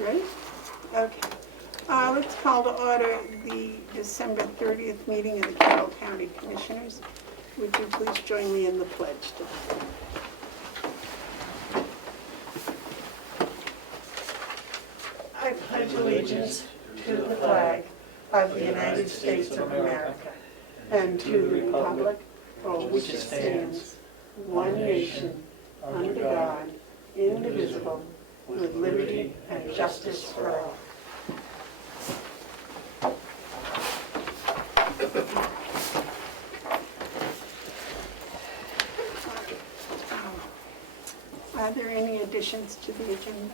right. Okay. Let's call to order the December 30th meeting of the Carroll County Commissioners. Would you please join me in the pledge today? I pledge allegiance to the flag of the United States of America and to the republic for which it stands, one nation, under God, indivisible, with liberty and justice for all. Are there any additions to the agenda?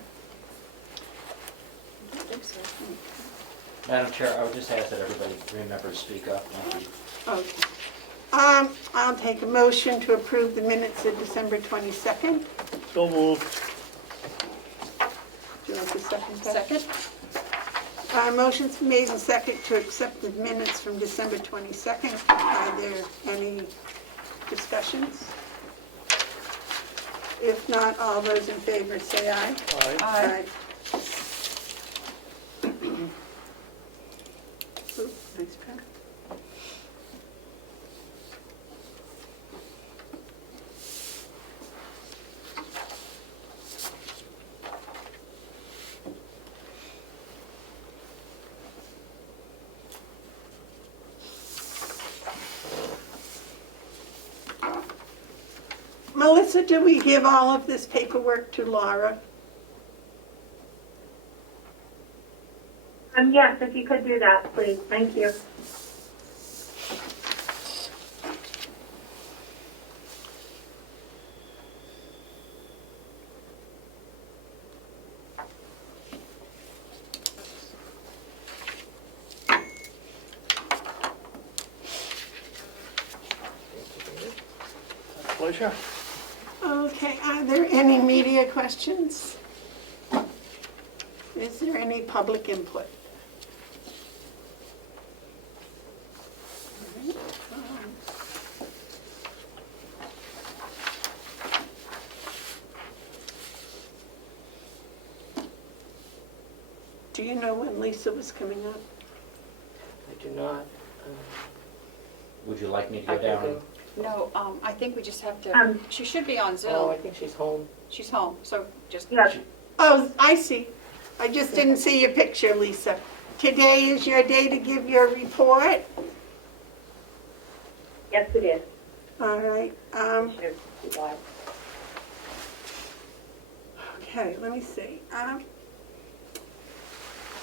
I don't think so. Madam Chair, I would just ask that everybody remember to speak up. Thank you. Okay. I'll take a motion to approve the minutes of December 22nd. So moved. Do you like a second? Second. Motion's made and second to accept the minutes from December 22nd. Are there any discussions? If not, all those in favor say aye. Aye. Ooh, nice pen. Melissa, do we give all of this paperwork to Laura? Yes, if you could do that, please. Thank you. Pleasure. Okay, are there any media questions? Is there any public input? Do you know when Lisa was coming up? I do not. Would you like me to I go can down? go. No, I think we just have to, she should be on Oh, Zoom. I think she's home. She's home, so just. Yes. Oh, I see. I just didn't see your picture, Lisa. Today is your day to give your report? Yes, it is. All right. Sure. Okay, let me see.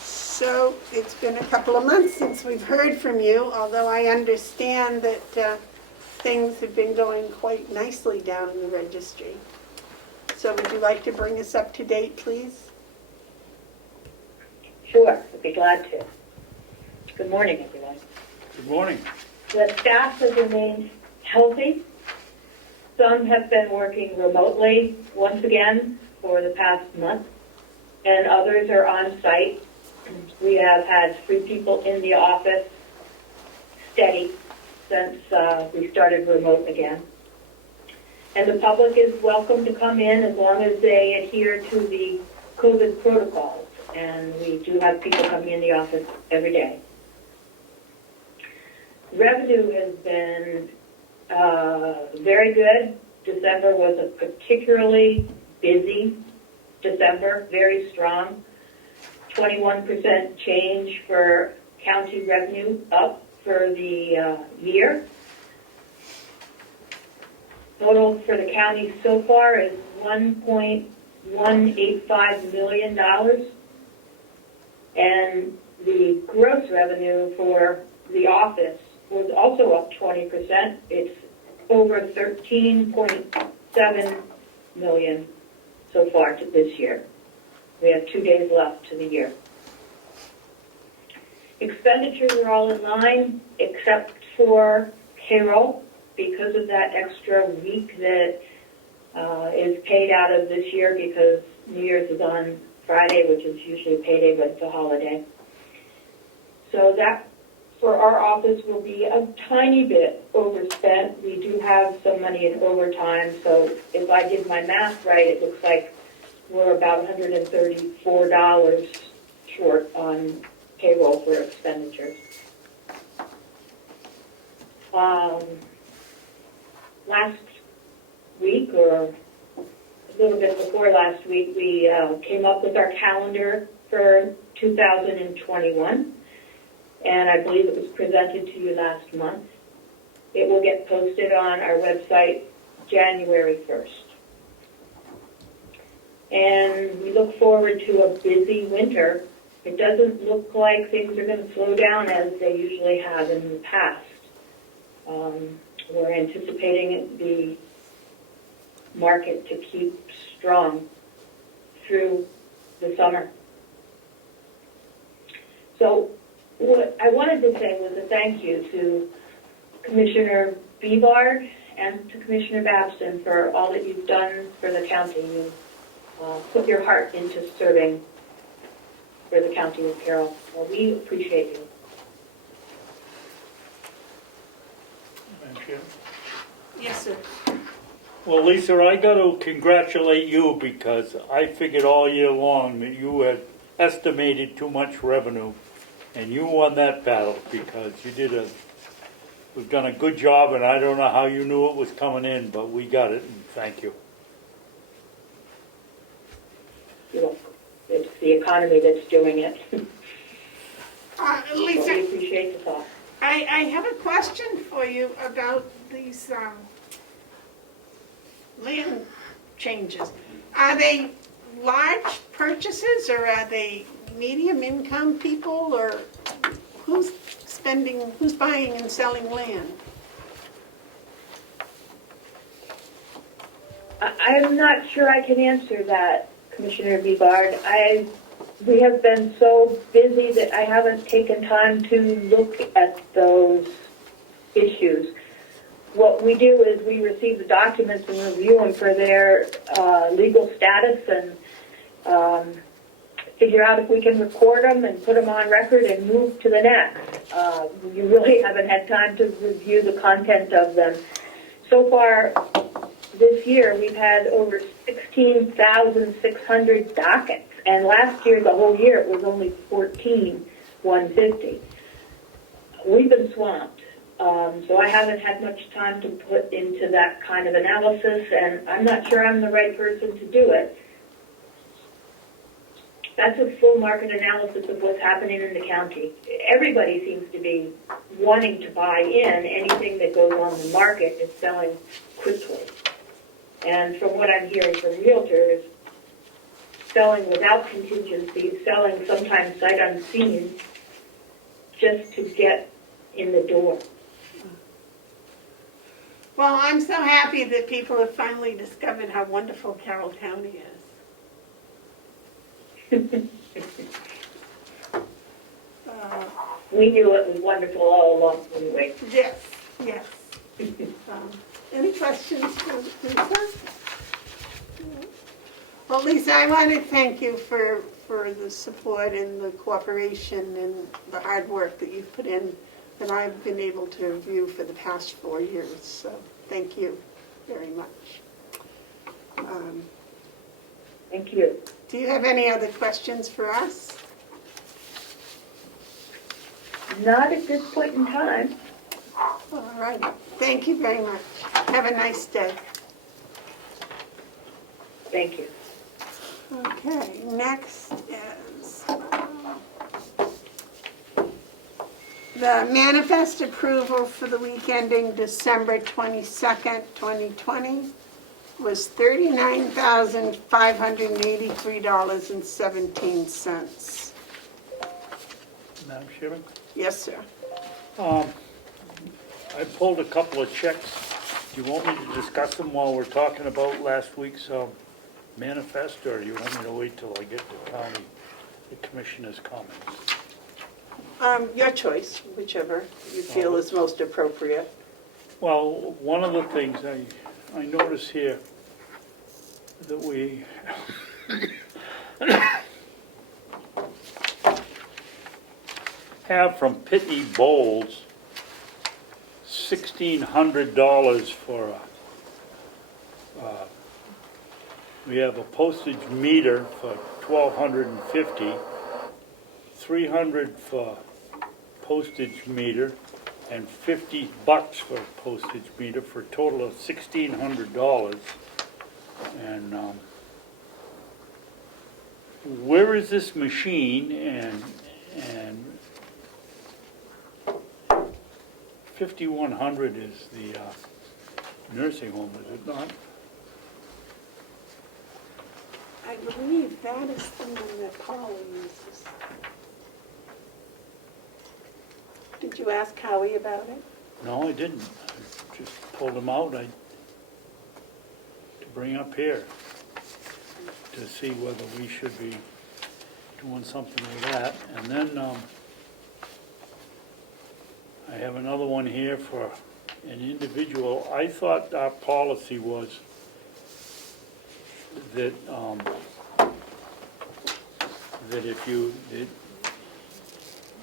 So it's been a couple of months since we've heard from you, although I understand that things have been going quite nicely down in the registry. So would you like to bring us up to date, please? Sure, I'd be glad to. Good morning, everyone. Good morning. The staff has remained healthy. Some have been working remotely once again for the past month, and others are on site. We have had 3 people in the office steady since we started remote again. And the public is welcome to come in as long as they adhere to the COVID protocols. And we do have people coming in the office every day. Revenue has been very good. December was a particularly busy December, very strong. 21% change for county revenue up for the year. Total for the county so far is $1.185 million. And the gross revenue for the office was also up 20%. It's over 13.7 million so far to this year. We have 2 days left to the year. Expenditures are all in line except for Carroll because of that extra week that is paid out of this year because New Year's is on Friday, which is usually a payday, but it's a holiday. So that for our office will be a tiny bit overspent. We do have some money in overtime, so if I did my math right, it looks like we're about $134 short on payroll for expenditures. Last week, or a little bit before last week, we came up with our calendar for 2021, and I believe it was presented to you last month. It will get posted on our website January 1st. And we look forward to a busy winter. It doesn't look like things are going to slow down as they usually have in the past. We're anticipating the market to keep strong through the summer. So what I wanted to say was a thank you to Commissioner Bevard and to Commissioner Babson for all that you've done for the county. You put your heart into serving for the county of Carroll. Well, we appreciate you. Madam Chair? Yes, sir. Well, Lisa, I got to congratulate you because I figured all year long that you had estimated too much revenue, and you won that battle because we've done a good job, and I don't know how you knew it was coming in, but we got it, and thank you. It's the economy that's doing it. But we Lisa, appreciate the thought. I have a question for you about these land changes. Are they large purchases, or are they medium income people, or who's buying and selling land? I'm not sure I can answer that, Commissioner Bevard. We have been so busy that I haven't taken time to look at those issues. What we do is we receive the documents and review them for their legal status and figure out if we can record them and put them on record and move to the next. You really haven't had time to review the content of them. So far this year, we've had over 16,600 dockets. And last year, the whole year, it was only 14,150. We've been swamped. So I haven't had much time to put into that kind of analysis, and I'm not sure I'm the right person to do it. That's a full market analysis of what's happening in the county. Everybody seems to be wanting to buy in. Anything that goes on the market is selling quickly. And from what I'm hearing from realtors, selling without contingencies, selling sometimes sight unseen, just to get in the door. Well, I'm so happy that people have finally discovered how wonderful Carroll County is. We knew it was wonderful all along anyway. Yes, yes. Any questions for Lisa? Well, Lisa, I want to thank you for the support and the cooperation and the hard work that you've put in that I've been able to review for the past 4 years. So thank you very much. Thank you. Do you have any other questions for us? Not at this point in time. All right. Thank you very much. Have a nice day. Thank you. Okay, next is the manifest approval for the week ending December 22nd, 2020 was $39,583.17. Madam Chairman? Yes, sir. I pulled a couple of checks. Do you want me to discuss them while we're talking about last week's manifest, or do you want me to wait till I get the commissioner's comments? Your choice, whichever you feel is most appropriate. Well, one of the things I notice here that we have from Pitney Bowles $1,600 for We have a postage meter for $1,250, $300 for postage meter, and $50 for postage meter for a total of $1,600. And where is this machine? And 5,100 is the nursing home, is it not? I believe that is the one that Paula uses. Did you ask Howie about it? No, I didn't. I just pulled them out to bring up here to see whether we should be doing something with that. And then I have another one here for an individual. I thought our policy was that that if you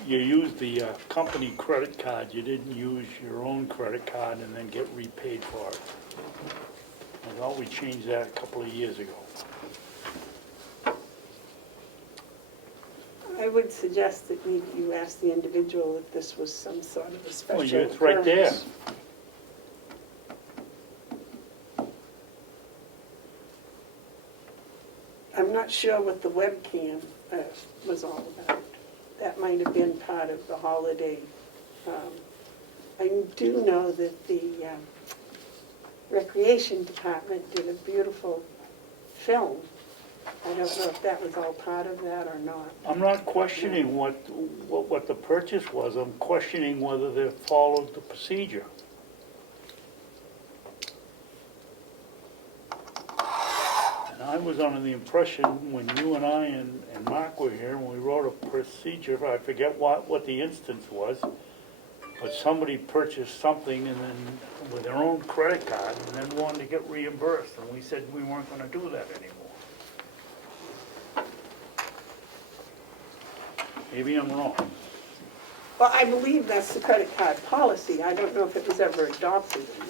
used the company credit card, you didn't use your own credit card and then get repaid for it. I thought we changed that a couple of years ago. I would suggest that you ask the individual if this was some sort of a special Oh, yeah, it's right there. occurrence. I'm not sure what the webcam was all about. That might have been part of the holiday. I do know that the Recreation Department did a beautiful film. I don't know if that was all part of that or not. I'm not questioning what the purchase was. I'm questioning whether they followed the procedure. And I was under the impression when you and I and Mark were here and we wrote a procedure, I forget what the instance was, but somebody purchased something and then with their own credit card and then wanted to get reimbursed, and we said we weren't going to do that anymore. Maybe I'm wrong. Well, I believe that's the credit card policy. I don't know if it was ever adopted or not,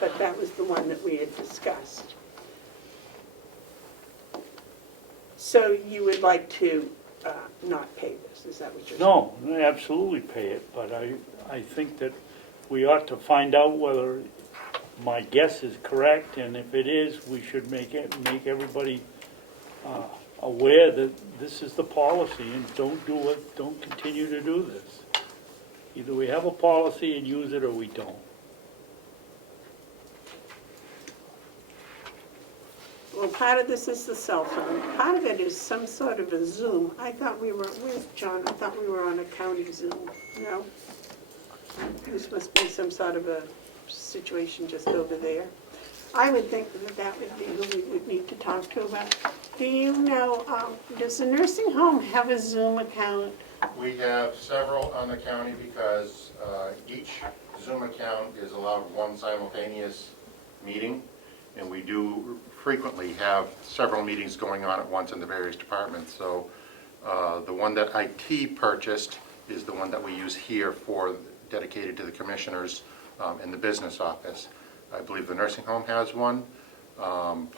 but that was the one that we had discussed. So you would like to not pay this, is that what you're saying? No, I absolutely pay it, but I think that we ought to find out whether my guess is correct, and if it is, we should make everybody aware that this is the policy, and don't continue to do this. Either we have a policy and use it, or we don't. Well, part of this is the cell phone. Part of it is some sort of a Zoom. I thought we were, where's John? I thought we were on a county Zoom. No? This must be some sort of a situation just over there. I would think that would be who we would need to talk to about. Do you know, does the nursing home have a Zoom account? We have several on the county because each Zoom account is allowed one simultaneous meeting, and we do frequently have several meetings going on at once in the various departments. So the one that IT purchased is the one that we use here for dedicated to the commissioners in the business office. I believe the nursing home has one,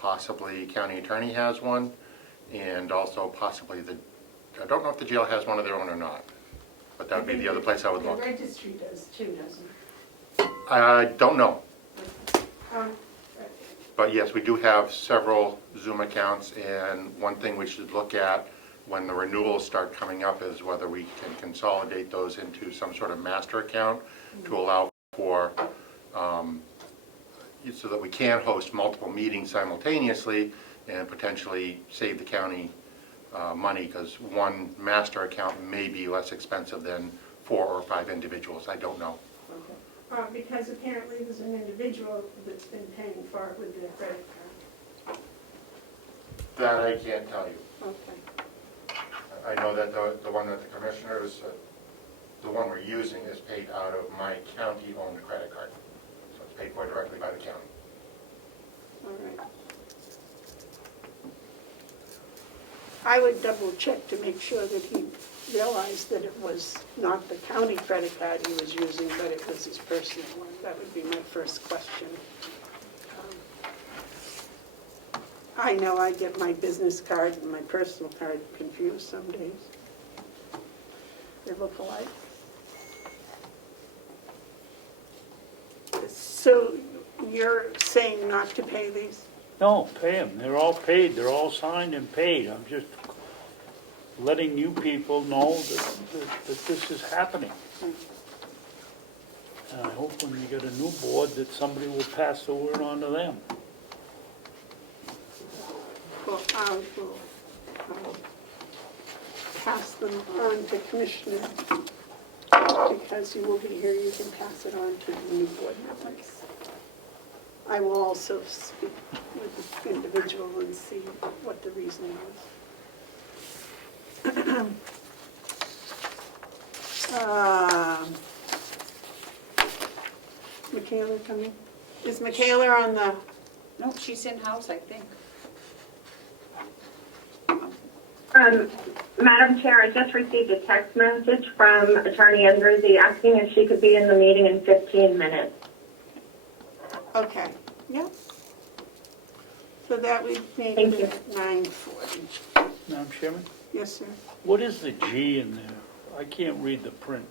possibly county attorney has one, and also possibly I don't know if the jail has one of their own or not, but that would be the other place I would look. The registry does too, doesn't it? I don't know, Um, but yes, we do have several Zoom accounts, and one thing we should look at when the renewals start coming up is whether we can consolidate those into some sort of master account to allow for so that we can host multiple meetings simultaneously and potentially save the county money, because one master account may be less expensive than 4 or 5 individuals. I don't know. Okay. Because apparently there's an individual that's been paying for it with their credit card. That I can't tell you. Okay. I know that the one that the commissioners, the one we're using is paid out of my county-owned credit card. So it's paid for directly by the county. All right. I would double check to make sure that he realized that it was not the county credit card he was using, but it was his personal one. That would be my first question. I know I get my business card and my personal card confused some days. They look alike. So you're saying not to pay these? No, pay them. They're all paid. They're all signed and paid. I'm just letting you people know that this is happening. And I hope when you get a new board that somebody will pass the word on to them. Well, I'll pass them on to Commissioner, because you will be here, you can pass it on to the new board members. I will also speak with the individual and see what the reasoning is. Michaela coming? Is Michaela on the, No, she's in-house, I think. Madam Chair, I just received a text message from Attorney Andruzzi asking if she could be in the meeting in 15 minutes. okay, yep. So that would make Thank it you. 9:40. Madam Chairman, Yes, sir. what is the G in there? I can't read the print.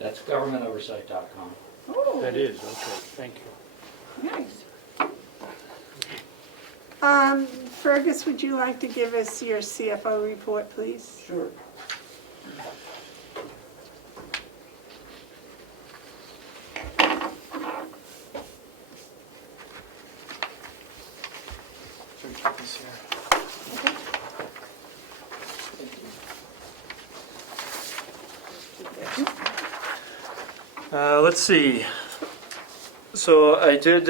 That's GovernmentOversite.com. Oh, That is, okay, thank you. nice. Fergus, would you like to give us your CFO report, please? Sure. Let's see. So I did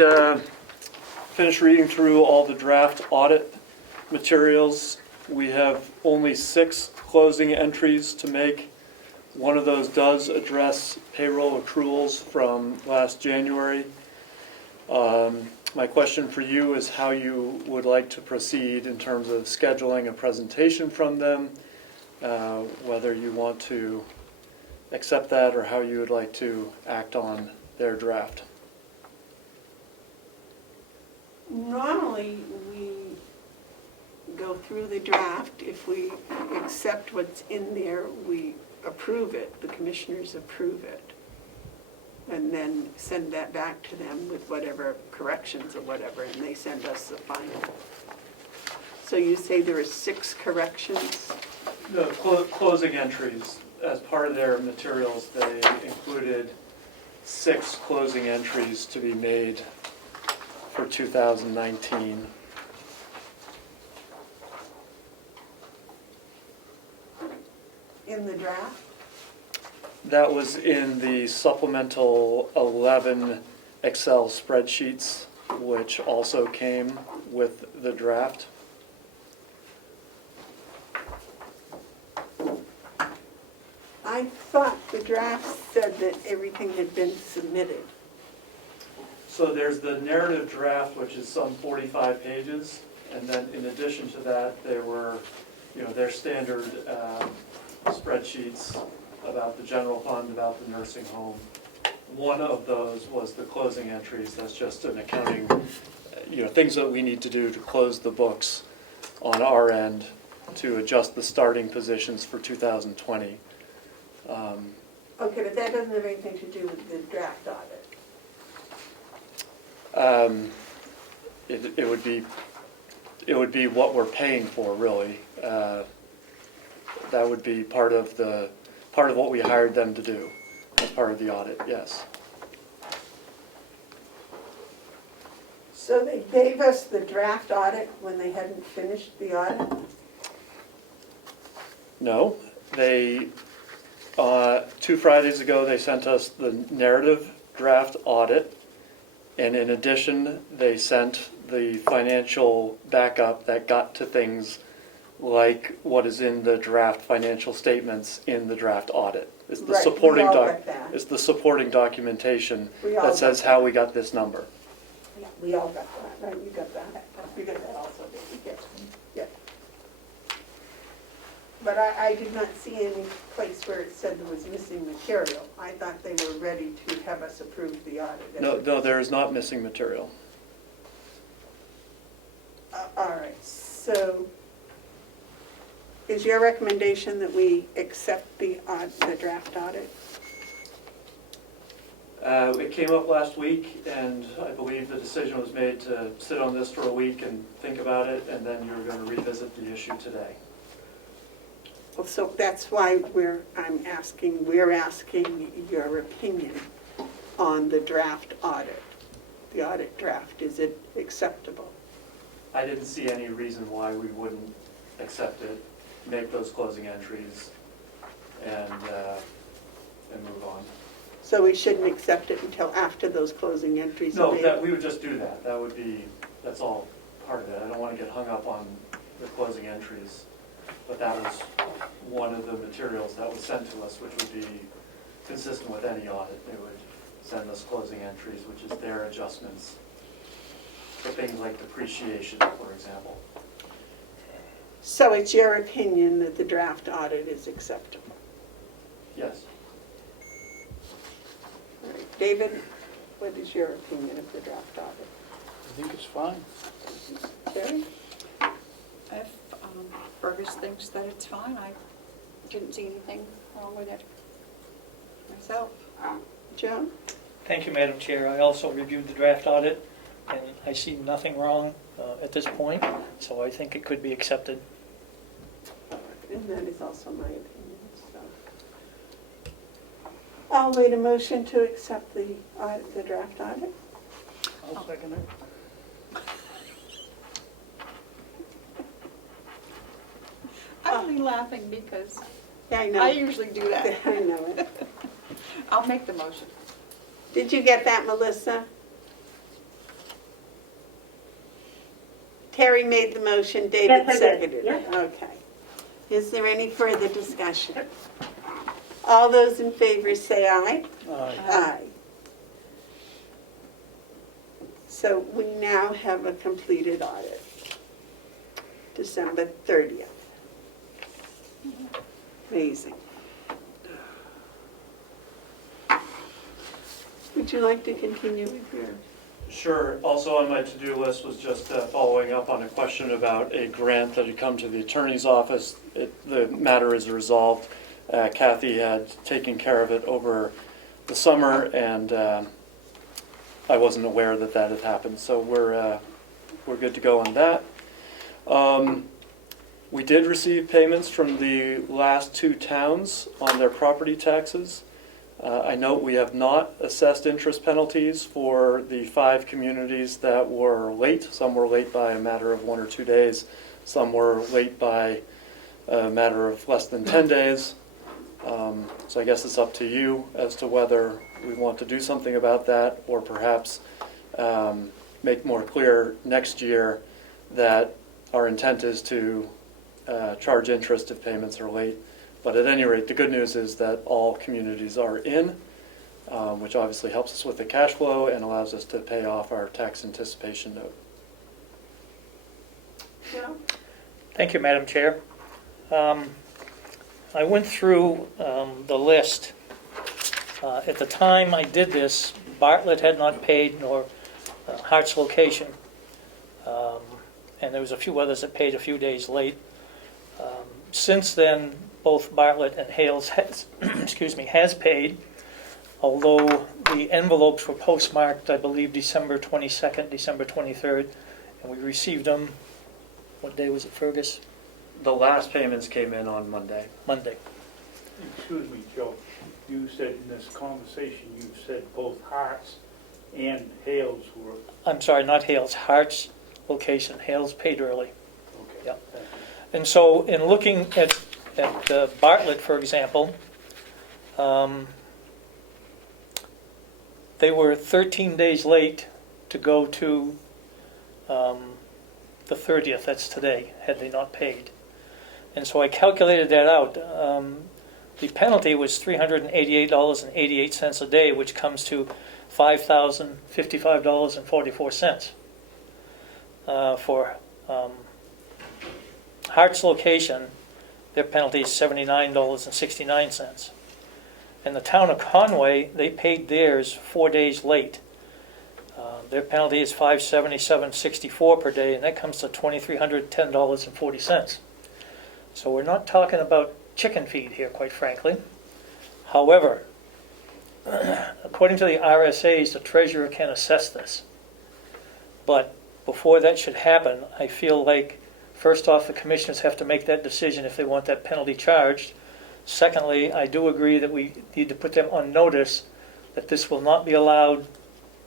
finish reading through all the draft audit materials. We have only 6 closing entries to make. One of those does address payroll accruals from last January. My question for you is how you would like to proceed in terms of scheduling a presentation from them, whether you want to accept that or how you would like to act on their draft. Normally, we go through the draft. If we accept what's in there, we approve it, the commissioners approve it, and then send that back to them with whatever corrections or whatever, and they send us the final. So you say there are 6 corrections? The closing entries, as part of their materials, they included 6 closing entries to be made for 2019. In the draft? That was in the supplemental 11 Excel spreadsheets, which also came with the draft. I thought the draft said that everything had been submitted. So there's the narrative draft, which is some 45 pages, and then in addition to that, there were, their standard spreadsheets about the general fund, about the nursing home. One of those was the closing entries. That's just an accounting, things that we need to do to close the books on our end to adjust the starting positions for 2020. Okay, but that doesn't have anything to do with the draft audit. It would be what we're paying for, really. That would be part of what we hired them to do as part of the audit. Yes. So they gave us the draft audit when they hadn't finished the audit? No, they 2 Fridays ago they sent us the narrative draft audit, and in addition they sent the financial backup that got to things like what is in the draft financial statements in the draft audit. It's the Right, supporting we all got that. It's the supporting documentation We all that says got how we got this number. Yeah, we all got that, right? You got that? You got that also, baby, yeah. Yeah. But I did not see any place where it said there was missing material. I thought they were ready to have us approve the audit. No, there is not missing material. So is your recommendation that we accept the draft audit? It came up last week, and I believe the decision was made to sit on this for a week and think about it, and then you're going to revisit the issue today. Well, so that's why we're asking your opinion on the draft audit, the audit draft. Is it acceptable? I didn't see any reason why we wouldn't accept it, make those closing entries, and move on. So we shouldn't accept it until after those closing entries are No, made? that, we would just do that. That's all part of it. I don't want to get hung up on the closing entries, but that was one of the materials that was sent to us, which would be consistent with any audit. They would send us closing entries, which is their adjustments for things like depreciation, for example. So it's your opinion that the draft audit is acceptable? Yes. All right. David, what is your opinion of the draft audit? I think it's fine. Terry? If Fergus thinks that it's fine, I didn't see anything wrong with it myself. Joe? Thank you, Madam Chair. I also reviewed the draft audit, and I see nothing wrong at this point, so I think it could be accepted. And that is also my opinion, so. I'll wait a motion to accept the draft audit. I'll second it. I'm only laughing because Yeah, I know. I usually do that. I know it. I'll make the motion. Did you get that, Melissa? Terry made the motion, David Yes, I did. seconded it. Yeah. Okay. Is there any further discussion? All those in favor say aye. Aye. So we now have a completed audit. December 30th. Amazing. Would you like to continue with your? Sure. Also on my to-do list was just following up on a question about a grant that had come to the attorney's office. The matter is resolved. Kathy had taken care of it over the summer, and I wasn't aware that that had happened. So we're good to go on that. We did receive payments from the last two towns on their property taxes. I note we have not assessed interest penalties for the 5 communities that were late. Some were late by a matter of 1 or 2 days. Some were late by a matter of less than 10 days. So I guess it's up to you as to whether we want to do something about that, or perhaps make more clear next year that our intent is to charge interest if payments are late. But at any rate, the good news is that all communities are in, which obviously helps us with the cash flow and allows us to pay off our tax anticipation note. Joe? Thank you, Madam Chair. I went through the list. At the time I did this, Bartlett had not paid, nor Hart's Location. And there was a few others that paid a few days late. Since then, both Bartlett and Hales has, has paid, although the envelopes were postmarked, I believe, December 22nd, December 23rd, and we received them, what day was it, Fergus? The last payments came in on Monday. Monday. Excuse me, Joe. You said in this conversation, you said both Hearts and Hales were, I'm sorry, not Hales, Hart's Location. Hales paid early. okay. Yep. Thank you. And so in looking at Bartlett, for example, they were 13 days late to go to the 30th, that's today, had they not paid. And so I calculated that out. The penalty was $388.88 a day, which comes to $5,055.44. For Hart's Location, their penalty is $79.69. And the town of Conway, they paid theirs 4 days late. Their penalty is $577.64 per day, and that comes to $2,310.40. So we're not talking about chicken feed here, quite frankly. However, according to the RSAs, the treasurer can assess this. But before that should happen, I feel like, first off, the commissioners have to make that decision if they want that penalty charged. Secondly, I do agree that we need to put them on notice that this will not be allowed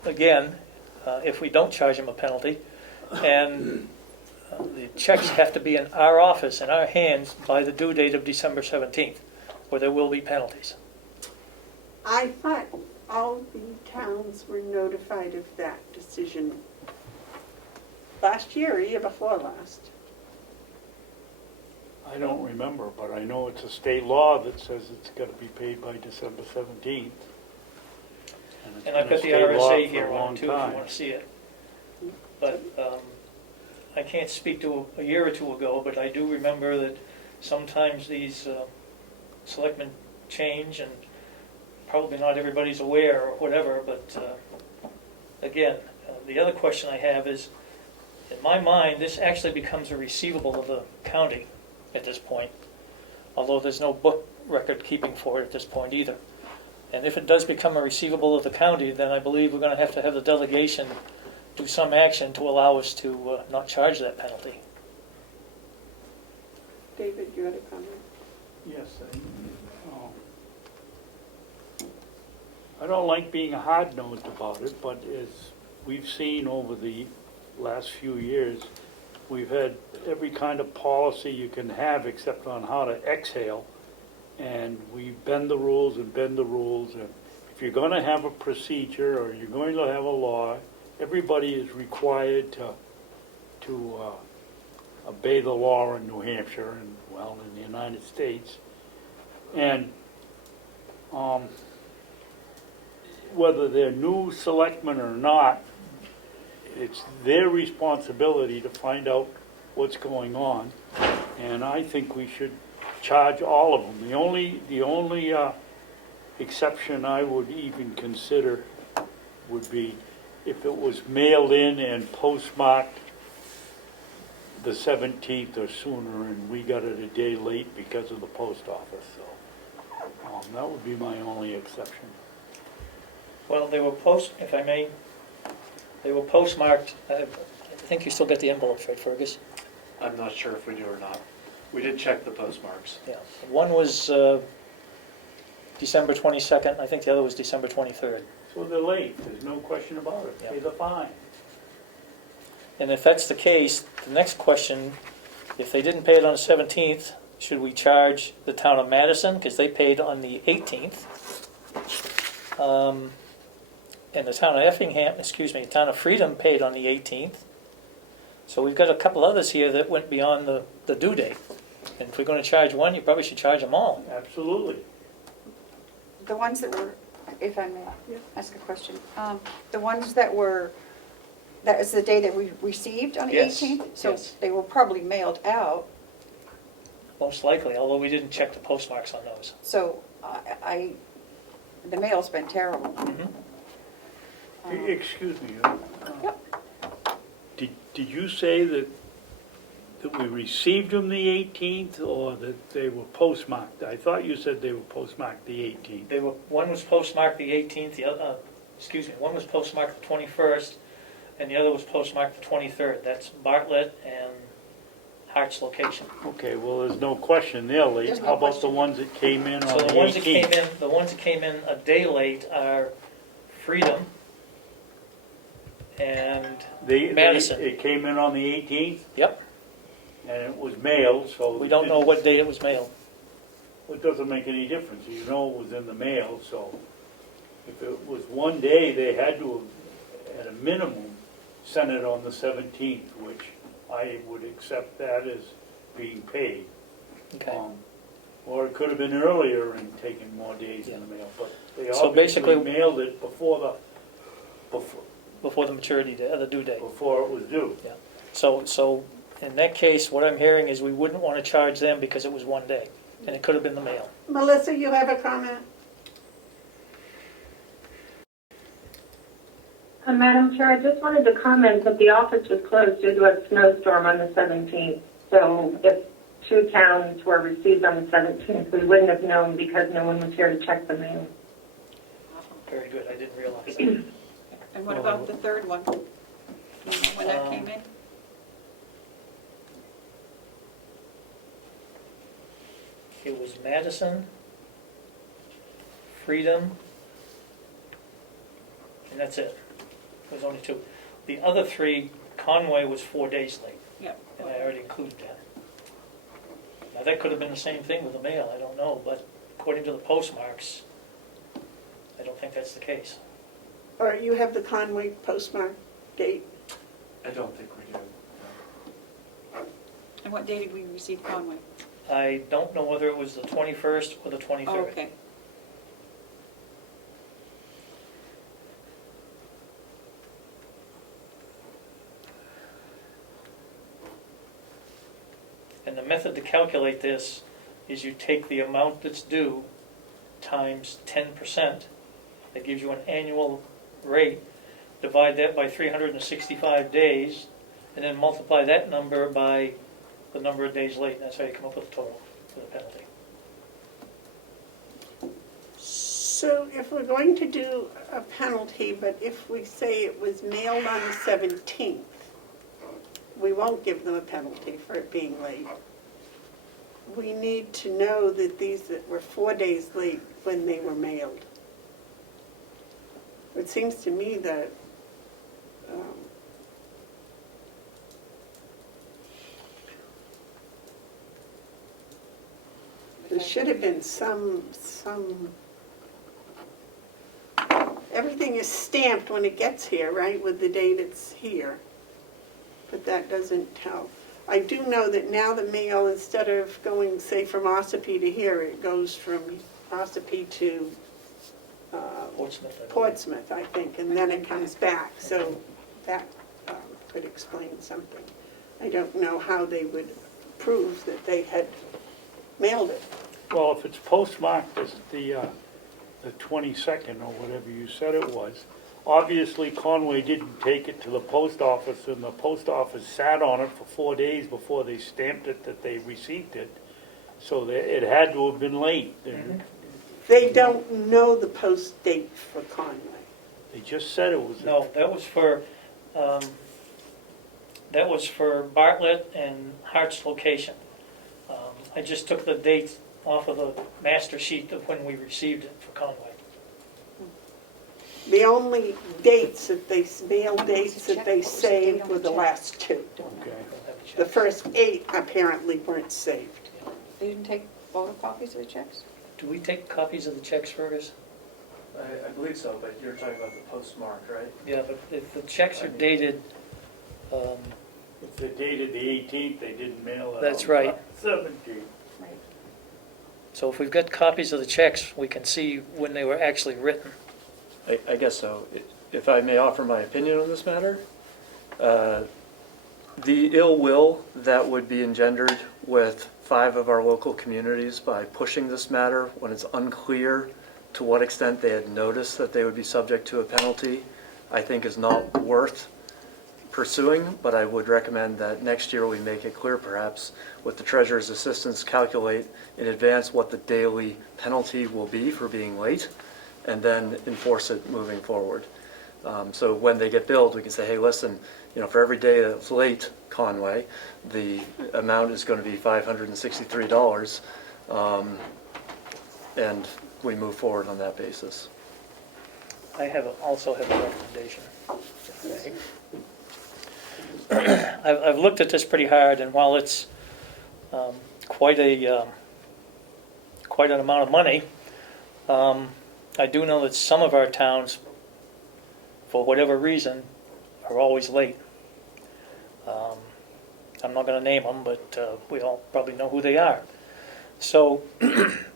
again if we don't charge them a penalty. And the checks have to be in our office, in our hands, by the due date of December 17th, or there will be penalties. I thought all the towns were notified of that decision last year or year before last. I don't remember, but I know it's a state law that says it's got to be paid by December 17th. And I've got the RSA here on too, if you want to see it. But I can't speak to a year or two ago, but I do remember that sometimes these selectmen change, and probably not everybody's aware or whatever, but again, the other question I have is, in my mind, this actually becomes a receivable of the county at this point, although there's no book record keeping for it at this point either. And if it does become a receivable of the county, then I believe we're going to have the delegation do some action to allow us to not charge that penalty. David, you had a comment? Yes, I don't like being hard-nosed about it, but as we've seen over the last few years, we've had every kind of policy you can have except on how to exhale, and we bend the rules and bend the rules. And if you're going to have a procedure or you're going to have a law, everybody is required to obey the law in New Hampshire and, well, in the United States. And whether they're new selectmen or not, it's their responsibility to find out what's going on. And I think we should charge all of them. The only exception I would even consider would be if it was mailed in and postmarked the 17th or sooner, and we got it a day late because of the post office. So that would be my only exception. Well, they were if I may, they were postmarked. I think you still get the envelopes, right, Fergus? I'm not sure if we do or not. We did check the postmarks. Yeah. One was December 22nd. I think the other was December 23rd. So they're late. There's no question about it. Yeah. Pay the fine. And if that's the case, the next question, if they didn't pay it on the 17th, should we charge the town of Madison? Because they paid on the 18th. And the town of the town of Freedom paid on the 18th. So we've got a couple others here that went beyond the due date. And if we're going to charge one, you probably should charge them all. Absolutely. The ones that were, if I may ask a question, the ones that is the day that we received on the Yes, 18th? So yes. they were probably mailed out. Most likely, although we didn't check the postmarks on those. So the mail's been terrible. Mhm. Excuse me. Yep. Did you say that we received them the 18th or that they were postmarked? I thought you said they were postmarked the 18th. One was postmarked the 18th. The other, one was postmarked the 21st, and the other was postmarked the 23rd. That's Bartlett and Hart's location. Okay, well, there's no question they're late. There's no How about the question. ones that came in on So the the ones that 18th? came in a day late are Freedom and Madison. It came in on the 18th Yep. and it was mailed, so. We don't know what date it was mailed. It doesn't make any difference. You know it was in the mail, so if it was one day, they had to have, at a minimum, sent it on the 17th, which I would accept that as being paid. Okay. Or it could have been earlier and taken more days in the mail, but they So obviously basically- mailed it before Before the maturity date, the due date. before it was due. So in that case, what I'm hearing is we wouldn't want to charge them because it was one day, and it could have been the mail. Melissa, you have a comment? Madam Chair, I just wanted to comment that the office was closed due to a snowstorm on the 17th. So if 2 towns were received on the 17th, we wouldn't have known because no one was here to check the mail. Very good, I didn't realize that. And what about the third one? Do you know when that came in? It was Madison, Freedom, and that's it. There was only 2. The other 3, Conway was 4 days late, Yep. and I already included that. Now, that could have been the same thing with the mail, I don't know, but according to the postmarks, I don't think that's the case. Or you have the Conway postmark date? I don't think we do. And what day did we receive Conway? I don't know whether it was the 21st or the 23rd. Oh, okay. And the method to calculate this is you take the amount that's due times 10%. That gives you an annual rate. Divide that by 365 days, and then multiply that number by the number of days late. And that's how you come up with the total for the penalty. So if we're going to do a penalty, but if we say it was mailed on the 17th, we won't give them a penalty for it being late. We need to know that these that were 4 days late when they were mailed. It seems to me that there should have been some, everything is stamped when it gets here, right, with the date it's here. But that doesn't tell. I do know that now the mail, instead of going, say, from Ossipee to here, it goes from Ossipee to Portsmouth, I think, and then it comes back. So that could explain something. I don't know how they would prove that they had mailed it. Well, if it's postmarked as the 22nd or whatever you said it was, obviously Conway didn't take it to the post office, and the post office sat on it for 4 days before they stamped it that they received it. So it had to have been late. Mm-hmm. They don't know the post date for Conway. They just said it was. No, that was for Bartlett and Hart's location. I just took the dates off of the master sheet of when we received it for Conway. The only dates that they, mail dates that they saved were the last 2. Okay. The first 8 apparently weren't saved. They didn't take photocopies of the checks? Do we take copies of the checks, Fergus? I believe so, but you're talking about the postmark, right? Yeah, but if the checks are dated, If they dated the 18th, they didn't mail it. That's on right. the 17th. Right. so if we've got copies of the checks, we can see when they were actually written. I guess so. If I may offer my opinion on this matter, the ill will that would be engendered with 5 of our local communities by pushing this matter when it's unclear to what extent they had noticed that they would be subject to a penalty, I think is not worth pursuing, but I would recommend that next year we make it clear, perhaps with the treasurer's assistance, calculate in advance what the daily penalty will be for being late, and then enforce it moving forward. So when they get billed, we can say, hey, listen, for every day that's late, Conway, the amount is going to be $563, and we move forward on that basis. I also have a recommendation. I've looked at this pretty hard, and while it's quite an amount of money, I do know that some of our towns, for whatever reason, are always late. I'm not going to name them, but we all probably know who they are. So,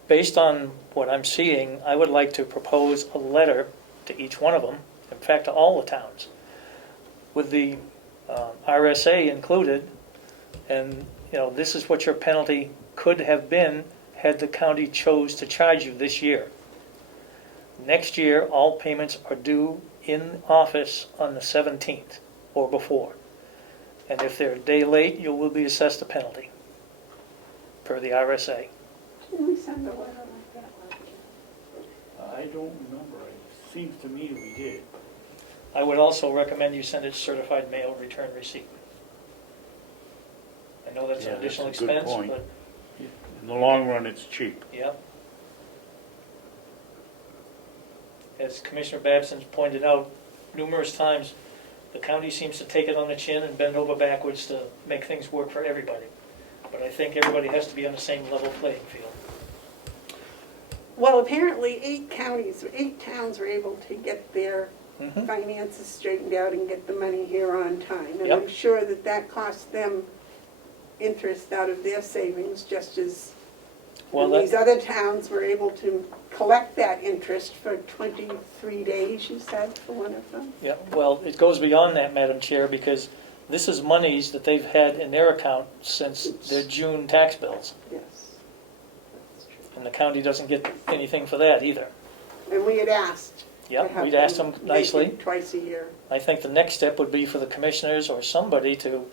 based on what I'm seeing, I would like to propose a letter to each one of them, in fact, to all the towns, with the RSA included, and this is what your penalty could have been had the county chose to charge you this year. Next year, all payments are due in office on the 17th or before. And if they're a day late, you will be assessed a penalty per the RSA. Can we send a letter like that last year? I don't remember. It seems to me we did. I would also recommend you send it certified mail return receipt. I know that's Yeah, an additional that's a good expense, point. but, In the long run, it's cheap. yeah. As Commissioner Babson's pointed out numerous times, the county seems to take it on the chin and bend over backwards to make things work for everybody. But I think everybody has to be on the same level playing field. Well, apparently 8 towns were able to get their Mhm. finances straightened out and get the money here on time. And Yep. I'm sure that that cost them interest out of their savings, just as Well, these that, other towns were able to collect that interest for 23 days, you said, for one of them? yeah, well, it goes beyond that, Madam Chair, because this is monies that they've had in their account since their June tax bills. Yes, that's true. And the county doesn't get anything for that either. And we had asked. to Yep, have we'd asked them make it nicely. Twice a year. I think the next step would be for the commissioners or somebody to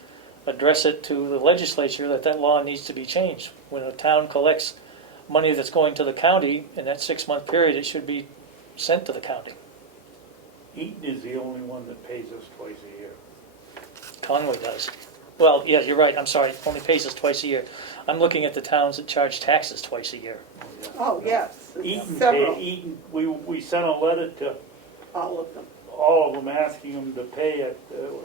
address it to the legislature that that law needs to be changed. When a town collects money that's going to the county in that 6-month period, it should be sent to the county. Eaton is the only one that pays us twice a year. Conway does. Well, yeah, you're right, I'm sorry, only pays us twice a year. I'm looking at the towns that charge taxes twice a year. Oh, yes, Eaton, we sent a letter to all of them. all of them asking them to pay it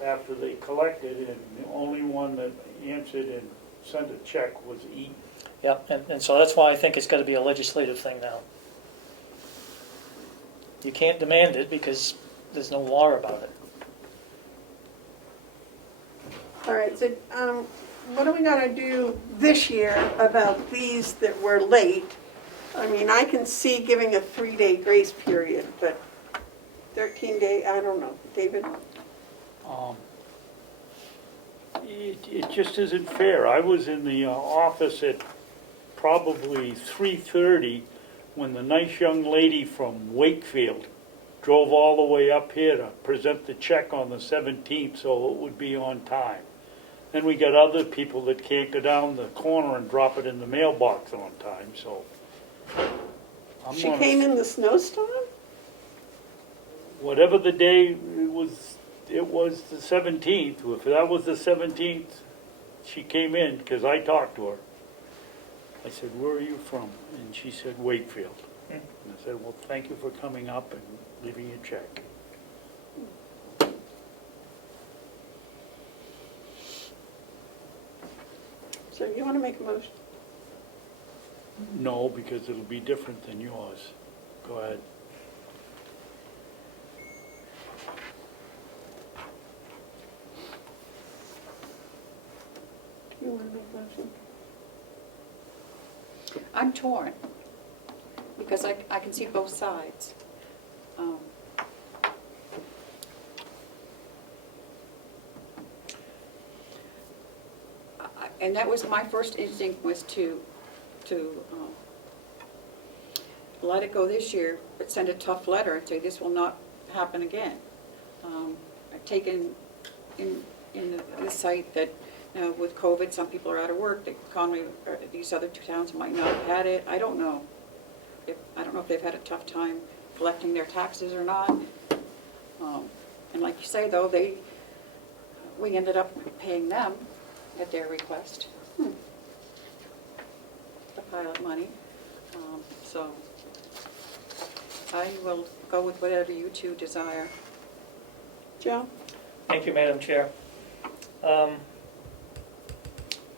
after they collected, and the only one that answered and sent a check was Eaton. Yeah, and so that's why I think it's gotta be a legislative thing now. You can't demand it because there's no law about it. All right, so what are we gonna do this year about these that were late? I mean, I can see giving a 3-day grace period, but 13-day, I don't know. David? It just isn't fair. I was in the office at probably 3:30 when the nice young lady from Wakefield drove all the way up here to present the check on the 17th so it would be on time. Then we got other people that can't go down the corner and drop it in the mailbox on time, so. She came in the snowstorm? Whatever the day it was the 17th. If that was the 17th, she came in, because I talked to her. I said, "Where are you from?" And she said, "Wakefield." And I said, "Well, thank you for coming up and leaving your check." So you wanna make a motion? No, because it'll be different than yours. Go ahead. Do you wanna make a motion? I'm torn, because I can see both sides. And that was my first instinct, was to let it go this year, but send a tough letter and say this will not happen again. I've taken in the sight that, you know, with COVID, some people are out of work, that Conway, or these other 2 towns might not have had it. I don't know. I don't know if they've had a tough time collecting their taxes or not. And like you say, though, we ended up paying them at their request, the pilot money. So I will go with whatever you two desire. Joe? Thank you, Madam Chair. I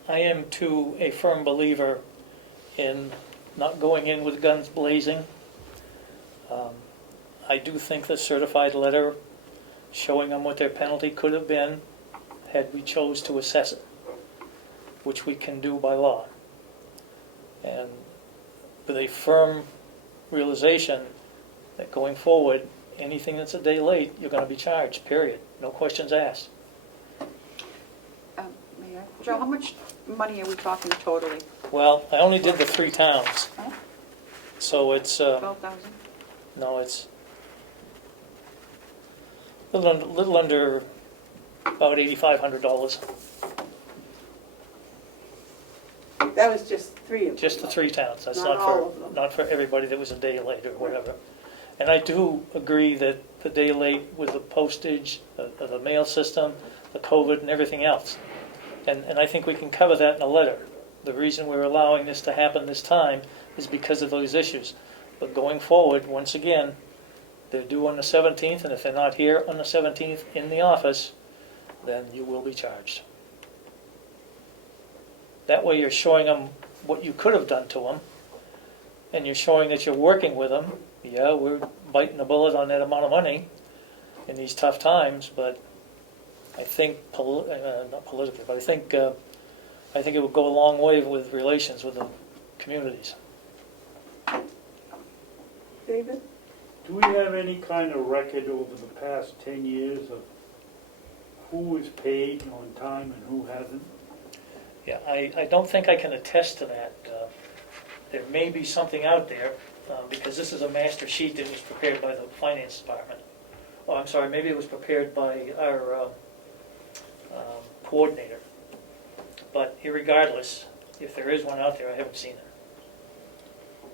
am too a firm believer in not going in with guns blazing. I do think the certified letter showing them what their penalty could have been had we chose to assess it, which we can do by law. And with a firm realization that going forward, anything that's a day late, you're going to be charged, period. No questions asked. Mayor? Joe, how much money are we talking totally? Well, I only did the 3 towns, Huh? so it's, 12,000? no, it's, little under about $8,500. That was just 3 of them. Just the 3 towns, that's Not not all of them. not for everybody that was a day late or whatever. And I do agree that the day late with the postage, the mail system, the COVID and everything else. And I think we can cover that in a letter. The reason we're allowing this to happen this time is because of those issues. But going forward, once again, they're due on the 17th, and if they're not here on the 17th in the office, then you will be charged. That way you're showing them what you could have done to them, and you're showing that you're working with them. Yeah, we're biting the bullet on that amount of money in these tough times, but I think, not politically, but I think it would go a long way with relations with the communities. David? Do we have any kind of record over the past 10 years of who is paid on time and who hasn't? Yeah, I don't think I can attest to that. There may be something out there, because this is a master sheet that was prepared by the finance department. Oh, I'm sorry, maybe it was prepared by our coordinator. But irregardless, if there is one out there, I haven't seen it.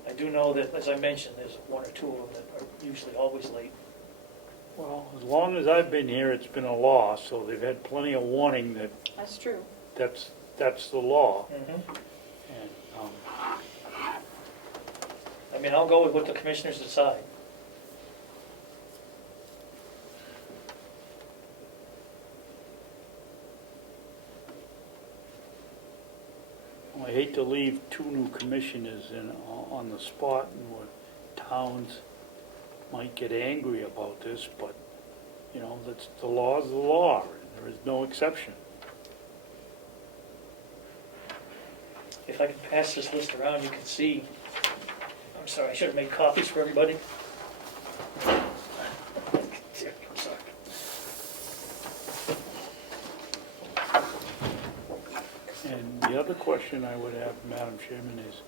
I do know that, as I mentioned, there's 1 or 2 of them that are usually always late. Well, as long as I've been here, it's been a law, so they've had plenty of warning that That's true. that's the law. Mm-hmm. And, I mean, I'll go with what the commissioners decide. I hate to leave 2 new commissioners on the spot, and where towns might get angry about this, but, that's the law is the law, and there is no exception. If I can pass this list around, you can see. I'm sorry, I should have made copies for everybody. I'm sorry. And the other question I would have, Madam Chairman, is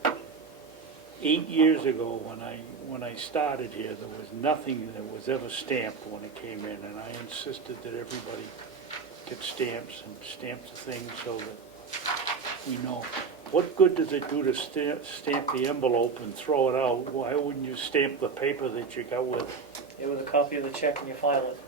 8 years ago when I started here, there was nothing that was ever stamped when it came in, and I insisted that everybody get stamps and stamp the thing so that we know. What good does it do to stamp the envelope and throw it out? Why wouldn't you stamp the paper that you got with it? Yeah, with a copy of the check and you file it.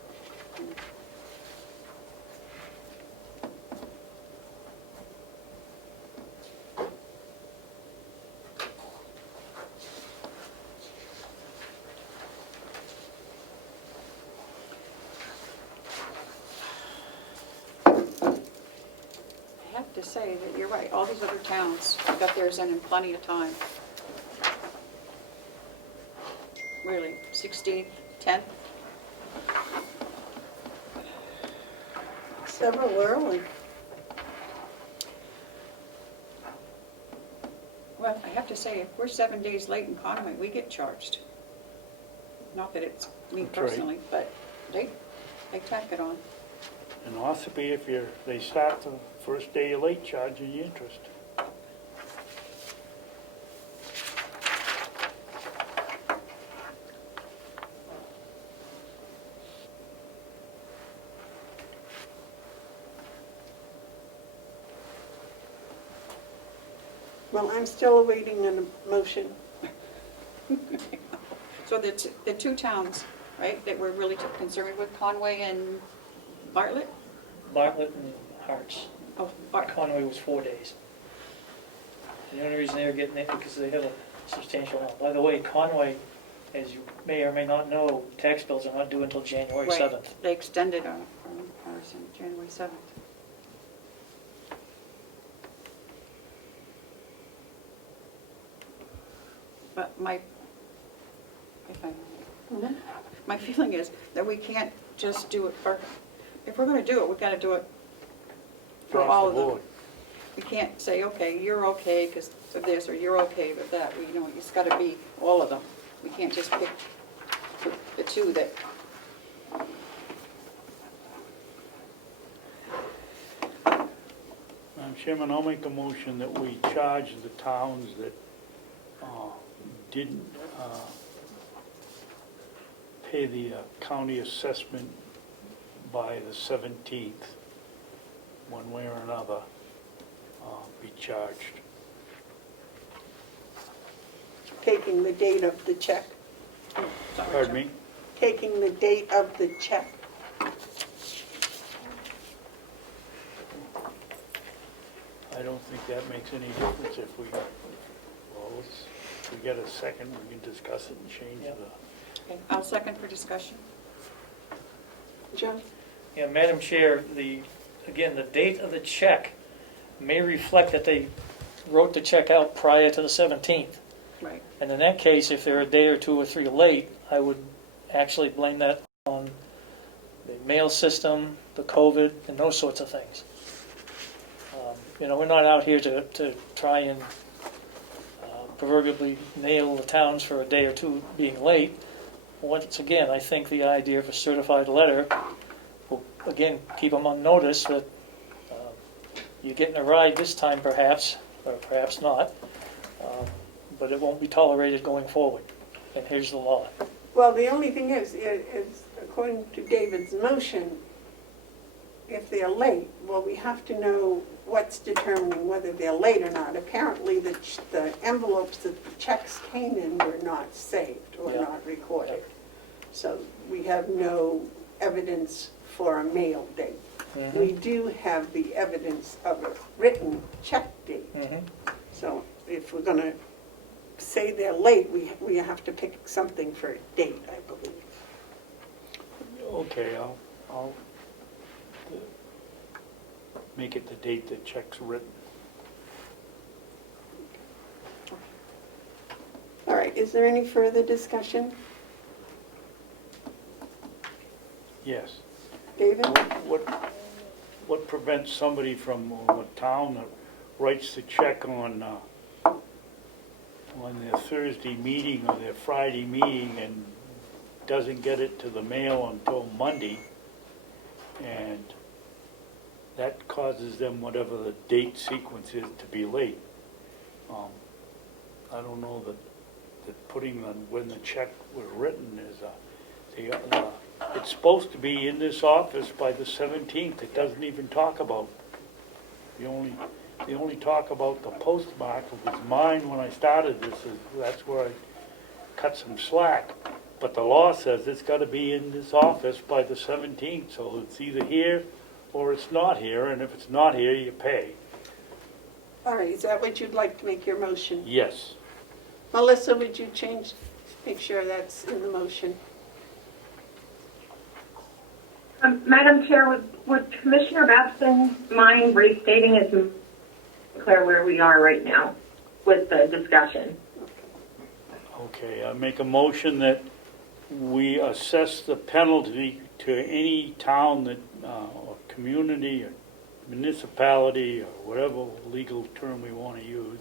I have to say that you're right, all these other towns got theirs in plenty of time. Really, 16th, 10th? Several early. Well, I have to say, if we're 7 days late in Conway, we get charged. Not that it's me That's right. personally, but they tack it on. And Ossipee, if they start the first day you're late, charging you interest. Well, I'm still awaiting a motion. So the 2 towns, right, that we're really concerned with, Conway and Bartlett? Bartlett and Harts. Oh, Conway was 4 days. The only reason they were getting it because they have a substantial amount. By the way, Conway, as you may or may not know, tax bills are not due until January right. 7th. They extended ours on January 7th. But my feeling is that we can't just do it for, if we're going to do it, we've got to do it for Across all the of them. board. We can't say, okay, you're okay because of this, or you're okay with that. It's got to be all of them. We can't just pick the 2 that. Madam Chairman, I'll make a motion that we charge the towns that didn't pay the county assessment by the 17th, one way or another, be charged. Taking the date of the check. Pardon me? Taking the date of the check. I don't think that makes any difference if we, if we get a second, we can discuss it and change the. Okay, I'll second for discussion. John? Yeah, Madam Chair, again, the date of the check may reflect that they wrote the check out prior to the 17th. Right. And in that case, if they're a day or 2 or 3 late, I would actually blame that on the mail system, the COVID, and those sorts of things. We're not out here to try and proverbially nail the towns for a day or 2 being late. Once again, I think the idea of a certified letter will, again, keep them on notice that you're getting a ride this time perhaps, or perhaps not, but it won't be tolerated going forward. And here's the law. Well, the only thing is according to David's motion, if they're late, well, we have to know what's determining whether they're late or not. Apparently, the envelopes that the checks came in were not saved or Yeah. not recorded. So we have no evidence for a mail date. Mm-hmm. We do have the evidence of a written check date. Mhm. So if we're going to say they're late, we have to pick something for a date, I believe. Okay, I'll make it the date the check's written. All right, is there any further discussion? Yes. David? What prevents somebody from, or a town that writes the check on their Thursday meeting or their Friday meeting and doesn't get it to the mail until Monday, and that causes them whatever the date sequence is to be late. I don't know that putting on when the check was written is it's supposed to be in this office by the 17th. It doesn't even talk about, they only talk about the postmark. It was mine when I started this, that's where I cut some slack. But the law says it's got to be in this office by the 17th, so it's either here or it's not here, and if it's not here, you pay. All right, is that what you'd like to make your motion? Yes. Melissa, would you make sure that's in the motion? Madam Chair, would Commissioner Babson mind restating his clear where we are right now with the discussion? Okay, I make a motion that we assess the penalty to any town that, or community, or municipality, or whatever legal term we want to use,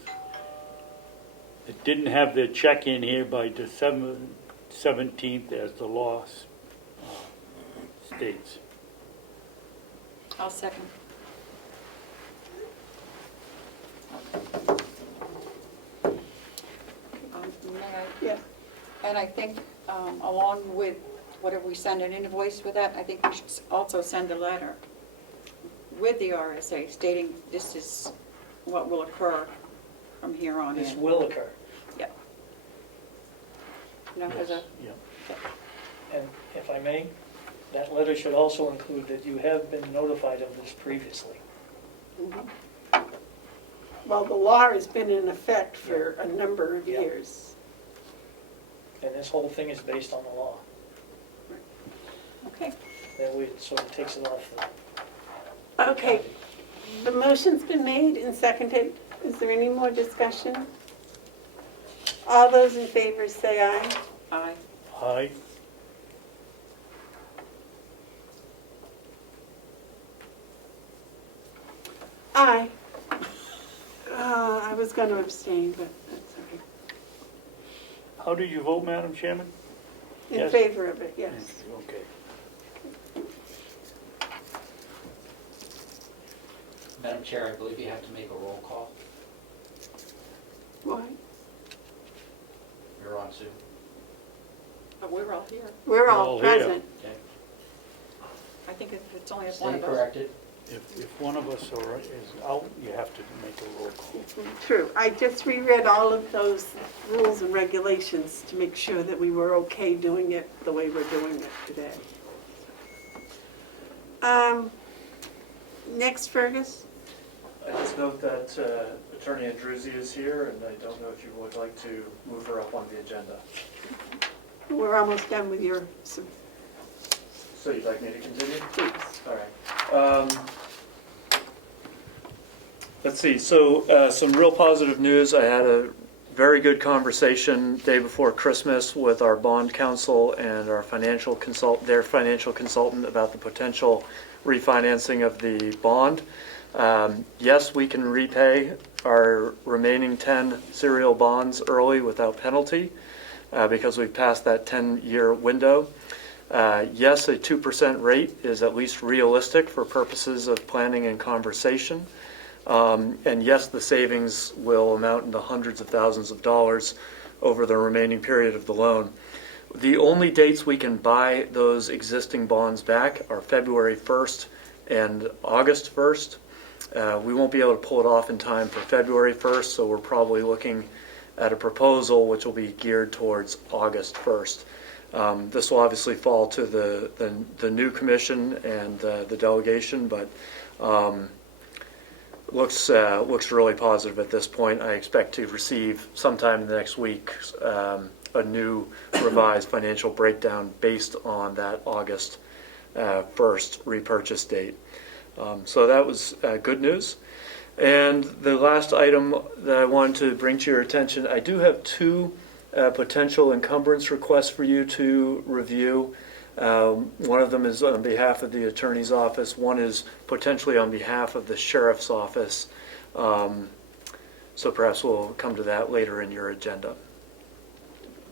that didn't have their check in here by December 17th as the law states. I'll second. May I? Yeah. And I think along with whatever we send an invoice with that, I think we should also send a letter with the RSA stating this is what will occur from here on in. This will occur. Yep. You know, as Yes, a, yeah. And if I may, that letter should also include that you have been notified of this previously. Well, the law has been in effect for a number of Yeah. years. And this whole thing is based on the law. okay. That way it sort of takes it off the... Okay, the motion's been made and seconded. Is there any more discussion? All those in favor say aye. Aye. Aye. Aye. I was going to abstain, but that's okay. How did you vote, Madam Chairman? In Yes. favor of it, yes. Okay. Madam Chair, I believe you have to make a roll call. Why? You're on, Sue. But we're all here. We're all All here. present. Okay. I think if it's only if Stay one of us. corrected. If one of us is out, you have to make a roll call. True. I just reread all of those rules and regulations to make sure that we were okay doing it the way we're doing it today. Next, Fergus. I just note that Attorney Andruzzi is here, and I don't know if you would like to move her up on the agenda. We're almost done with your, So you'd like me to continue? please. All right. Let's see, so some real positive news. I had a very good conversation day before Christmas with our bond counsel and our their financial consultant about the potential refinancing of the bond. Yes, we can repay our remaining 10 serial bonds early without penalty because we've passed that 10-year window. Yes, a 2% rate is at least realistic for purposes of planning and conversation. And yes, the savings will amount into hundreds of thousands of dollars over the remaining period of the loan. The only dates we can buy those existing bonds back are February 1st and August 1st. We won't be able to pull it off in time for February 1st, so we're probably looking at a proposal which will be geared towards August 1st. This will obviously fall to the new commission and the delegation, but looks really positive at this point. I expect to receive sometime in the next week a new revised financial breakdown based on that August 1st repurchase date. So that was good news. And the last item that I wanted to bring to your attention, I do have two potential encumbrance requests for you to review. One of them is on behalf of the attorney's office. One is potentially on behalf of the sheriff's office. So perhaps we'll come to that later in your agenda.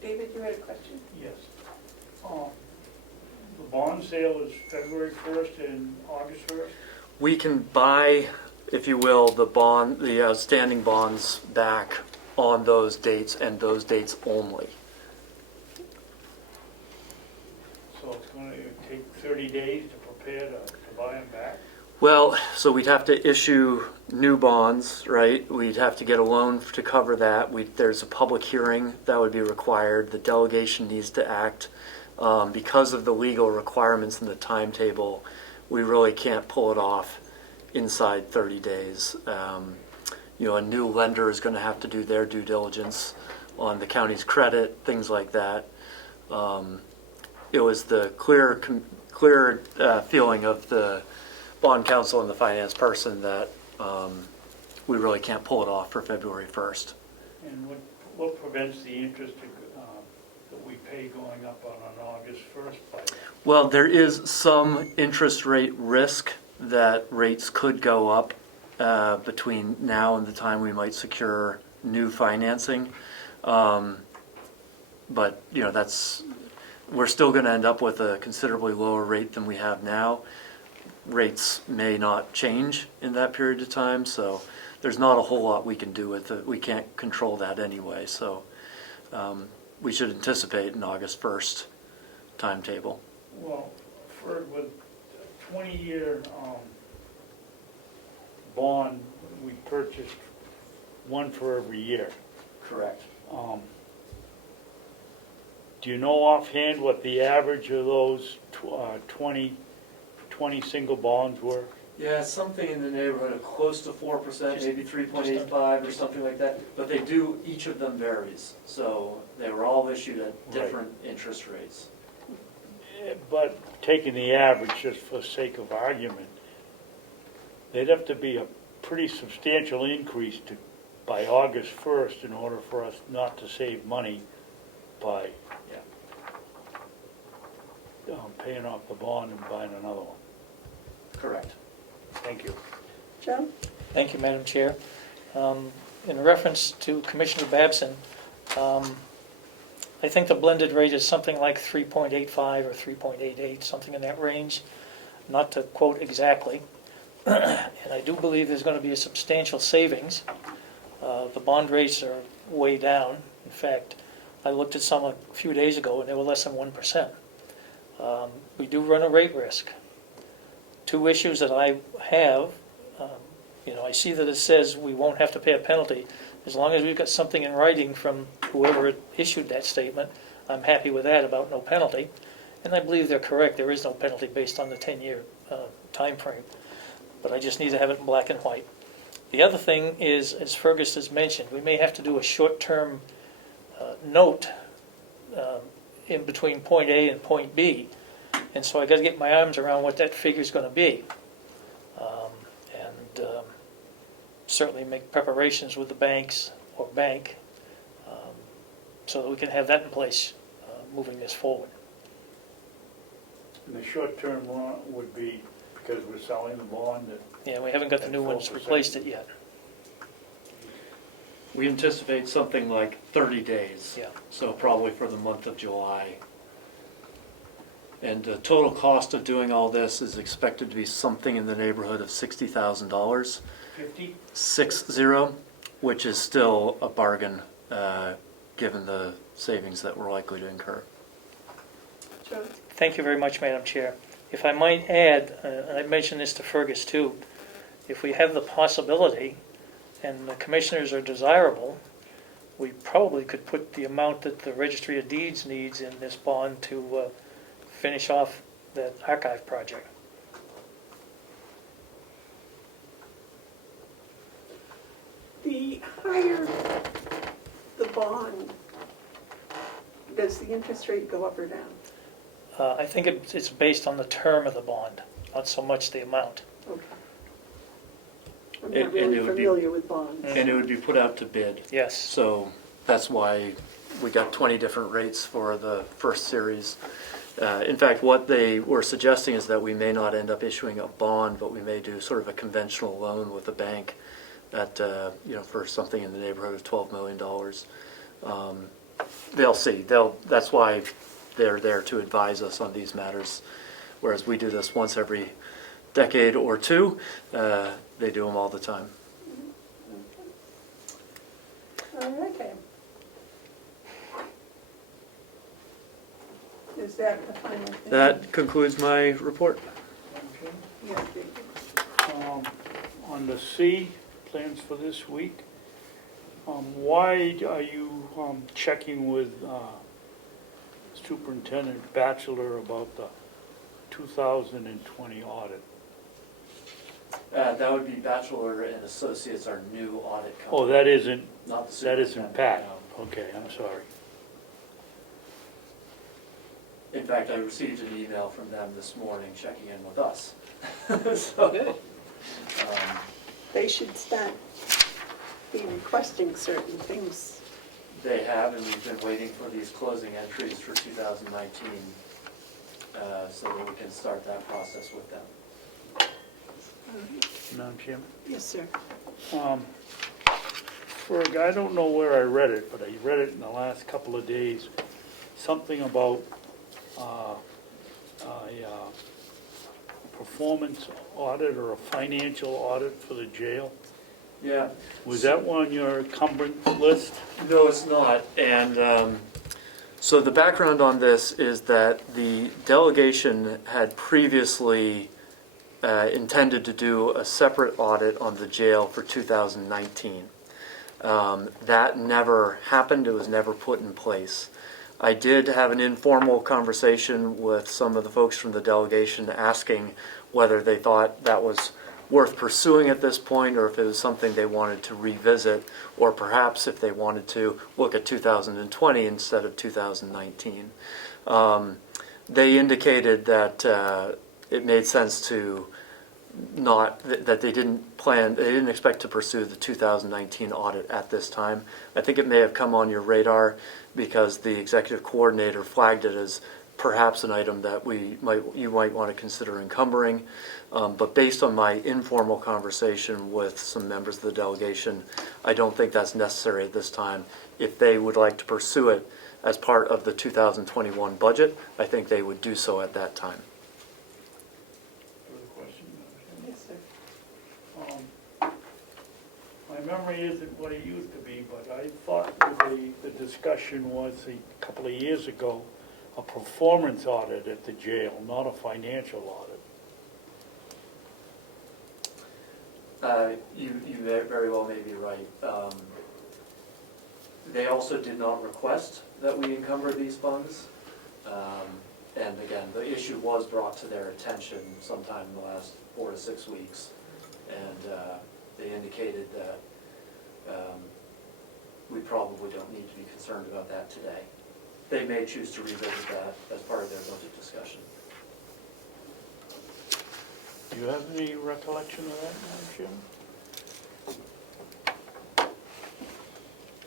David, you had a question? Yes. The bond sale is February 1st and August 1st? We can buy, if you will, the outstanding bonds back on those dates and those dates only. So it's going to take 30 days to prepare to buy them back? Well, so we'd have to issue new bonds, right? We'd have to get a loan to cover that. There's a public hearing that would be required. The delegation needs to act. Because of the legal requirements and the timetable, we really can't pull it off inside 30 days. A new lender is going to have to do their due diligence on the county's credit, things like that. It was the clear feeling of the bond counsel and the finance person that we really can't pull it off for February 1st. And what prevents the interest that we pay going up on August 1st by that? Well, there is some interest rate risk that rates could go up between now and the time we might secure new financing. But we're still going to end up with a considerably lower rate than we have now. Rates may not change in that period of time, so there's not a whole lot we can do with it. We can't control that anyway, so we should anticipate an August 1st timetable. Well, with a 20-year bond, we purchased one for every year. Correct. Do you know offhand what the average of those 20 single bonds were? Yeah, something in the neighborhood of close to 4%, maybe 3.85 or something like that. But each of them varies. So they were all issued at different interest rates. But taking the average, just for the sake of argument, there'd have to be a pretty substantial increase by August 1st in order for us not to save money by paying off the bond and buying another one. Correct. Thank you. Joe? Thank you, Madam Chair. In reference to Commissioner Babson, I think the blended rate is something like 3.85 or 3.88, something in that range, not to quote exactly. And I do believe there's going to be a substantial savings. The bond rates are way down. In fact, I looked at some a few days ago and they were less than 1%. We do run a rate risk. two issues that I have. I see that it says we won't have to pay a penalty. As long as we've got something in writing from whoever issued that statement, I'm happy with that about no penalty. And I believe they're correct. There is no penalty based on the 10-year time frame. But I just need to have it in black and white. The other thing is, as Fergus has mentioned, we may have to do a short-term note in between point A and point B. And so I got to get my arms around what that figure is going to be. Certainly make preparations with the banks or bank so that we can have that in place moving this forward. And the short-term loan would be because we're selling the bond at Yeah, we haven't got the new ones 4%. replaced it yet. We anticipate something like 30 days. Yeah. So probably for the month of July. And the total cost of doing all this is expected to be something in the neighborhood of $60,000. 50? 60, which is still a bargain given the savings that we're likely to incur. Joe? Thank you very much, Madam Chair. If I might add, and I mentioned this to Fergus too, if we have the possibility and the commissioners are desirable, we probably could put the amount that the Registry of Deeds needs in this bond to finish off that archive project. The higher the bond, does the interest rate go up or down? I think it's based on the term of the bond, not so much the amount. Okay. I'm And- not and really it would be- familiar with bonds. And it would be put out to bid. Yes. So that's why we got 20 different rates for the first series. In fact, what they were suggesting is that we may not end up issuing a bond, but we may do sort of a conventional loan with a bank at, for something in the neighborhood of $12 million. They'll see. That's why they're there to advise us on these matters, whereas we do this once every decade or two. They do them all the time. Okay. Is that the final thing? That concludes my report. Okay. Yes, David. On the C, plans for this week, why are you checking with Superintendent Batchelor about the 2020 audit? That would be Batchelor and Associates, our new audit company. Oh, that isn't Not the That isn't superintendent, Pat. no. Okay, I'm sorry. In fact, I received an email from them this morning checking in with us. So, Good. They should start be requesting certain things. They have, and we've been waiting for these closing entries for 2019 so that we can start that process with them. Madam Chairman? Yes, sir. Ferg, I don't know where I read it, but I read it in the last couple of days. Something about a performance audit or a financial audit for the jail. Yeah. Was that one on your encumbrance list? No, it's not. And so the background on this is that the delegation had previously intended to do a separate audit on the jail for 2019. That never happened. It was never put in place. I did have an informal conversation with some of the folks from the delegation asking whether they thought that was worth pursuing at this point, or if it was something they wanted to revisit, or perhaps if they wanted to look at 2020 instead of 2019. They indicated that it made sense to that they didn't expect to pursue the 2019 audit at this time. I think it may have come on your radar because the executive coordinator flagged it as perhaps an item that you might want to consider encumbering. But based on my informal conversation with some members of the delegation, I don't think that's necessary at this time. If they would like to pursue it as part of the 2021 budget, I think they would do so at that time. Further question? Yes, sir. My memory isn't what it used to be, but I thought the discussion was a couple of years ago, a performance audit at the jail, not a financial audit. You very well may be right. They also did not request that we encumber these funds. And again, the issue was brought to their attention sometime in the last 4 to 6 weeks. And they indicated that we probably don't need to be concerned about that today. They may choose to revisit that as part of their budget discussion. Do you have any recollection of that, Madam Chairman?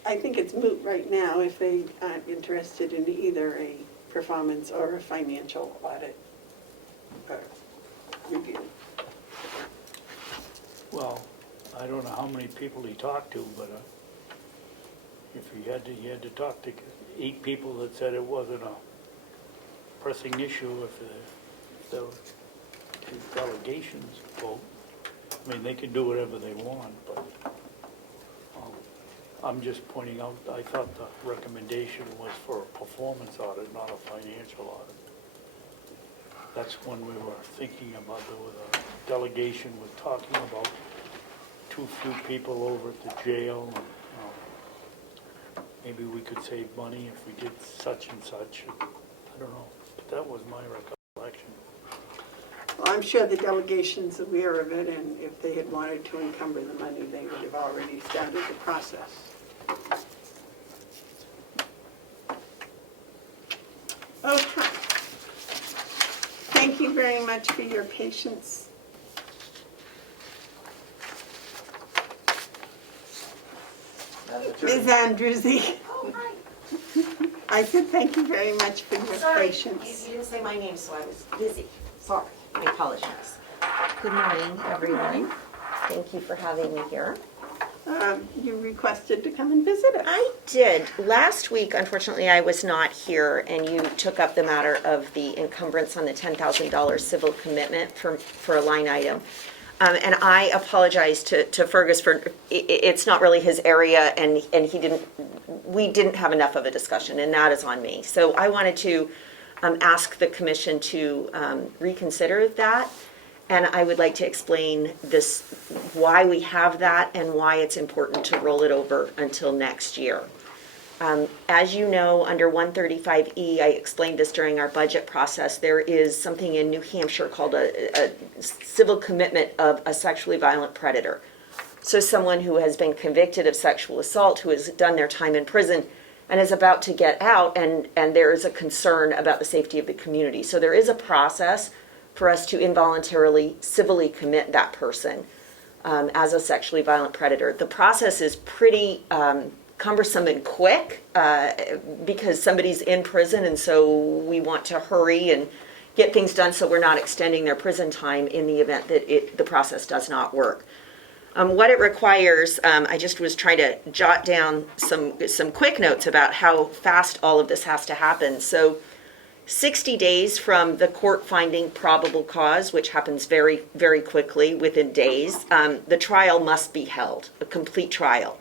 I think it's moot right now if they aren't interested in either a performance or a financial audit review. Well, I don't know how many people he talked to, but if he had to talk to 8 people that said it wasn't a pressing issue. If the delegations vote, I mean, they can do whatever they want, but I'm just pointing out, I thought the recommendation was for a performance audit, not a financial audit. That's when we were thinking about, there was a delegation was talking about too few people over at the jail, and maybe we could save money if we did such and such. I don't know, but that was my recollection. Well, I'm sure the delegation's aware of it, and if they had wanted to encumber the money, they would have already started the process. Okay. Thank you very much for your patience. Ms. Andrewsy. Oh, hi. I said thank you very much for your Sorry, you patience. didn't say my name, so I was busy. Sorry, I apologize. Good morning, everyone. Thank you for having me here. You requested to come and visit us. I did. Last week, unfortunately, I was not here, and you took up the matter of the encumbrance on the $10,000 civil commitment for a line item. And I apologize to Fergus for, it's not really his area, and we didn't have enough of a discussion, and that is on me. So I wanted to ask the commission to reconsider that, and I would like to explain this, why we have that and why it's important to roll it over until next year. As you know, under 135E, I explained this during our budget process, there is something in New Hampshire called a civil commitment of a sexually violent predator. So someone who has been convicted of sexual assault, who has done their time in prison and is about to get out, and there is a concern about the safety of the community. So there is a process for us to involuntarily civilly commit that person as a sexually violent predator. The process is pretty cumbersome and quick because somebody's in prison, and so we want to hurry and get things done so we're not extending their prison time in the event that the process does not work. What it requires, I just was trying to jot down some quick notes about how fast all of this has to happen. So 60 days from the court finding probable cause, which happens very, very quickly, within days, the trial must be held, a complete trial.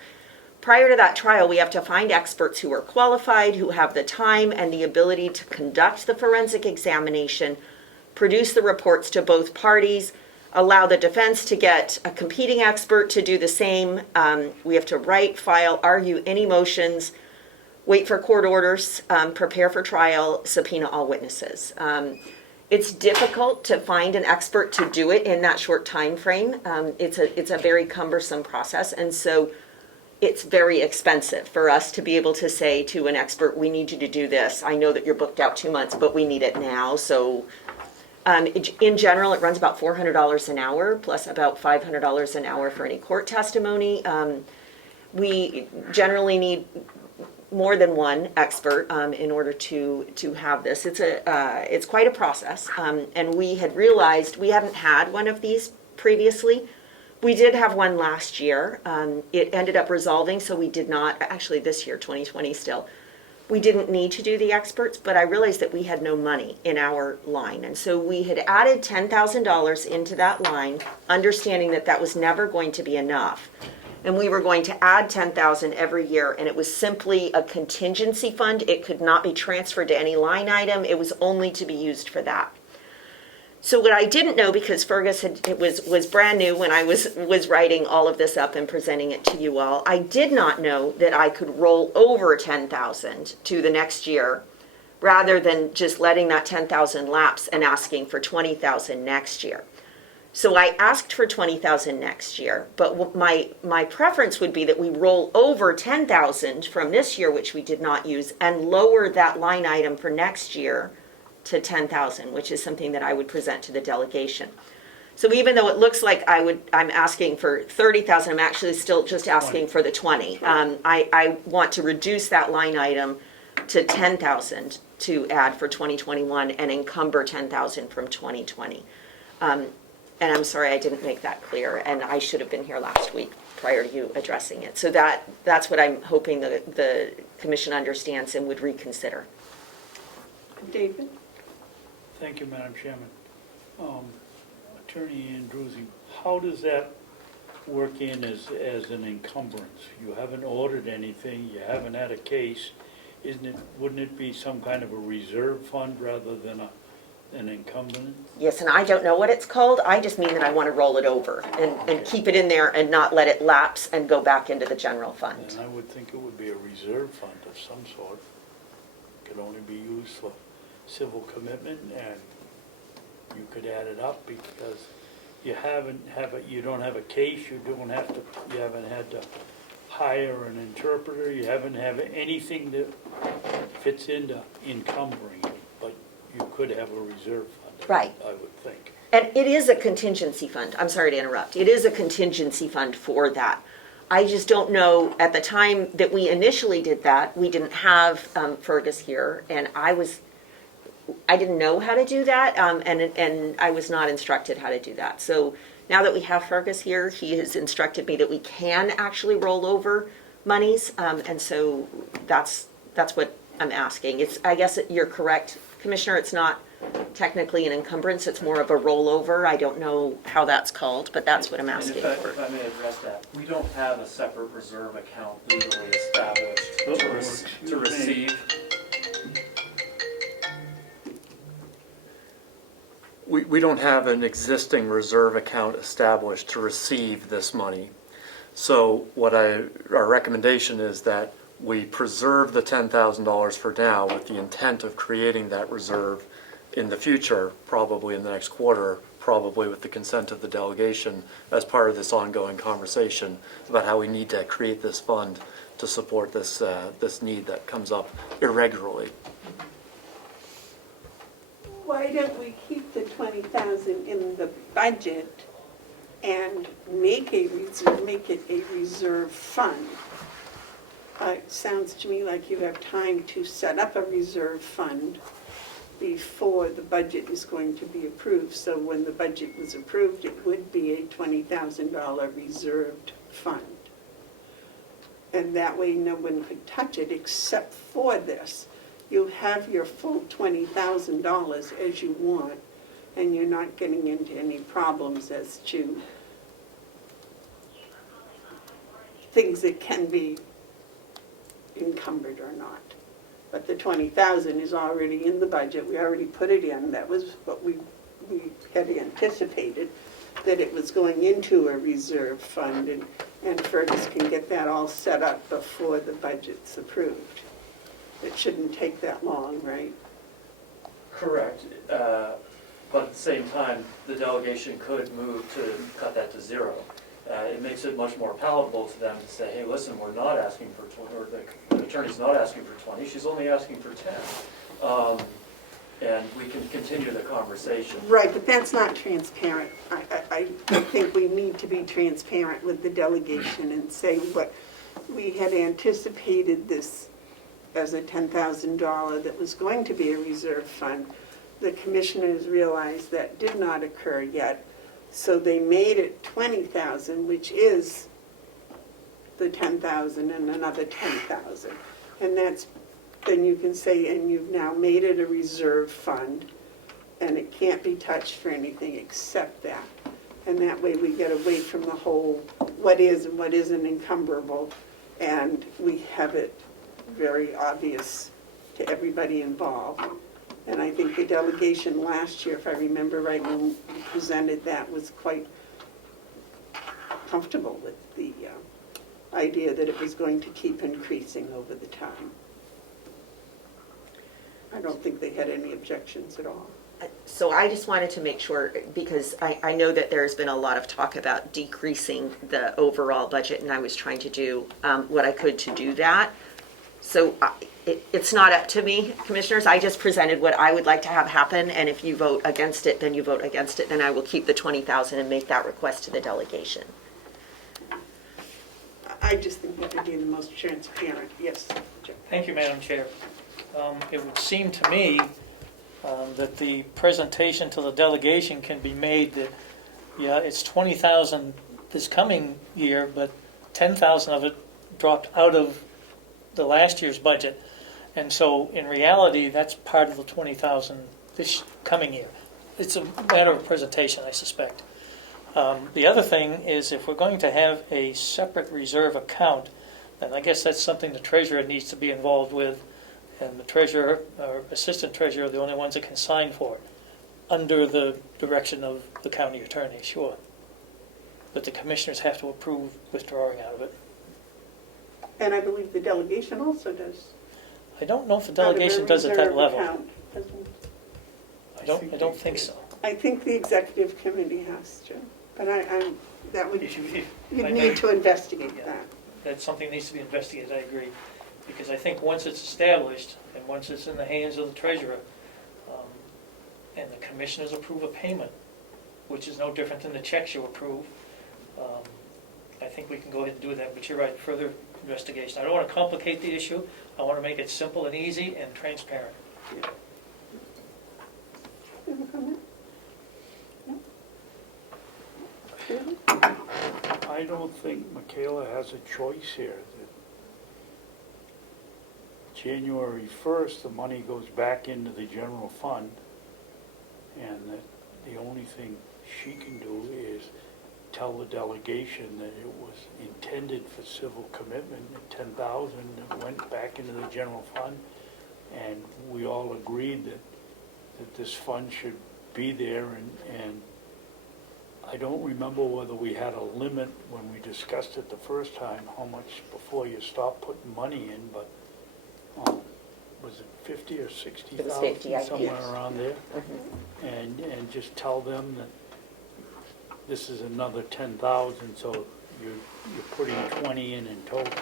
Prior to that trial, we have to find experts who are qualified, who have the time and the ability to conduct the forensic examination, produce the reports to both parties, allow the defense to get a competing expert to do the same. We have to write, file, argue any motions, wait for court orders, prepare for trial, subpoena all witnesses. It's difficult to find an expert to do it in that short time frame. It's a very cumbersome process, and so it's very expensive for us to be able to say to an expert, we need you to do this. I know that you're booked out 2 months, but we need it now. So in general, it runs about $400 an hour, plus about $500 an hour for any court testimony. We generally need more than one expert in order to have this. It's quite a process, and we had realized we hadn't had one of these previously. We did have one last year. It ended up resolving, so we did not, actually this year, 2020 still, we didn't need to do the experts, but I realized that we had no money in our line. And so we had added $10,000 into that line, understanding that that was never going to be enough. And we were going to add $10,000 every year, and it was simply a contingency fund. It could not be transferred to any line item. It was only to be used for that. So what I didn't know, because Fergus was brand new when I was writing all of this up and presenting it to you all, I did not know that I could roll over 10,000 to the next year, rather than just letting that 10,000 lapse and asking for 20,000 next year. So I asked for 20,000 next year, but my preference would be that we roll over 10,000 from this year, which we did not use, and lower that line item for next year to 10,000, which is something that I would present to the delegation. So even though it looks like I'm asking for 30,000, I'm actually still just asking for the 20. I want to reduce that line item to 10,000 to add for 2021 and encumber 10,000 from 2020. And I'm sorry I didn't make that clear, and I should have been here last week prior to you addressing it. So that's what I'm hoping the commission understands and would reconsider. David? Thank you, Madam Chairman. Attorney Andrewsy, how does that work in as an encumbrance? You haven't ordered anything, you haven't had a case. Wouldn't it be some kind of a reserve fund rather than an encumbrance? Yes, and I don't know what it's called. I just mean that I want to roll it over and keep it in there and not let it lapse and go back into the general fund. And I would think it would be a reserve fund of some sort. It could only be used for civil commitment, and you could add it up because you don't have a case, you haven't had to hire an interpreter, you haven't had anything that fits into encumbering, but you could have a reserve fund. Right. I would think. And it is a contingency fund. I'm sorry to interrupt. It is a contingency fund for that. I just don't know, at the time that we initially did that, we didn't have Fergus here, and I didn't know how to do that, and I was not instructed how to do that. So now that we have Fergus here, he has instructed me that we can actually roll over monies, and so that's what I'm asking. I guess you're correct, Commissioner, it's not technically an encumbrance, it's more of a rollover. I don't know how that's called, but that's what I'm asking for. If I may address that, we don't have a separate reserve account legally established to receive. We don't have an existing reserve account established to receive this money. So our recommendation is that we preserve the $10,000 for now with the intent of creating that reserve in the future, probably in the next quarter, probably with the consent of the delegation, as part of this ongoing conversation about how we need to create this fund to support this need that comes up irregularly. Why don't we keep the 20,000 in the budget and make it a reserve fund? It sounds to me like you have time to set up a reserve fund before the budget is going to be approved. So when the budget was approved, it would be a $20,000 reserved fund. And that way no one could touch it except for this. You have your full $20,000 as you want, and you're not getting into any problems as to things that can be encumbered or not. But the 20,000 is already in the budget. We already put it in. That was what we had anticipated, that it was going into a reserve fund, and Fergus can get that all set up before the budget's approved. It shouldn't take that long, right? Correct. But at the same time, the delegation could move to cut that to zero. It makes it much more palatable to them to say, hey, listen, we're not asking for 20, or the attorney's not asking for 20, she's only asking for 10. And we can continue the conversation. Right, but that's not transparent. I think we need to be transparent with the delegation and say what we had anticipated this as a $10,000 that was going to be a reserve fund. The commissioners realized that did not occur yet. So they made it 20,000, which is the 10,000 and another 10,000. And then you can say, and you've now made it a reserve fund, and it can't be touched for anything except that. And that way we get away from the whole what is and what isn't encumberable, and we have it very obvious to everybody involved. And I think the delegation last year, if I remember right, when we presented that, was quite comfortable with the idea that it was going to keep increasing over the time. I don't think they had any objections at all. So I just wanted to make sure, because I know that there's been a lot of talk about decreasing the overall budget, and I was trying to do what I could to do that. So it's not up to me, commissioners. I just presented what I would like to have happen, and if you vote against it, then you vote against it. Then I will keep the 20,000 and make that request to the delegation. I just think that would be the most transparent. Yes, Joe. Thank you, Madam Chair. It would seem to me that the presentation to the delegation can be made that, yeah, it's 20,000 this coming year, but 10,000 of it dropped out of the last year's budget. And so in reality, that's part of the 20,000 this coming year. It's a matter of presentation, I suspect. The other thing is, if we're going to have a separate reserve account, then I guess that's something the treasurer needs to be involved with, and the treasurer or assistant treasurer are the only ones that can sign for it, under the direction of the county attorney, sure. But the commissioners have to approve withdrawing out of it. And I believe the delegation also does. I don't know if the delegation does at that Reserve level. account. I don't think so. I think the executive committee has to, but that would, If you'd I need may- to investigate Yeah. that. That's something that needs to be investigated, I agree. Because I think once it's established, and once it's in the hands of the treasurer, and the commissioners approve a payment, which is no different than the checks you approve, I think we can go ahead and do that. But you're right, further investigation. I don't want to complicate the issue. I want to make it simple and easy and transparent. You have a comment? No? Shirley? I don't think Michaela has a choice here. January 1st, the money goes back into the general fund, and that the only thing she can do is tell the delegation that it was intended for civil commitment, and 10,000 that went back into the general fund, and we all agreed that this fund should be there, and I don't remember whether we had a limit when we discussed it the first time, how much before you stop putting money in, but was it 50 or 60,000? It was 50, I think. Somewhere around there. And just tell them that this is another 10,000, so you're putting 20 in total.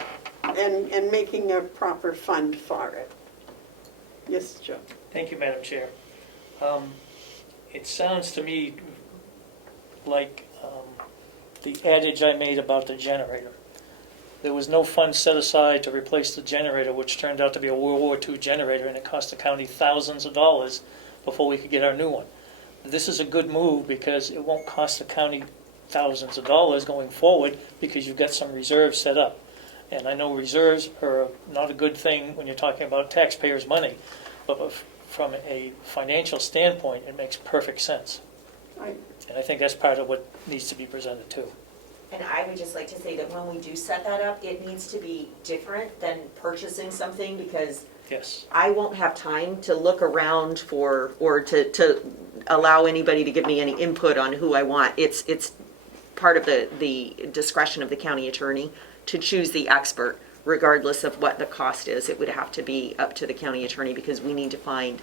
And making a proper fund for it. Yes, Joe? Thank you, Madam Chair. It sounds to me like the adage I made about the generator. There was no funds set aside to replace the generator, which turned out to be a World War II generator, and it cost the county thousands of dollars before we could get our new one. This is a good move because it won't cost the county thousands of dollars going forward because you've got some reserves set up. And I know reserves are not a good thing when you're talking about taxpayers' money, but from a financial standpoint, it makes perfect sense. Right. And I think that's part of what needs to be presented too. And I would just like to say that when we do set that up, it needs to be different than purchasing something, because Yes. I won't have time to look around for, or to allow anybody to give me any input on who I want. It's part of the discretion of the county attorney to choose the expert, regardless of what the cost is. It would have to be up to the county attorney, because we need to find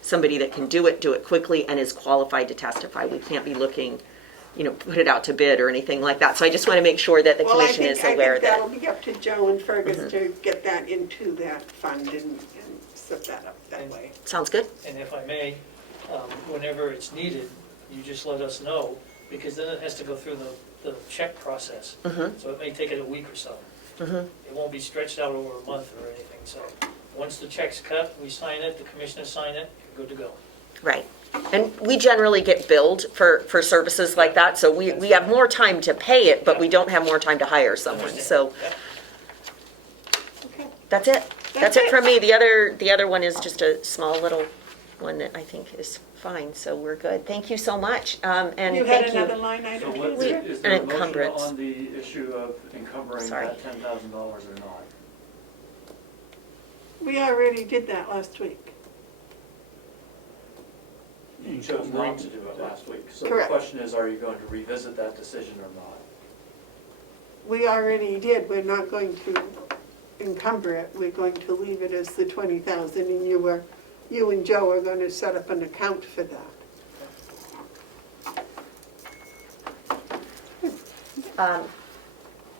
somebody that can do it quickly, and is qualified to testify. We can't be looking, put it out to bid or anything like that. So I just want to make sure that the Well, commission is aware I of think that. that'll be up to Joe and Fergus to get that into that fund and set that up that way. Sounds good? And if I may, whenever it's needed, you just let us know, because then it has to go through the check process. So it may take it a week or so. It won't be stretched out over a month or anything. So once the check's cut, we sign it, the commissioners sign it, you're good to go. Right. And we generally get billed for services like that, so we have more time to pay it, but we don't have more time to hire someone. So Yep. Okay. that's it. That's it from me. The other one is just a small little one that I think is fine, so we're good. Thank you so much, and You had thank another you. line item, So what, please? is there a motion encumbrance. on the issue of encumbering Sorry. that $10,000 or not? We already did that last week. You You chose come not right- to do it last week. So the Correct. question is, are you going to revisit that decision or not? We already did, we're not going to encumber it, we're going to leave it as the 20,000, and you and Joe are gonna set up an account for that.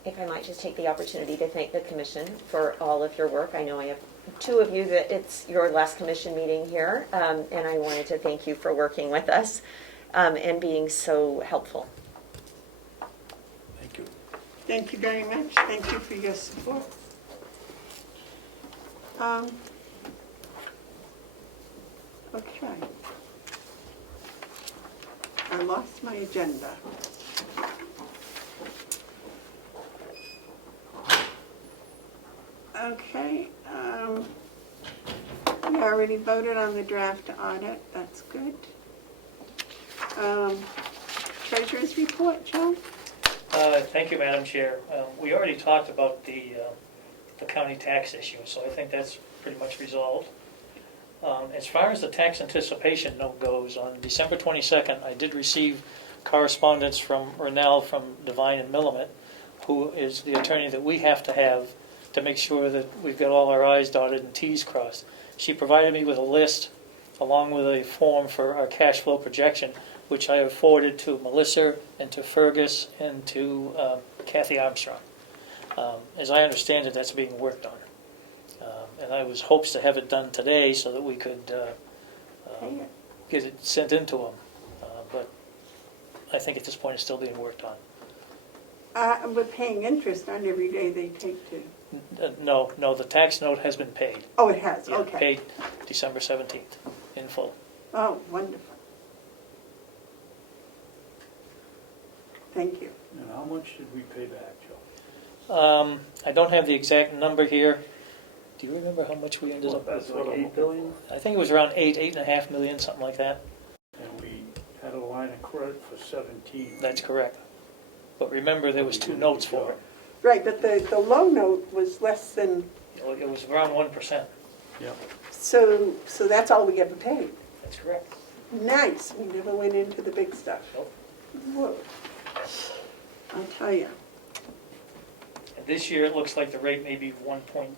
If I might just take the opportunity to thank the commission for all of your work. I know I have two of you that it's your last commission meeting here, and I wanted to thank you for working with us and being so helpful. Thank you. Thank you very much, thank you for your support. Okay. I lost my agenda. Okay, we already voted on the draft audit, that's good. Treasurer's report, Joe? Thank you, Madam Chair. We already talked about the county tax issue, so I think that's pretty much resolved. As far as the tax anticipation note goes, on December 22nd, I did receive correspondence from Rennell from Devine and Millamette, who is the attorney that we have to make sure that we've got all our I's dotted and T's crossed. She provided me with a list along with a form for our cash flow projection, which I have forwarded to Melissa and to Fergus and to Kathy Armstrong. As I understand it, that's being worked on. And I was hopes to have it done today so that we could get it sent into them. But I think at this point it's still being worked on. We're paying interest on every day they take to. No, the tax note has been paid. Oh, it has, Yeah, okay. paid December 17th in full. Oh, wonderful. Thank you. And how much did we pay back, Joe? I don't have the exact number here. Do you remember how much we ended up That's with? like 8 billion, I think it was around 8.5 million, something like that. and we had a line of credit for 17. That's correct. But remember, there was two notes for it. Right, but the low note was less than, It was around 1%. Yep. so that's all we ever paid. That's correct. Nice, we never went into the big stuff. Nope. Whoa. I'll tell you. And this year, it looks like the rate may be 1.09.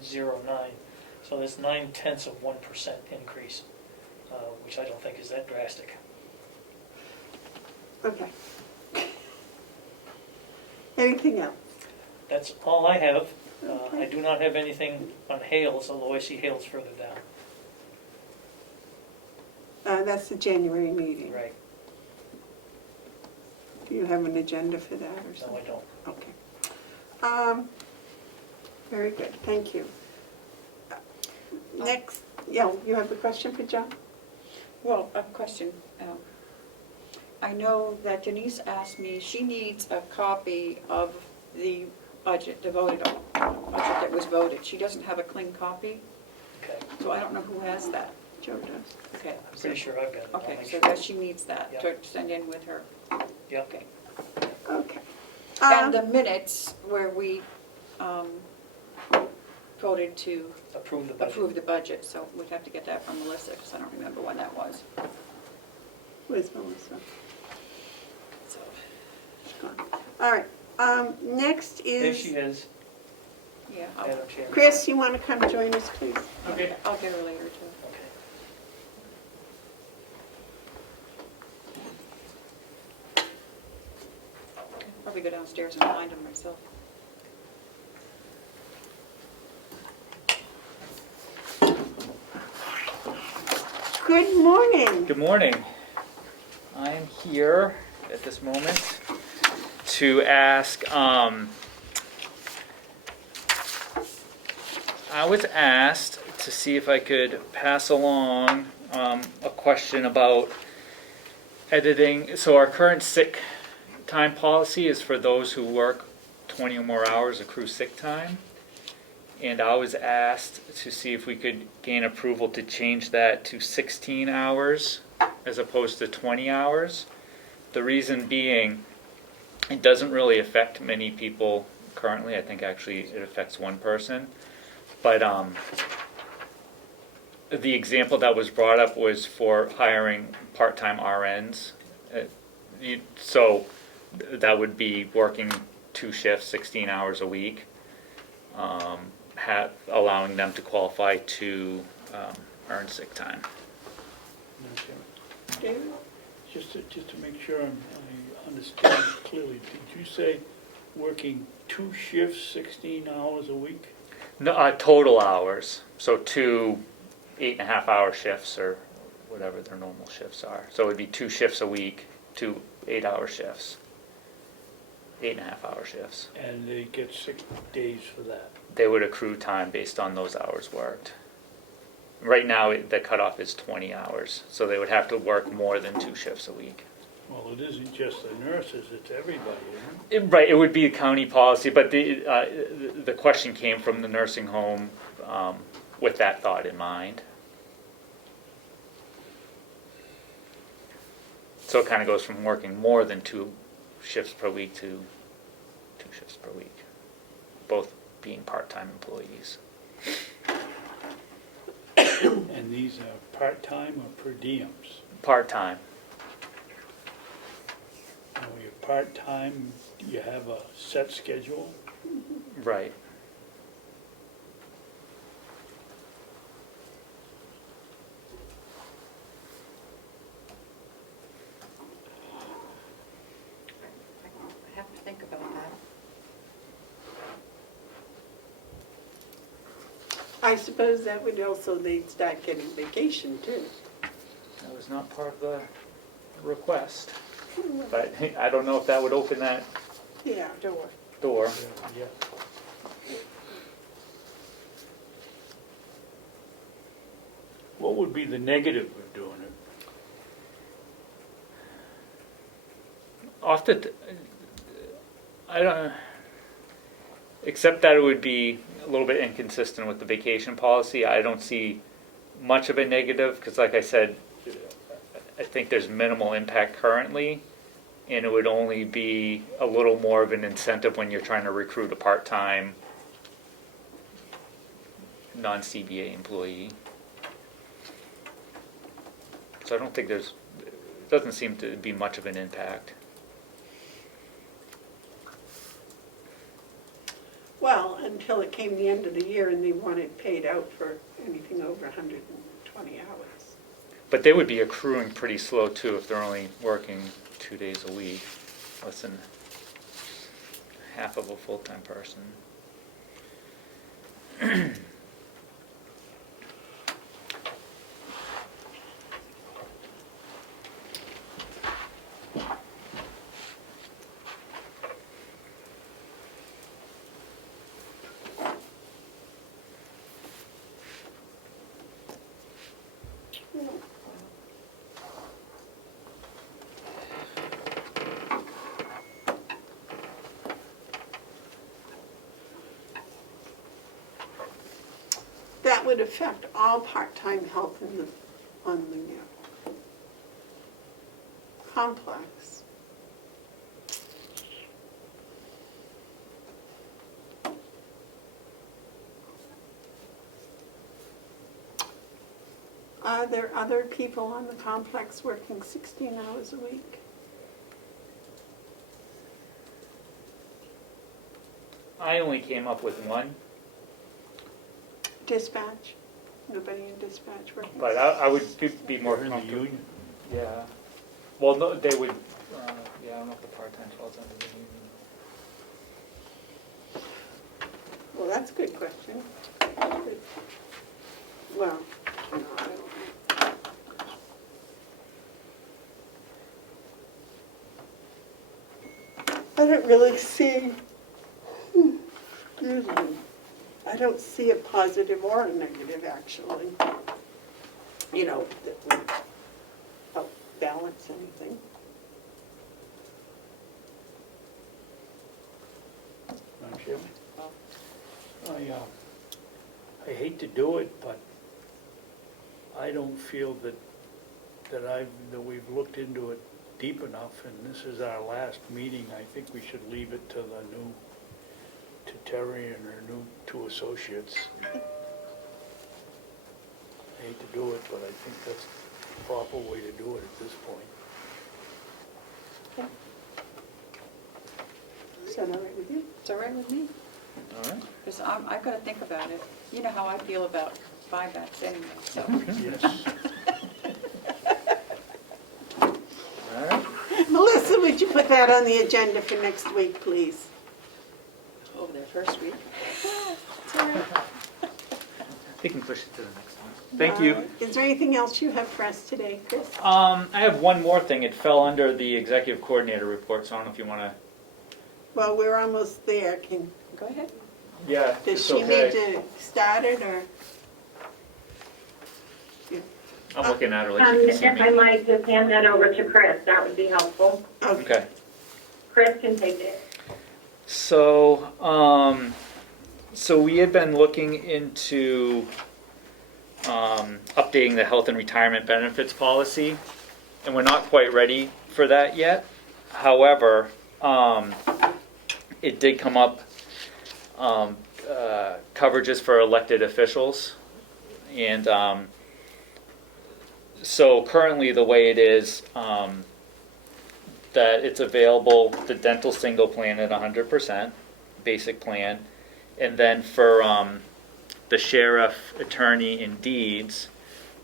So that's 0.9% increase, which I don't think is that drastic. Okay. Anything else? That's all I have. Okay. I do not have anything on Hales, although I see Hales further down. That's the January meeting. Right. Do you have an agenda for that or No, something? I don't. Okay. Very good, thank you. Next, yeah, you have a question for Joe? Well, a question. I know that Denise asked me, she needs a copy of the budget, the voted budget that was voted. She doesn't have a clean copy, Okay. so I don't know who has that. Joe does. Okay. I'm pretty sure I've got it. I'll Okay, make so sure. that she needs that Yeah. to send in with her. Yeah. Okay. Okay. And the minutes where we voted to Approve the budget. approve the budget, so we'd have to get that from Melissa, because I don't remember when that was. Where's Melissa? So, She's gone. All right, next There is, she is, yeah, Madam Chair. Chris, you want to come join us, please? Okay. I'll get her later too. Okay. Probably go downstairs and find him myself. Good morning. Good morning. I'm here at this moment to ask, I was asked to see if I could pass along a question about editing. So our current sick time policy is for those who work 20 or more hours accrue sick time. And I was asked to see if we could gain approval to change that to 16 hours as opposed to 20 hours. The reason being, it doesn't really affect many people currently. I think actually it affects one person. But The example that was brought up was for hiring part-time RNs. So that would be working 2 shifts, 16 hours a week, allowing them to qualify to earn sick time. Madam Chairman, David? just to make sure I understand clearly, did you say working 2 shifts, 16 hours a week? No, total hours, so 2 8.5-hour shifts or whatever their normal shifts are. So it would be 2 shifts a week, 2 8-hour shifts, 8.5-hour shifts. And they get 6 days for that? They would accrue time based on those hours worked. Right now, the cutoff is 20 hours, so they would have to work more than 2 shifts a week. Well, it isn't just the nurses, it's everybody, isn't it? Right, it would be a county policy, but the question came from the nursing home with that thought in mind. So it kind of goes from working more than 2 shifts per week to 2 shifts per week, both being part-time employees. And these are part-time or per diems? Part-time. When you're part-time, you have a set schedule? Right. I have to think about that. I suppose that would also, they'd start getting vacation too. That was not part of the request, but I don't know if that would open that Yeah, door. door. Yeah. What would be the negative of doing it? I don't, except that it would be a little bit inconsistent with the vacation policy. I don't see much of a negative, because like I said, I think there's minimal impact currently, and it would only be a little more of an incentive when you're trying to recruit a part-time non-CBA employee. So I don't think it doesn't seem to be much of an impact. Well, until it came the end of the year and they wanted paid out for anything over 120 hours. But they would be accruing pretty slow too if they're only working 2 days a week, less than half of a full-time person. That would affect all part-time health on the complex. Are there other people on the complex working 16 hours a week? I only came up with one, Dispatch? Nobody in dispatch working? but I would be more We're in the comfortable. union. Yeah. Well, no, they would, yeah, I don't know if the part-time falls under the union. Well, that's a good question. Well, no, I don't know. I don't really see, excuse me, I don't see a positive or a negative, actually. You know, that would help balance anything. Madam Chairman? I hate to do it, but I don't feel that we've looked into it deep enough, and this is our last meeting. I think we should leave it to Terry and her new 2 associates. hate to do it, but I think that's the proper way to do it at this point. Is that all right with you? It's all right with me, All right. because I've got to think about it. You know how I feel about buybacks anyway, so. Yes. All right. Melissa, would you put that on the agenda for next week, please? Over there first week. It's all right. We can push it to the next one. Thank you. Is there anything else you have for us today, Chris? I have one more thing. It fell under the executive coordinator report, so I don't know if you want to. Well, we're almost there. Go ahead. Yeah, Does it's she okay. need to start it, or? I'm looking at her like she can see If I me. might just hand that over to Chris, that would be helpful. Okay. Chris can take it. So, so we had been looking into updating the health and retirement benefits policy, and we're not quite ready for that yet. However, it did come up, coverages for elected officials, and so currently the way it is, that it's available, the dental single plan at 100%, basic plan, and then for the sheriff, attorney, and deeds,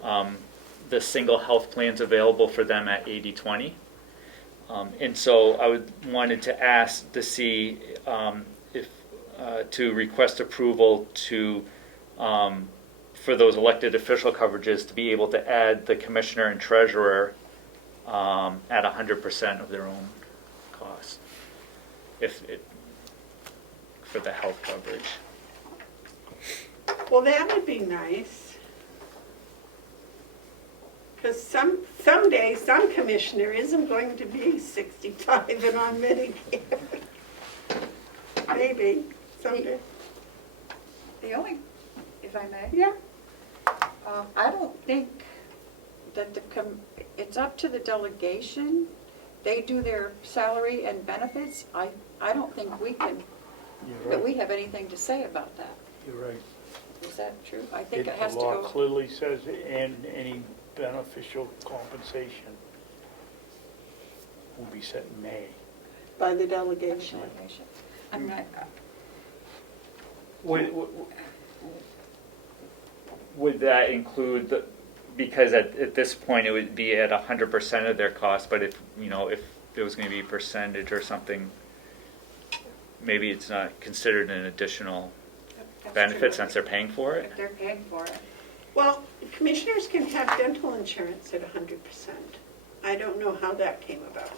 the single health plan's available for them at 80/20. And so I wanted to ask to see if to request approval to for those elected official coverages to be able to add the commissioner and treasurer at 100% of their own cost, for the health coverage. Well, that would be nice. Because someday, some commissioner isn't going to be 65 and on Medicare. Maybe, someday. The only, if I may, Yeah. I don't think that it's up to the delegation. They do their salary and benefits. I don't think we can, You're that right. we have anything to say about that. You're right. Is that true? I think it has The to law go. clearly says, and any beneficial compensation will be set in May. By the delegation. Delegation. I mean, Would that include the, because at this point it would be at 100% of their cost, but if there was going to be a percentage or something, maybe it's not considered an additional that's benefit true. since they're paying for it? If they're paying for it. Well, commissioners can have dental insurance at 100%. I don't know how that came about.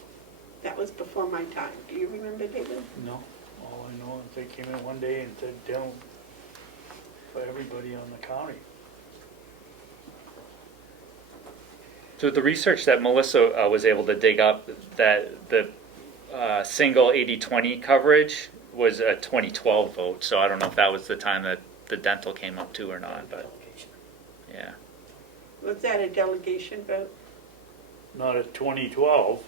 That was before my time. Do you remember, David? No, all I know is they came in one day and said dental for everybody on the county. So the research that Melissa was able to dig up, that the single 80/20 coverage was a 2012 vote, so I don't know if that was the time that the dental came up too or not, but yeah. Was that a delegation vote? Not at 2012.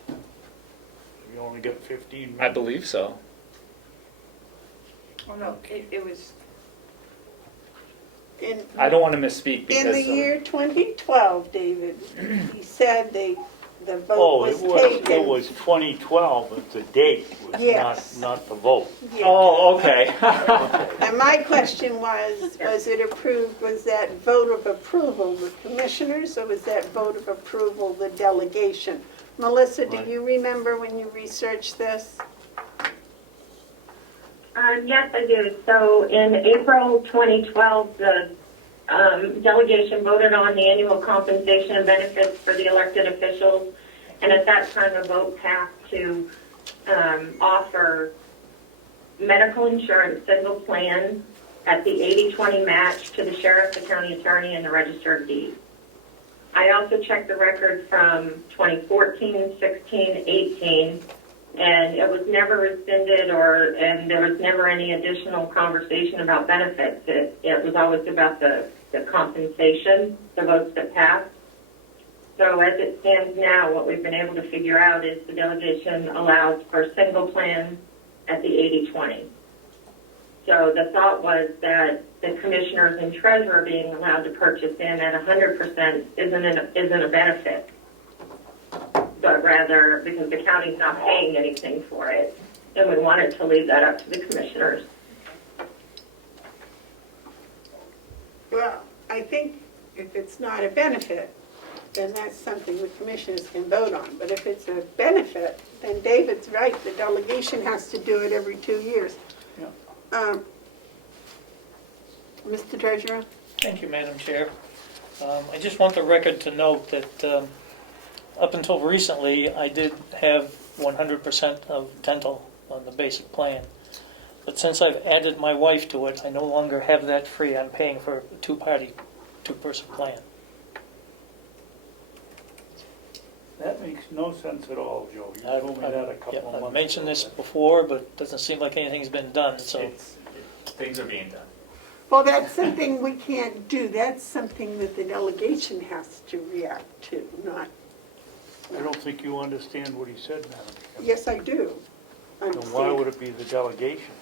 You only got 15 I believe so. Oh, no, it was, I don't want to misspeak In because the year 2012, David, he said the vote Oh, was it taken. was 2012, but the date was Yes. not the vote. Yeah. Oh, okay. And my question was it approved, was that vote of approval the commissioners, or was that vote of approval the delegation? Melissa, do Right. you remember when you researched this? Yes, I do. So in April 2012, the delegation voted on the annual compensation and benefits for the elected officials. And at that time, a vote passed to offer medical insurance single plan at the 80/20 match to the sheriff, the county attorney, and the register of deeds. I also checked the record from 2014, 16, 18, and it was never rescinded and there was never any additional conversation about benefits. It was always about the compensation, the votes that passed. So as it stands now, what we've been able to figure out is the delegation allows for single plan at the 80/20. So the thought was that the commissioners and treasurer being allowed to purchase in at 100% isn't a benefit, but rather because the county's not paying anything for it, and we wanted to leave that up to the commissioners. Well, I think if it's not a benefit, then that's something the commissioners can vote on. But if it's a benefit, then David's right, the delegation has to do it every 2 years. Yeah. Mr. Treasurer? Thank you, Madam Chair. I just want the record to note that up until recently, I did have 100% of dental on the basic plan. But since I've added my wife to it, I no longer have that free. I'm paying for a two-person plan. That makes no sense at all, Joe. You told me that a couple of months ago. I've mentioned this before, but it doesn't seem like anything's been done, so. Things are being done. Well, that's something we can't do. That's something that the delegation has to react to, not, I don't think you understand what he said, Madam Chair. yes, I do. Then why would it be the delegation?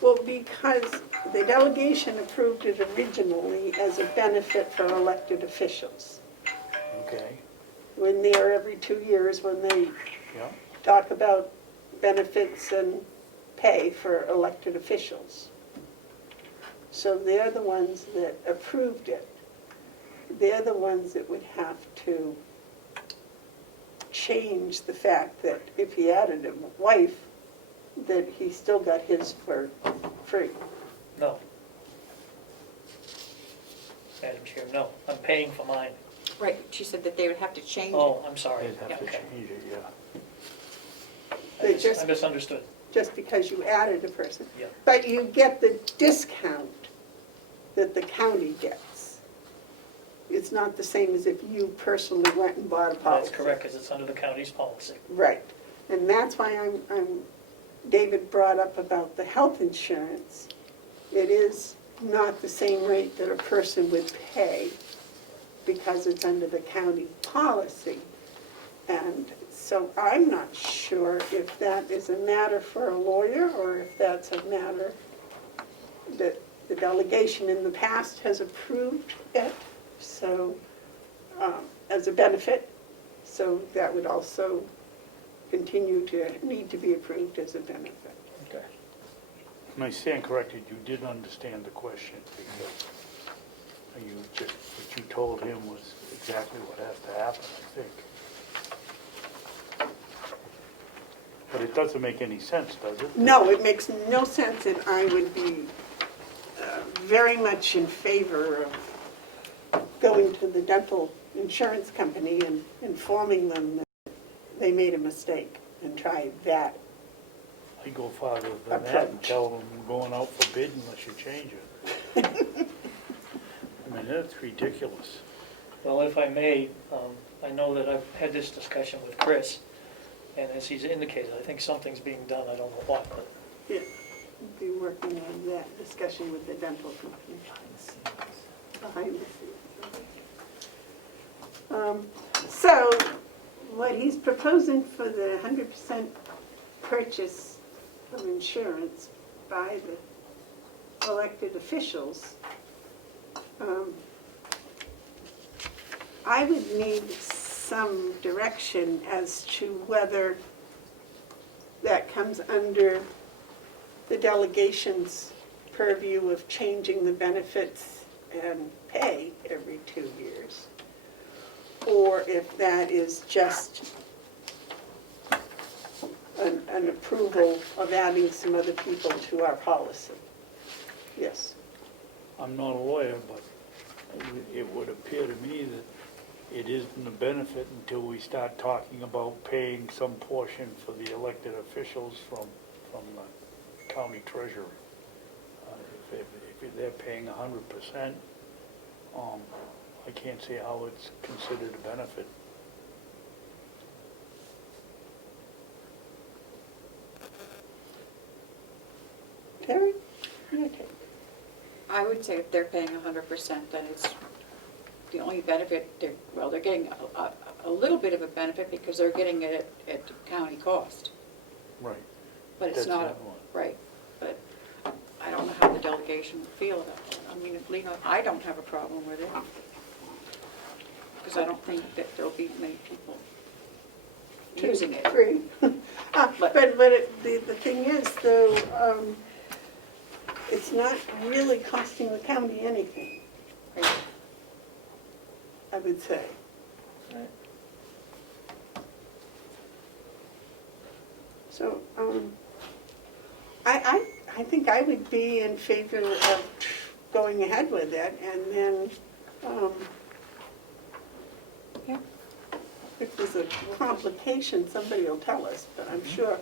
Well, because the delegation approved it originally as a benefit for elected officials. Okay, When they are every 2 years, when they yeah. talk about benefits and pay for elected officials. So they're the ones that approved it. They're the ones that would have to change the fact that if he added a wife, that he still got his for free. No. Madam Chair, no. I'm paying for mine. Right, she said that they would have to change it. Oh, I'm sorry. They'd have Yeah, to okay. change it, yeah. They I just, misunderstood. just because you added a person. Yeah. But you get the discount that the county gets. It's not the same as if you personally went and bought a policy. That's correct, because it's under the county's policy. Right. And that's why David brought up about the health insurance. It is not the same rate that a person would pay because it's under the county policy. And so I'm not sure if that is a matter for a lawyer or if that's a matter that the delegation in the past has approved it, so, as a benefit. So that would also continue to need to be approved as a benefit. Okay. And I stand corrected, you did understand the question because what you told him was exactly what has to happen, I think. But it doesn't make any sense, does it? No, it makes no sense, and I would be very much in favor of going to the dental insurance company and informing them that they made a mistake and try that. I go farther than that and tell them we're going out for bid unless you change it. I mean, that's ridiculous. Well, if I may, I know that I've had this discussion with Chris, and as he's indicated, I think something's being done. I don't know what, but Yeah, be working on that discussion with the dental company. Behind the scenes. So, what he's proposing for the 100% purchase of insurance by the elected officials, I would need some direction as to whether that comes under the delegation's purview of changing the benefits and pay every 2 years, or if that is just an approval of adding some other people to our policy. Yes. I'm not a lawyer, but it would appear to me that it isn't a benefit until we start talking about paying some portion for the elected officials from the county treasurer. If they're paying 100%, I can't see how it's considered a benefit. Terry? Okay. I would say if they're paying 100%, then it's the only benefit, they're getting a little bit of a benefit because they're getting it at county cost. Right. But it's That's not, that one. right, but I don't know how the delegation would feel about that. I mean, if legal, I don't have a problem with it. Because I don't think that there'll be many people using it. Free. The thing is, though, it's not really costing the county anything, I would say. Right. So, I think I would be in favor of going ahead with it, and then, Yeah. if there's a complication, somebody will tell us, but I'm sure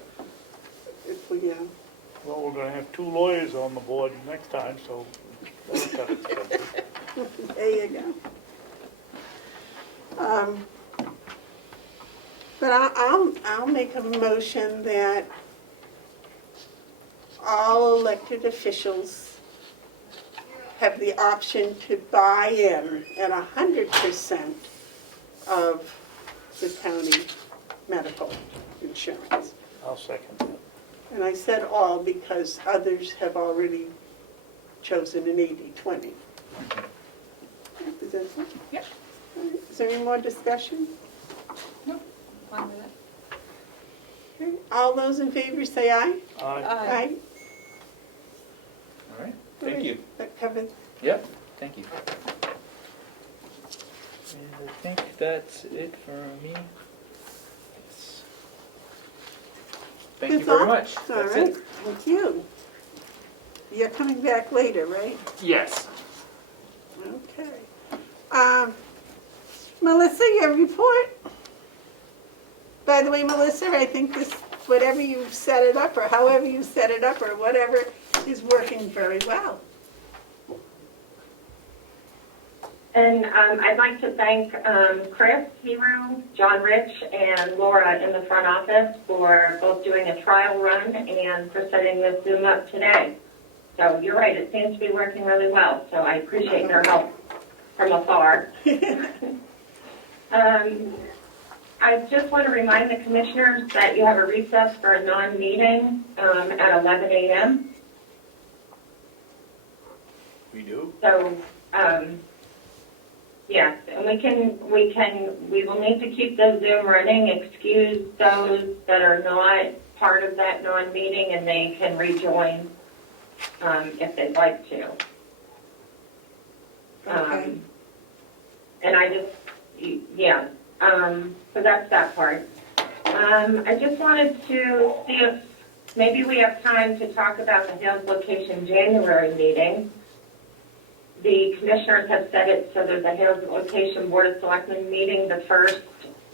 if we, Well, we're gonna have 2 lawyers on the board next time, so that'll cut expenses. there you go. But I'll make a motion that all elected officials have the option to buy in at 100% of the county medical insurance. I'll second that. And I said all because others have already chosen an 80/20. Is that it? Yep. Is there any more discussion? No, fine with that. Okay. All those in favor say aye. Aye. All right, thank you. That covers. Yep, thank you. And I think that's it for me. Yes. Thank you That's very all? much. All That's right, it. thank you. You're coming back later, right? Yes. Okay. Melissa, your report? By the way, Melissa, I think this, whatever you set it up, or however you set it up, or whatever, is working very well. And I'd like to thank Chris Hero, John Rich, and Laura in the front office for both doing a trial run and for setting this Zoom up today. So you're right, it seems to be working really well, so I appreciate their help from afar. I just want to remind the commissioners that you have a recess for a non-meeting at 11 a.m. We do? So, yes, and we will need to keep the Zoom running, excuse those that are not part of that non-meeting, and they can rejoin if they'd like to. Okay. And I just, yeah, so that's that part. I just wanted to see if maybe we have time to talk about the Hales Location January meeting. The commissioners have set it so there's a Hales Location Board of Selectmen meeting the first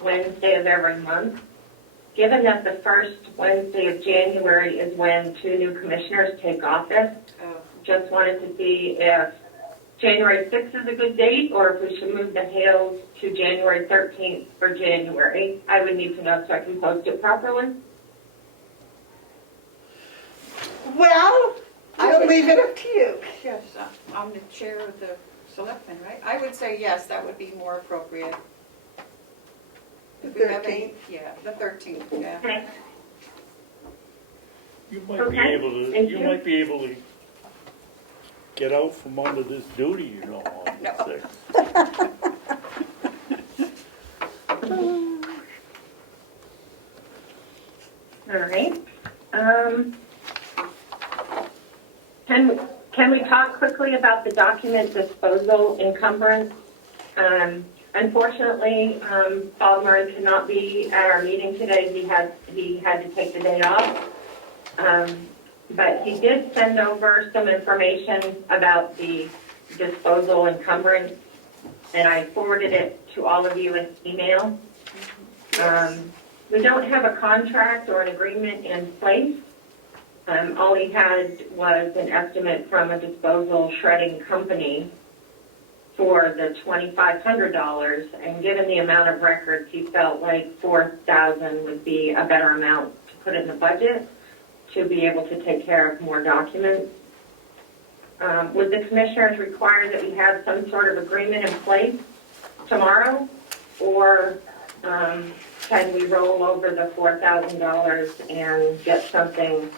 Wednesday of every month. Given that the first Wednesday of January is when 2 new commissioners take office, just wanted to see if January 6th is a good date, or if we should move the Hales to January 13th for January. I would need to know so I can post it properly. Well, I'll leave it up to you. Yes, I'm the chair of the selectmen, right? I would say yes, that would be more appropriate. If we have any- 13th? Yeah, the 13th, yeah. Okay. You might be Okay, able to, thank you you. might be able to get out from under this duty you don't want No. to say. All right. Can we talk quickly about the document disposal encumbrance? Unfortunately, Bob Murray could not be at our meeting today. He had to take the day off. But he did send over some information about the disposal encumbrance, and I forwarded it to all of you in email. We don't have a contract or an agreement in place. All he had was an estimate from a disposal shredding company for the $2,500, and given the amount of records, he felt like $4,000 would be a better amount to put in the budget to be able to take care of more documents. Would the commissioners require that we have some sort of agreement in place tomorrow, or can we roll over the $4,000 and get something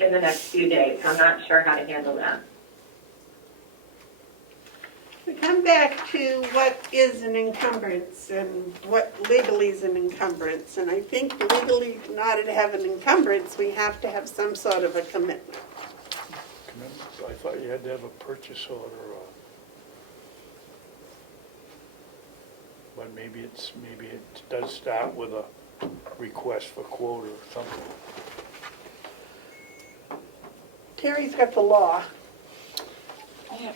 in the next few days. I'm not sure how to handle that. We come back to what is an encumbrance and what legally is an encumbrance. And I think legally, in order to have an encumbrance, we have to have some sort of a commitment. I thought you had to have a purchase order, but maybe it does start with a request for quote or something. Terry's got the law. It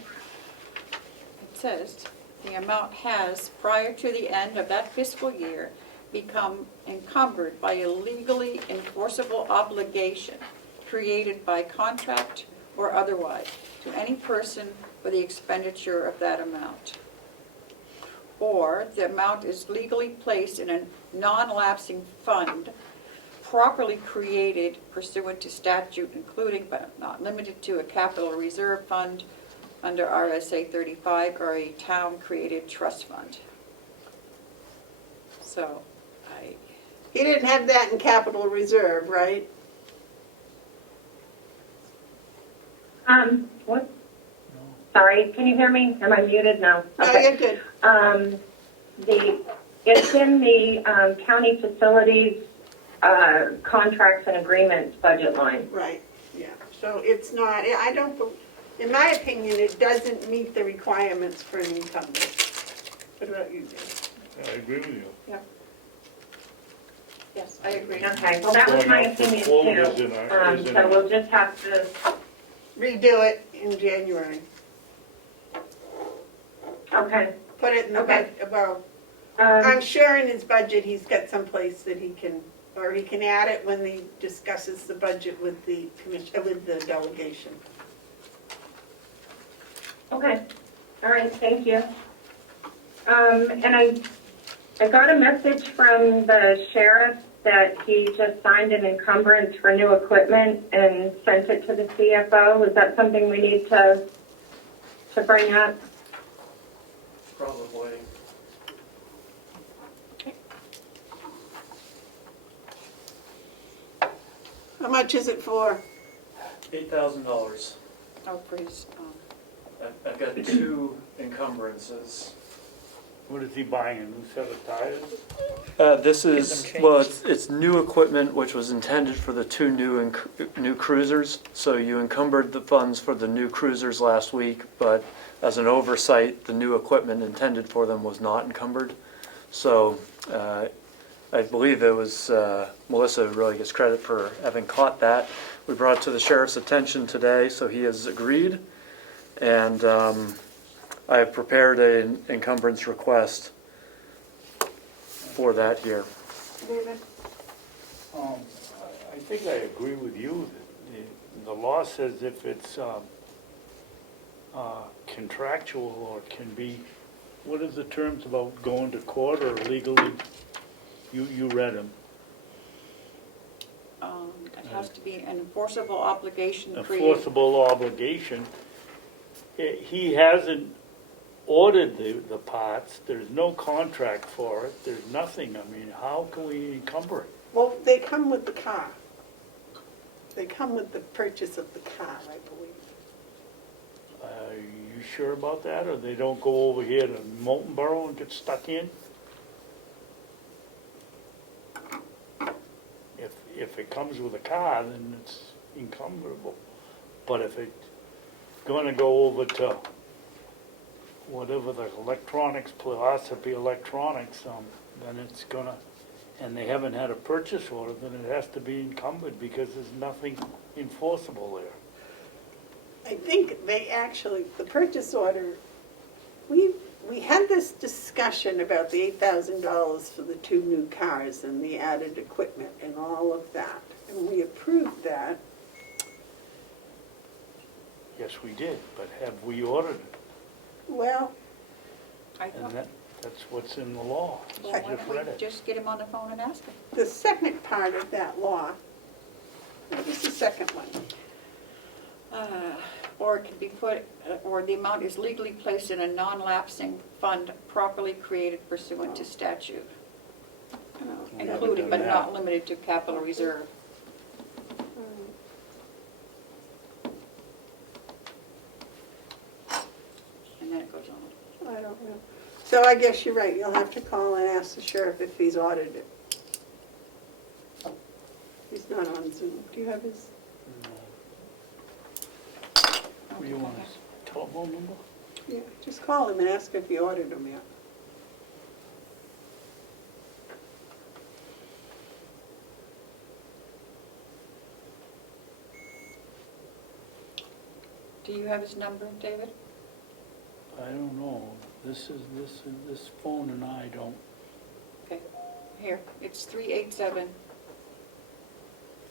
says, the amount has, prior to the end of that fiscal year, become encumbered by a legally enforceable obligation created by contract or otherwise to any person for the expenditure of that amount. Or the amount is legally placed in a non-lapsing fund properly created pursuant to statute, including but not limited to a capital reserve fund under RSA 35 or a town-created trust fund. So, He didn't have that in capital reserve, right? What? Sorry, can you hear me? Am I muted? No. No, Okay. you're good. It's in the county facilities contracts and agreements budget line. Right, yeah. So it's not, in my opinion, it doesn't meet the requirements for an encumbrance. What about you, Dave? I agree with you. yes, I agree. Okay, well, that was my opinion too. So we'll just have to, Redo it in January. okay. Put it in the Okay. well, I'm sure in his budget, he's got some place that he can, or he can add it when he discusses the budget with the commission, with the delegation. Okay, all right, thank you. And I got a message from the sheriff that he just signed an encumbrance for new equipment and sent it to the CFO. Is that something we need to bring up? Probably. How much is it for? $8,000. Oh, please. I've got 2 encumbrances. What is he buying, a new set of tires? This them is, changed. well, it's new equipment which was intended for the 2 new cruisers. So you encumbered the funds for the new cruisers last week, but as an oversight, the new equipment intended for them was not encumbered. So I believe it was Melissa who really gets credit for having caught that. We brought it to the sheriff's attention today, so he has agreed. And I have prepared an encumbrance request for that here. David? I think I agree with you. The law says if it's contractual or can be, what is the terms about going to court or legally? You read them. It has to be an enforceable obligation created. Enforceable obligation. He hasn't ordered the parts, there's no contract for it, there's nothing. I mean, how can we encumber it? Well, they come with the car. They come with the purchase of the car, I believe. Are you sure about that, or they don't go over here to Molten Borough and get stuck in? If it comes with a car, then it's encumberable. But if it's gonna go over to whatever the electronics, philosophy electronics, then it's gonna, and they haven't had a purchase order, then it has to be encumbered because there's nothing enforceable there. I think they actually, the purchase order, we had this discussion about the $8,000 for the 2 new cars and the added equipment and all of that. And we approved that. Yes, we did, but have we ordered it? Well, I And thought, that's what's in the law. well, I why just don't read we it. just get him on the phone and ask him? the second part of that law, what was the second one? Or it can be put, or the amount is legally placed in a non-lapsing fund properly created pursuant to statute. We haven't Including done but that. not limited to capital reserve. I guess you're right, you'll have to call and ask the sheriff if he's ordered it. He's not on Zoom. Do you have his? What do you want, his telephone number? Yeah, just call him and ask if he ordered them yet. Do you have his number, David? I don't know. This phone and I don't. Okay, here, it's 387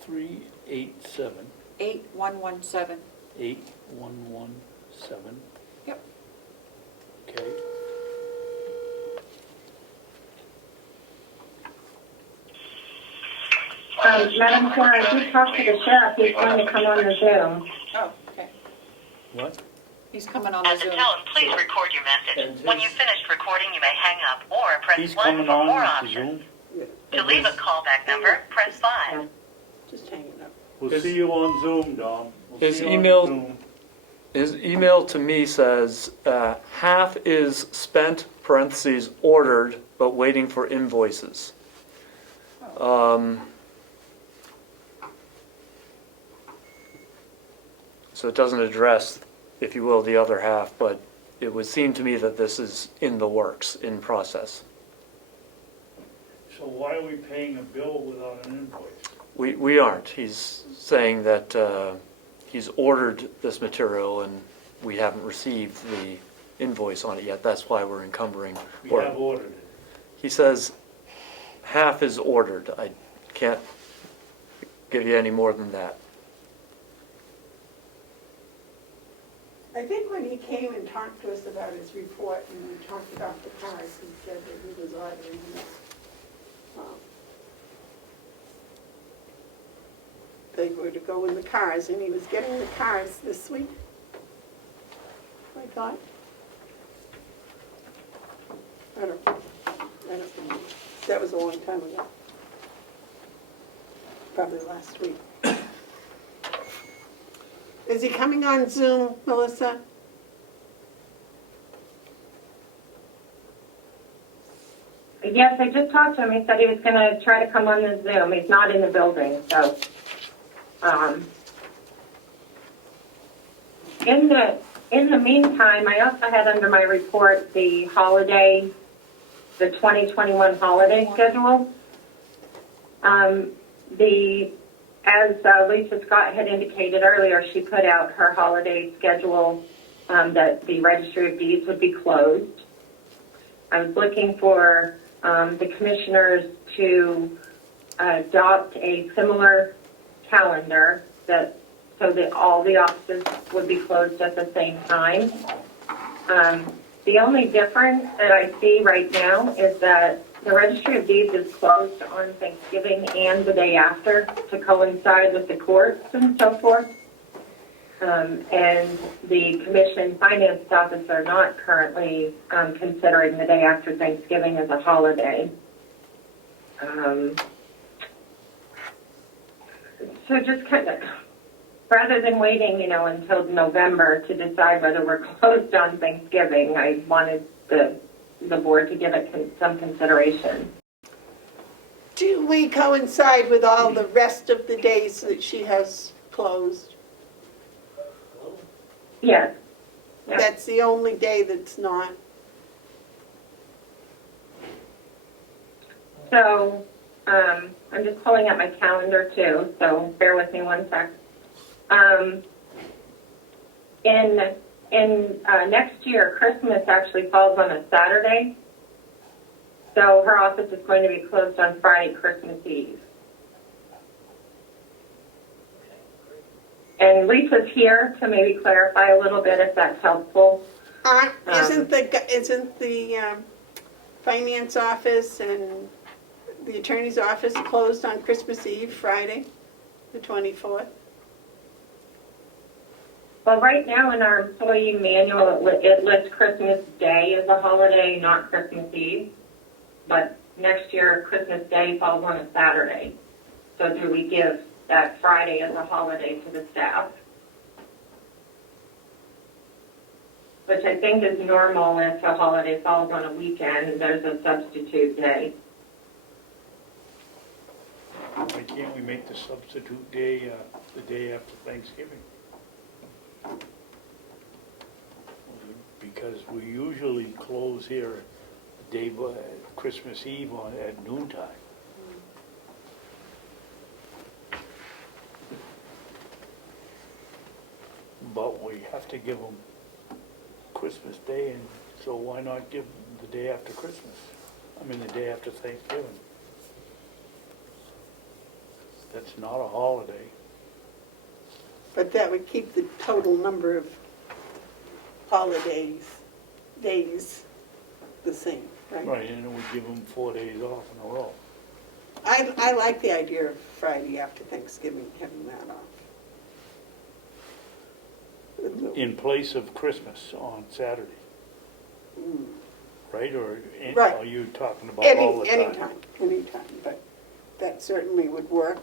387 8117. 8117. Yep. Okay. Madam Chair, I did talk to the sheriff. He's going to come on the Zoom. Oh, okay. What? He's coming on the At the Zoom. tone, please record your message. When you've finished recording, you may hang up or press He's 1 coming for more on options. Zoom. Yeah, To leave a callback number, press 5. just hang it up. We'll see you on Zoom, Dom. We'll His see you on email- Zoom. His email to me says, half is spent, parentheses, ordered, but waiting for invoices. So it doesn't address, if you will, the other half, but it would seem to me that this is in the works, in process. So why are we paying a bill without an invoice? We aren't. He's saying that he's ordered this material and we haven't received the invoice on it yet. That's why we're encumbering. We Or- have ordered it. He says half is ordered. I can't give you any more than that. I think when he came and talked to us about his report and we talked about the cars, he said that he was ordering them. They were to go in the cars, and he was getting the cars this week, I thought. I don't know. That was a long time ago. Probably last week. Is he coming on Zoom, Melissa? Yes, I just talked to him. He said he was going to try to come on the Zoom. He's not in the building, so. In the meantime, I also had under my report the 2021 holiday schedule. As Lisa Scott had indicated earlier, she put out her holiday schedule that the Registry of Deeds would be closed. I was looking for the commissioners to adopt a similar calendar so that all the offices would be closed at the same time. The only difference that I see right now is that the Registry of Deeds is closed on Thanksgiving and the day after to coincide with the courts and so forth. And the Commission Finance Office are not currently considering the day after Thanksgiving as a holiday. So just kind of, rather than waiting, until November to decide whether we're closed on Thanksgiving, I wanted the board to give it some consideration. Do we coincide with all the rest of the days that she has closed? Yes. Yep. That's the only day that's not. So I'm just pulling up my calendar too, so bear with me one sec. In next year, Christmas actually falls on a Saturday, so her office is going to be closed on Friday, Christmas Eve. And Lisa's here to maybe clarify a little bit if that's helpful. Isn't the finance office and the attorney's office closed on Christmas Eve, Friday, the 24th? Well, right now in our employee manual, it lists Christmas Day as a holiday, not Christmas Eve. But next year, Christmas Day falls on a Saturday. So do we give that Friday as a holiday to the staff? which I think is normal if a holiday falls on a weekend, there's a substitute day. Why can't we make the substitute day, the day after Thanksgiving? Because we usually close here the day, Christmas Eve at noontime. But we have to give them Christmas Day, and so why not give them the day after Christmas? I mean, the day after Thanksgiving. That's not a holiday. But that would keep the total number of holidays, days, the same, right? Right, and it would give them 4 days off in a row. I like the idea of Friday after Thanksgiving, having that off. In place of Christmas on Saturday, Mm. right? Or Right. are you talking about all the time? Anytime, but that certainly would work.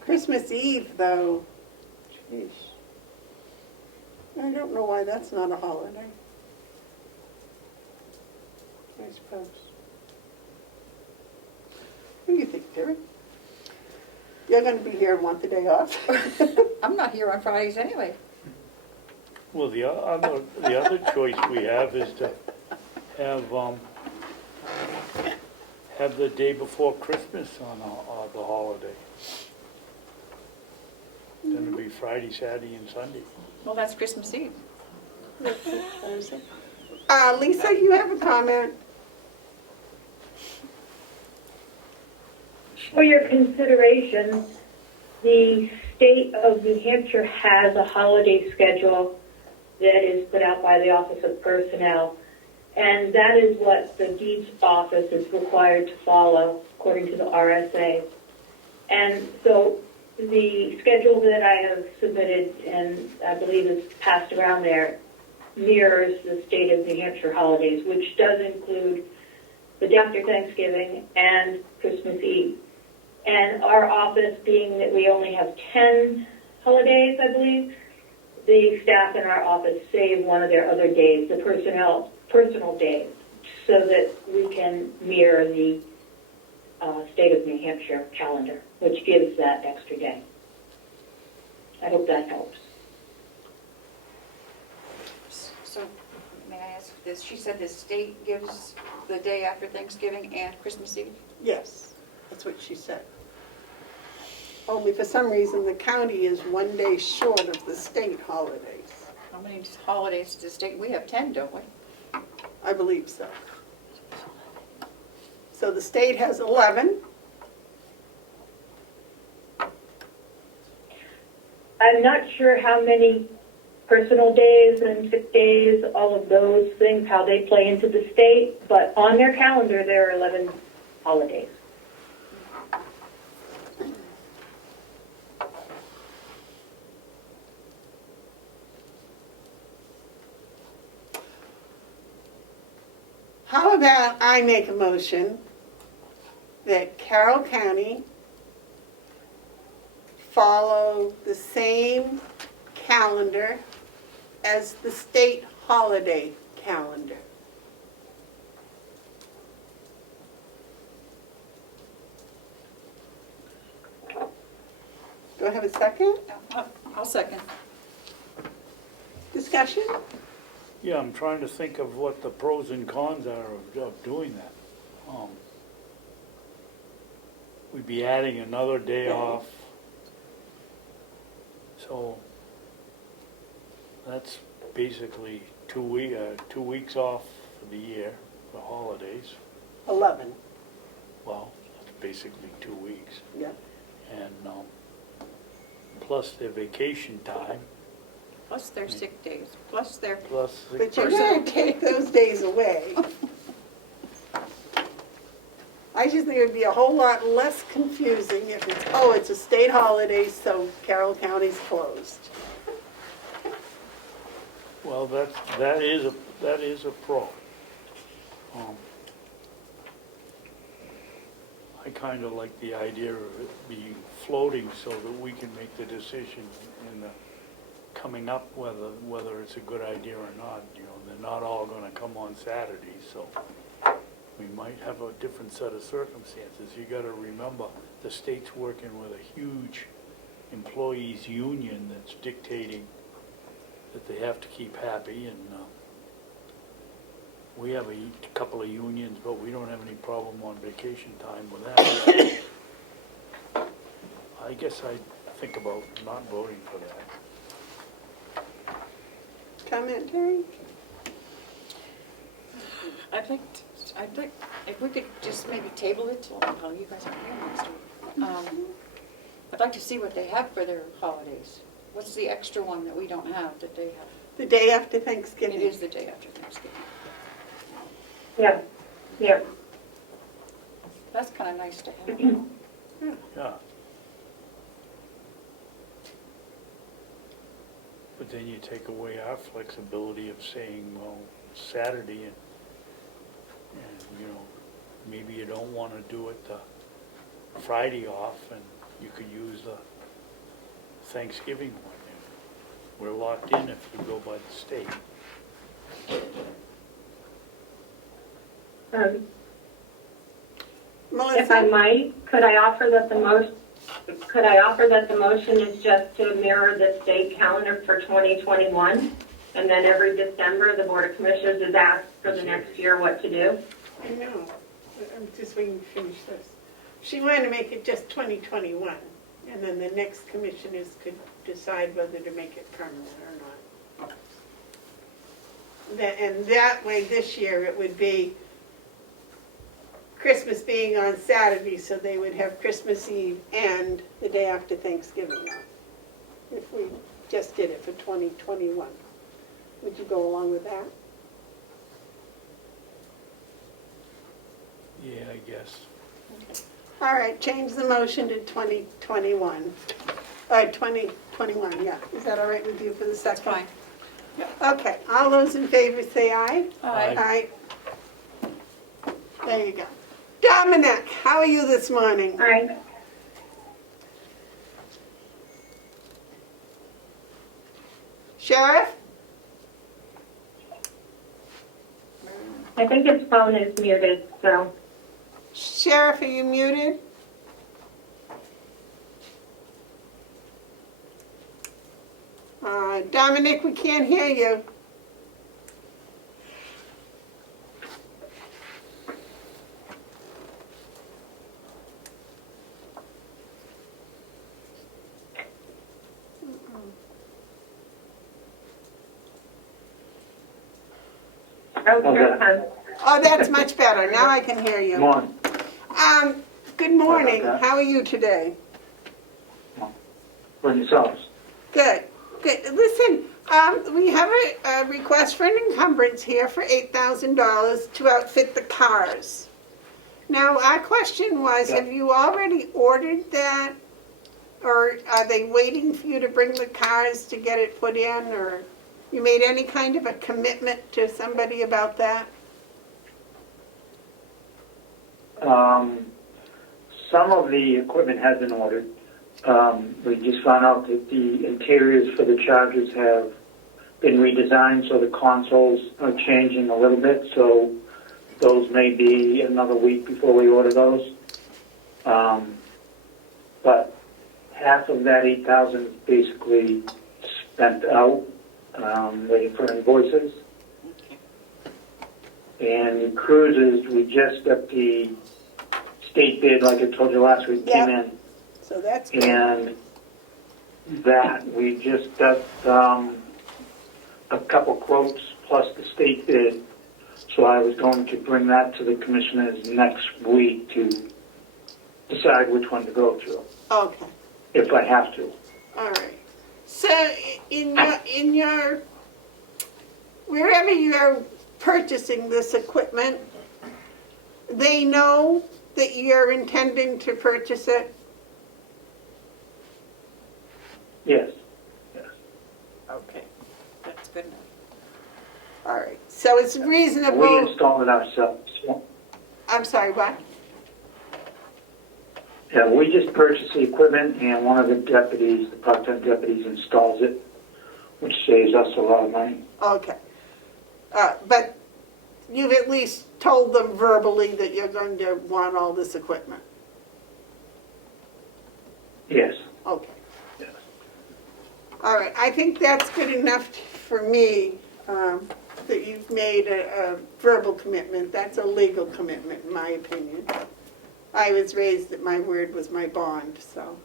Christmas Eve, though, geez. I don't know why that's not a holiday. I suppose. What do you think, Terry? You're gonna be here and want the day off? I'm not here on Fridays anyway. Well, the other choice we have is to have the day before Christmas on the holiday. Then it'd be Friday, Saturday, and Sunday. Well, that's Christmas Eve. Lisa, you have a comment? For your consideration, the state of New Hampshire has a holiday schedule that is put out by the Office of Personnel, and that is what the deeds office is required to follow according to the RSA. And so the schedule that I have submitted and I believe is passed around there mirrors the state of New Hampshire holidays, which does include the day after Thanksgiving and Christmas Eve. And our office, being that we only have 10 holidays, I believe, the staff in our office save one of their other days, the personal days, so that we can mirror the state of New Hampshire calendar, which gives that extra day. I hope that helps. So, may I ask this? She said the state gives the day after Thanksgiving and Christmas Eve? Yes, that's what she said. Only for some reason, the county is 1 day short of the state holidays. How many holidays does the state? We have 10, don't we? I believe so. So the state has 11. I'm not sure how many personal days and sick days, all of those things, how they play into the state, but on their calendar, there are 11 holidays. How about I make a motion that Carroll County follow the same calendar as the state holiday calendar? Do I have a second? I'll second. Discussion? Yeah, I'm trying to think of what the pros and cons are of doing that. We'd be adding another day off. So that's basically 2 weeks off for the year, for holidays. 11, Well, that's basically 2 weeks. yeah. And plus their vacation time, Plus their sick days, plus their, plus the But you're going to take those days away. I just think it would be a whole lot less confusing if it's, oh, it's a state holiday, so Carroll County's closed. Well, that is a pro. I kind of like the idea of it being floating so that we can make the decision in the coming up, whether it's a good idea or not. You know, they're not all gonna come on Saturdays, so we might have a different set of circumstances. You gotta remember, the state's working with a huge employees union that's dictating that they have to keep happy, and we have a couple of unions, but we don't have any problem on vacation time with that. I guess I'd think about not voting for that. Comment, Terry? I'd like, if we could just maybe table it till, well, you guys are here next week. I'd like to see what they have for their holidays. What's the extra one that we don't have that they have? The day after Thanksgiving. It is the day after Thanksgiving. Yeah, yeah. That's kind of nice to have. Yeah. But then you take away our flexibility of saying, well, Saturday, and you know, maybe you don't want to do it the Friday off, and you could use the Thanksgiving one. We're locked in if you go by the state. If I might, could I offer that the motion is just to mirror the state calendar for 2021, and then every December the Board of Commissioners is asked for the next year what to do? I know, I'm just waiting to finish this. She wanted to make it just 2021, and then the next commissioners could decide whether to make it permanent or not. And that way, this year, it would be Christmas being on Saturday, so they would have Christmas Eve and the day after Thanksgiving off, if we just did it for 2021. Would you go along with that? Yeah, I guess. All right, change the motion to 2021. 2021, yeah. Is that all right with you for the second? Fine. Okay, all those in favor say aye. Aye. Aye. There you go. Dominic, how are you this morning? Aye. Sheriff? I think his phone is muted, so. Sheriff, are you muted? Dominic, we can't hear you. Okay. Oh, that's much better. Now I can hear you. Morning. Good morning. How are you today? For yourselves. Good. Good. Listen, we have a request for an encumbrance here for $8,000 to outfit the cars. Now, our question was, have you already ordered that? Or are they waiting for you to bring the cars to get it put in? Or you made any kind of a commitment to somebody about that? Some of the equipment has been ordered. We just found out that the interiors for the Chargers have been redesigned, so the consoles are changing a little bit, so those may be another week before we order those. But half of that 8,000 is basically spent out, waiting for invoices. And the cruisers, we just got the state bid, like I told you last week, came in. So that's good. And that, we just got a couple quotes plus the state bid. So I was going to bring that to the commissioners next week to decide which one to go through, Okay. if I have to. All right. So in your wherever you're purchasing this equipment, they know that you're intending to purchase it? Yes. Yes. Okay. That's good enough. All right. So it's reasonable. We install it ourselves. I'm sorry, what? Yeah, we just purchased the equipment, and one of the deputies, the part-time deputies, installs it. which saves us a lot of money. Okay. But you've at least told them verbally that you're going to want all this equipment? Yes. Okay. All right, I think that's good enough for me, that you've made a verbal commitment. That's a legal commitment, in my opinion. I was raised that my word was my bond, so.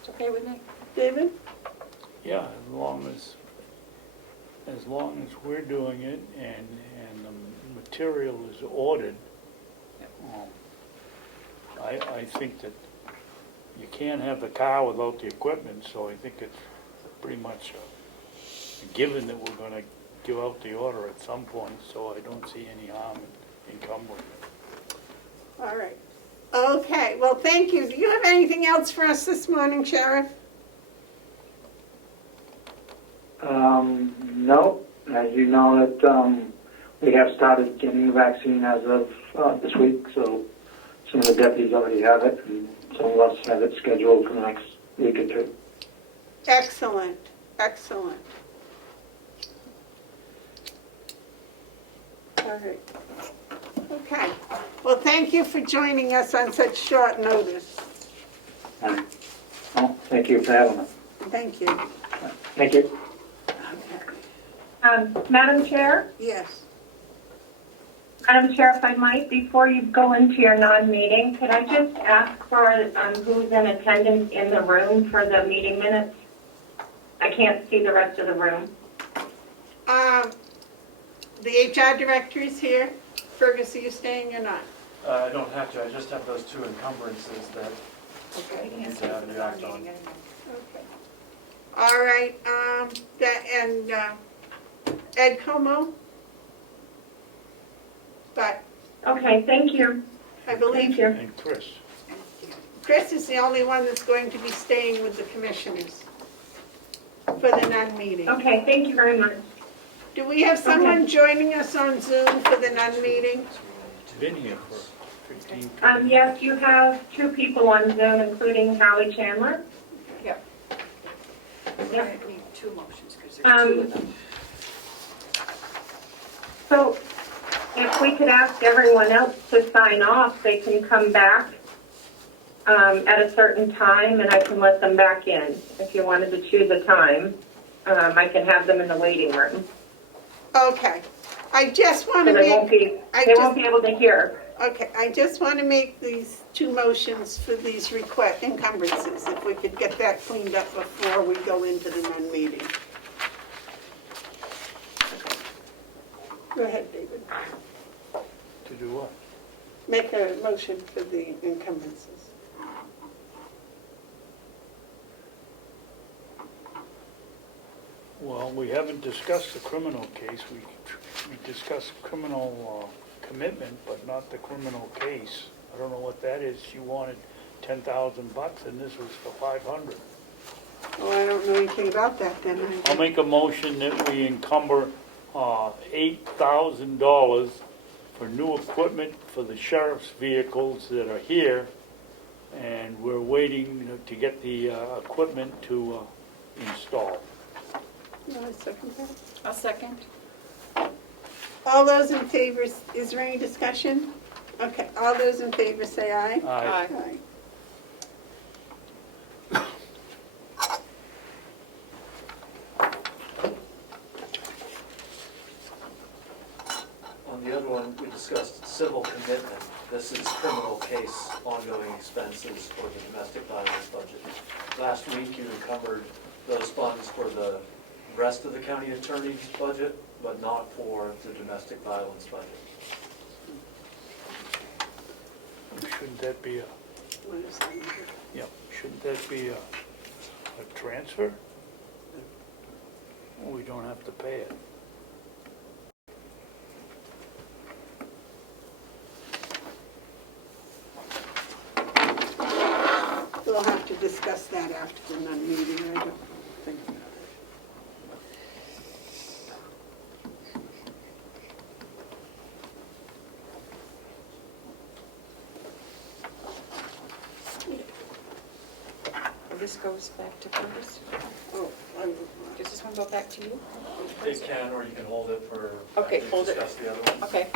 It's okay with me? David? Yeah, as long as we're doing it and the material is ordered, I think that you can't have the car without the equipment, so I think it's pretty much a given that we're gonna give out the order at some point, so I don't see any harm in encumbering it. All right. Okay, well, thank you. Do you have anything else for us this morning, Sheriff? No, as you know that we have started getting the vaccine as of this week, so some of the deputies already have it, and some of us have it scheduled for the next week or two. Excellent, excellent. All right. Okay. Well, thank you for joining us on such short notice. Well, thank you for having us. Thank you. Thank you. Madam Chair? Yes. Madam Chair, if I might, before you go into your non-meeting, could I just ask for who's in attendance in the room for the meeting minutes? I can't see the rest of the room. The HR director is here. Fergus, are you staying or not? I don't have to, I just have those 2 encumbrances that Okay. I need to have you act on. Okay. All right, Ed Comeau? But Okay, thank you. I believe Thank you. And Chris is the only one that's going to be staying with the commissioners for the non-meeting. Okay, thank you very much. Do we have someone joining us on Zoom for the non-meeting? It's been here for 15, 20 Yes, you have 2 people on Zoom, including Howie Chandler. Yep. Yep. I need 2 motions because there's 2 of them. So if we could ask everyone else to sign off, they can come back at a certain time, and I can let them back in. If you wanted to choose a time, I can have them in the waiting room. Okay. I just want So to they won't make, be able to hear. okay, I just want to make these 2 motions for these encumbrances, if we could get that cleaned up before we go into the non-meeting. Go ahead, David. to do what? Make a motion for the encumbrances. Well, we haven't discussed the criminal case. We discussed criminal commitment, but not the criminal case. I don't know what that is. She wanted $10,000 and this was for 500. Oh, I don't know anything about that then. I'll make a motion that we encumber $8,000 for new equipment for the sheriff's vehicles that are here, and we're waiting to get the equipment to install. You want to second that? I'll second. All those in favor, is there any discussion? Okay, all those in favor say aye. Aye. Aye. On the other one, we discussed civil commitment. This is criminal case ongoing expenses for the domestic violence budget. Last week, you encumbered those funds for the rest of the county attorney's budget, but not for the domestic violence budget. Shouldn't that be a, What is that? yeah, shouldn't that be a transfer? We don't have to pay it. We'll have to discuss that after the non-meeting, I don't think. This this goes back to Curtis? Oh, Does this one go back to you? It can, or you can hold it for. Okay, after you hold it. discuss the other one. Okay.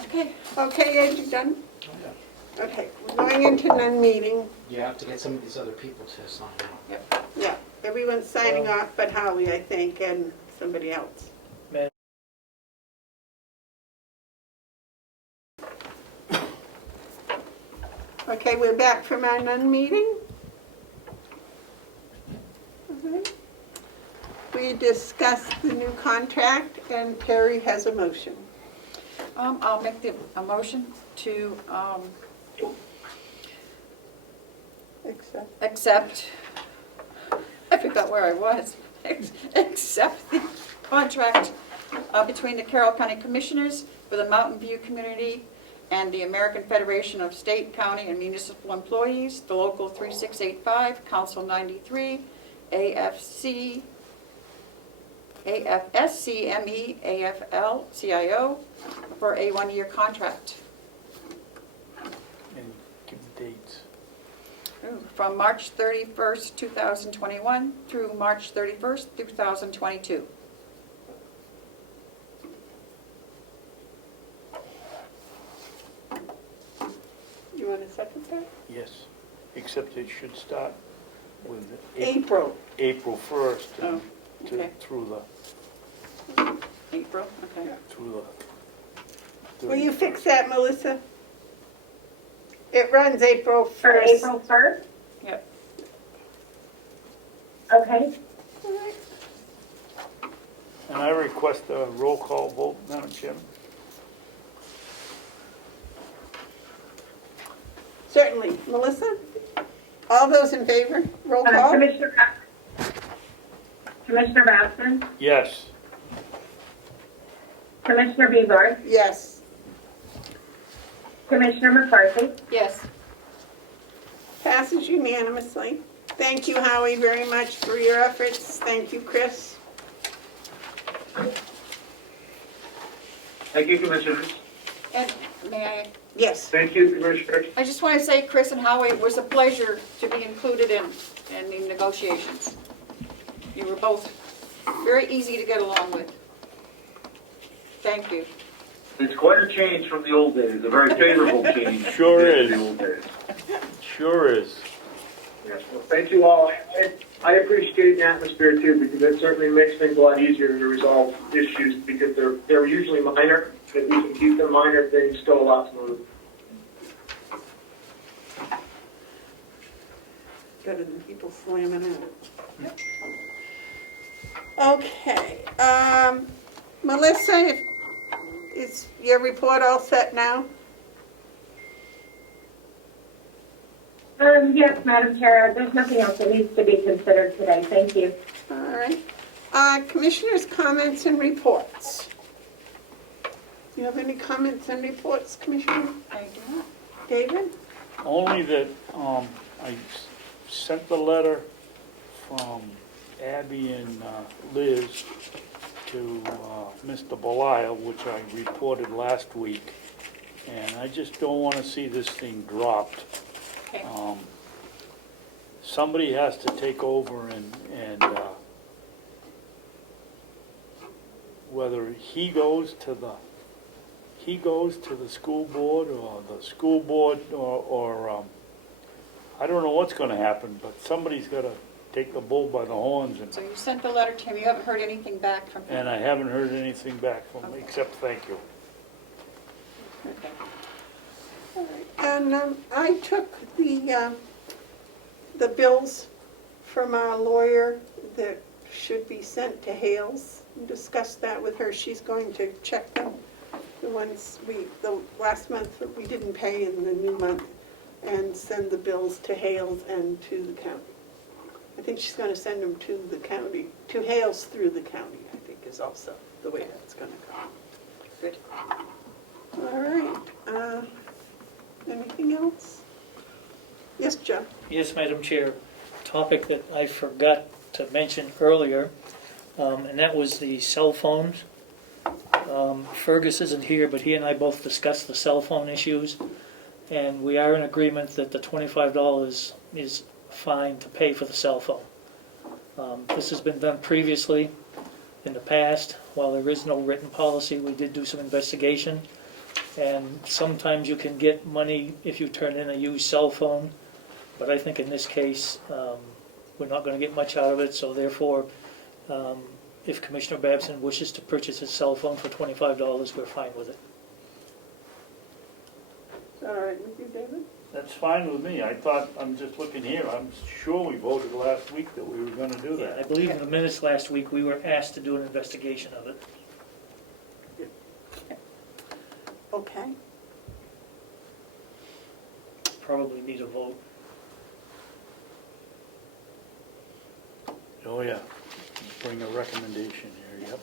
Okay. okay, Ed, you done? Okay, we're going into non-meeting. You have to get some of these other people to sign out. Yeah, everyone's signing off but Howie, I think, and somebody else. Okay, we're back from our non-meeting. Okay. We discussed the new contract and Terry has a motion. I'll make a motion to accept, I forgot where I was, accept the contract between the Carroll County Commissioners for the Mountain View community and the American Federation of State, County, and Municipal Employees, the Local 3685, Council 93, AFSCME, AFL-CIO, for a one-year contract. And give dates. From March 31st, 2021 through March 31st, 2022. You want to second that? Yes, except it should start with April. April 1st and okay. through April, okay. the. Will you fix that, Melissa? It runs April 1st. For April 1st? Yep. Okay. And I request a roll call vote, Madam Chairman. Certainly. Melissa? All those in favor? Roll call? Commissioner Batson? Yes. Commissioner Beaver? Yes. Commissioner McCarthy? Yes. Passes unanimously. Thank you, Howie, very much for your efforts. Thank you, Chris. Thank you, Commissioners. And may I? Yes. Thank you, Commissioners. I just want to say, Chris and Howie, it was a pleasure to be included in the negotiations. You were both very easy to get along with. Thank you. It's quite a change from the old days, a very favorable change. Sure is. From the old days. Sure is. Yes, well, thank you all. I appreciate the atmosphere too, because it certainly makes things a lot easier to resolve issues, because they're usually minor. If we can keep them minor, things go a lot smoother. Better than people slamming out. Okay. Melissa, is your report all set now? Yes, Madam Chair. There's nothing else that needs to be considered today. Thank you. All right. Commissioners' comments and reports. Do you have any comments and reports, Commissioner? I do not. David? Only that I sent the letter from Abby and Liz to Mr. Belial, which I reported last week, and I just don't want to see this thing dropped. Okay. Somebody has to take over and whether he goes to the school board, or the school board, or I don't know what's going to happen, but somebody's got to take the bull by the horns. So you sent the letter to him. You haven't heard anything back from him? And I haven't heard anything back from him, except thank you. Okay. All right. And I took the bills from our lawyer that should be sent to Hales and discussed that with her. She's going to check them. The ones the last month that we didn't pay in the new month, and send the bills to Hales and to the county. I think she's going to send them to the county, to Hales through the county, I think is also the way that's going to go. Good. All right. Anything else? Yes, Joe? Yes, Madam Chair. Topic that I forgot to mention earlier, and that was the cell phones. Fergus isn't here, but he and I both discussed the cell phone issues. and we are in agreement that the $25 is fine to pay for the cell phone. This has been done previously in the past. While there is no written policy, we did do some investigation, and sometimes you can get money if you turn in a used cell phone, but I think in this case, we're not going to get much out of it, so therefore, if Commissioner Babson wishes to purchase his cell phone for $25, we're fine with it. All right with you, David? That's fine with me. I'm just looking here, I'm sure we voted last week that we were gonna do Yeah, I that. believe in the minutes last week, we were asked to do an investigation of it. Okay. Probably need a vote. Oh, yeah. Bring a recommendation here, yep.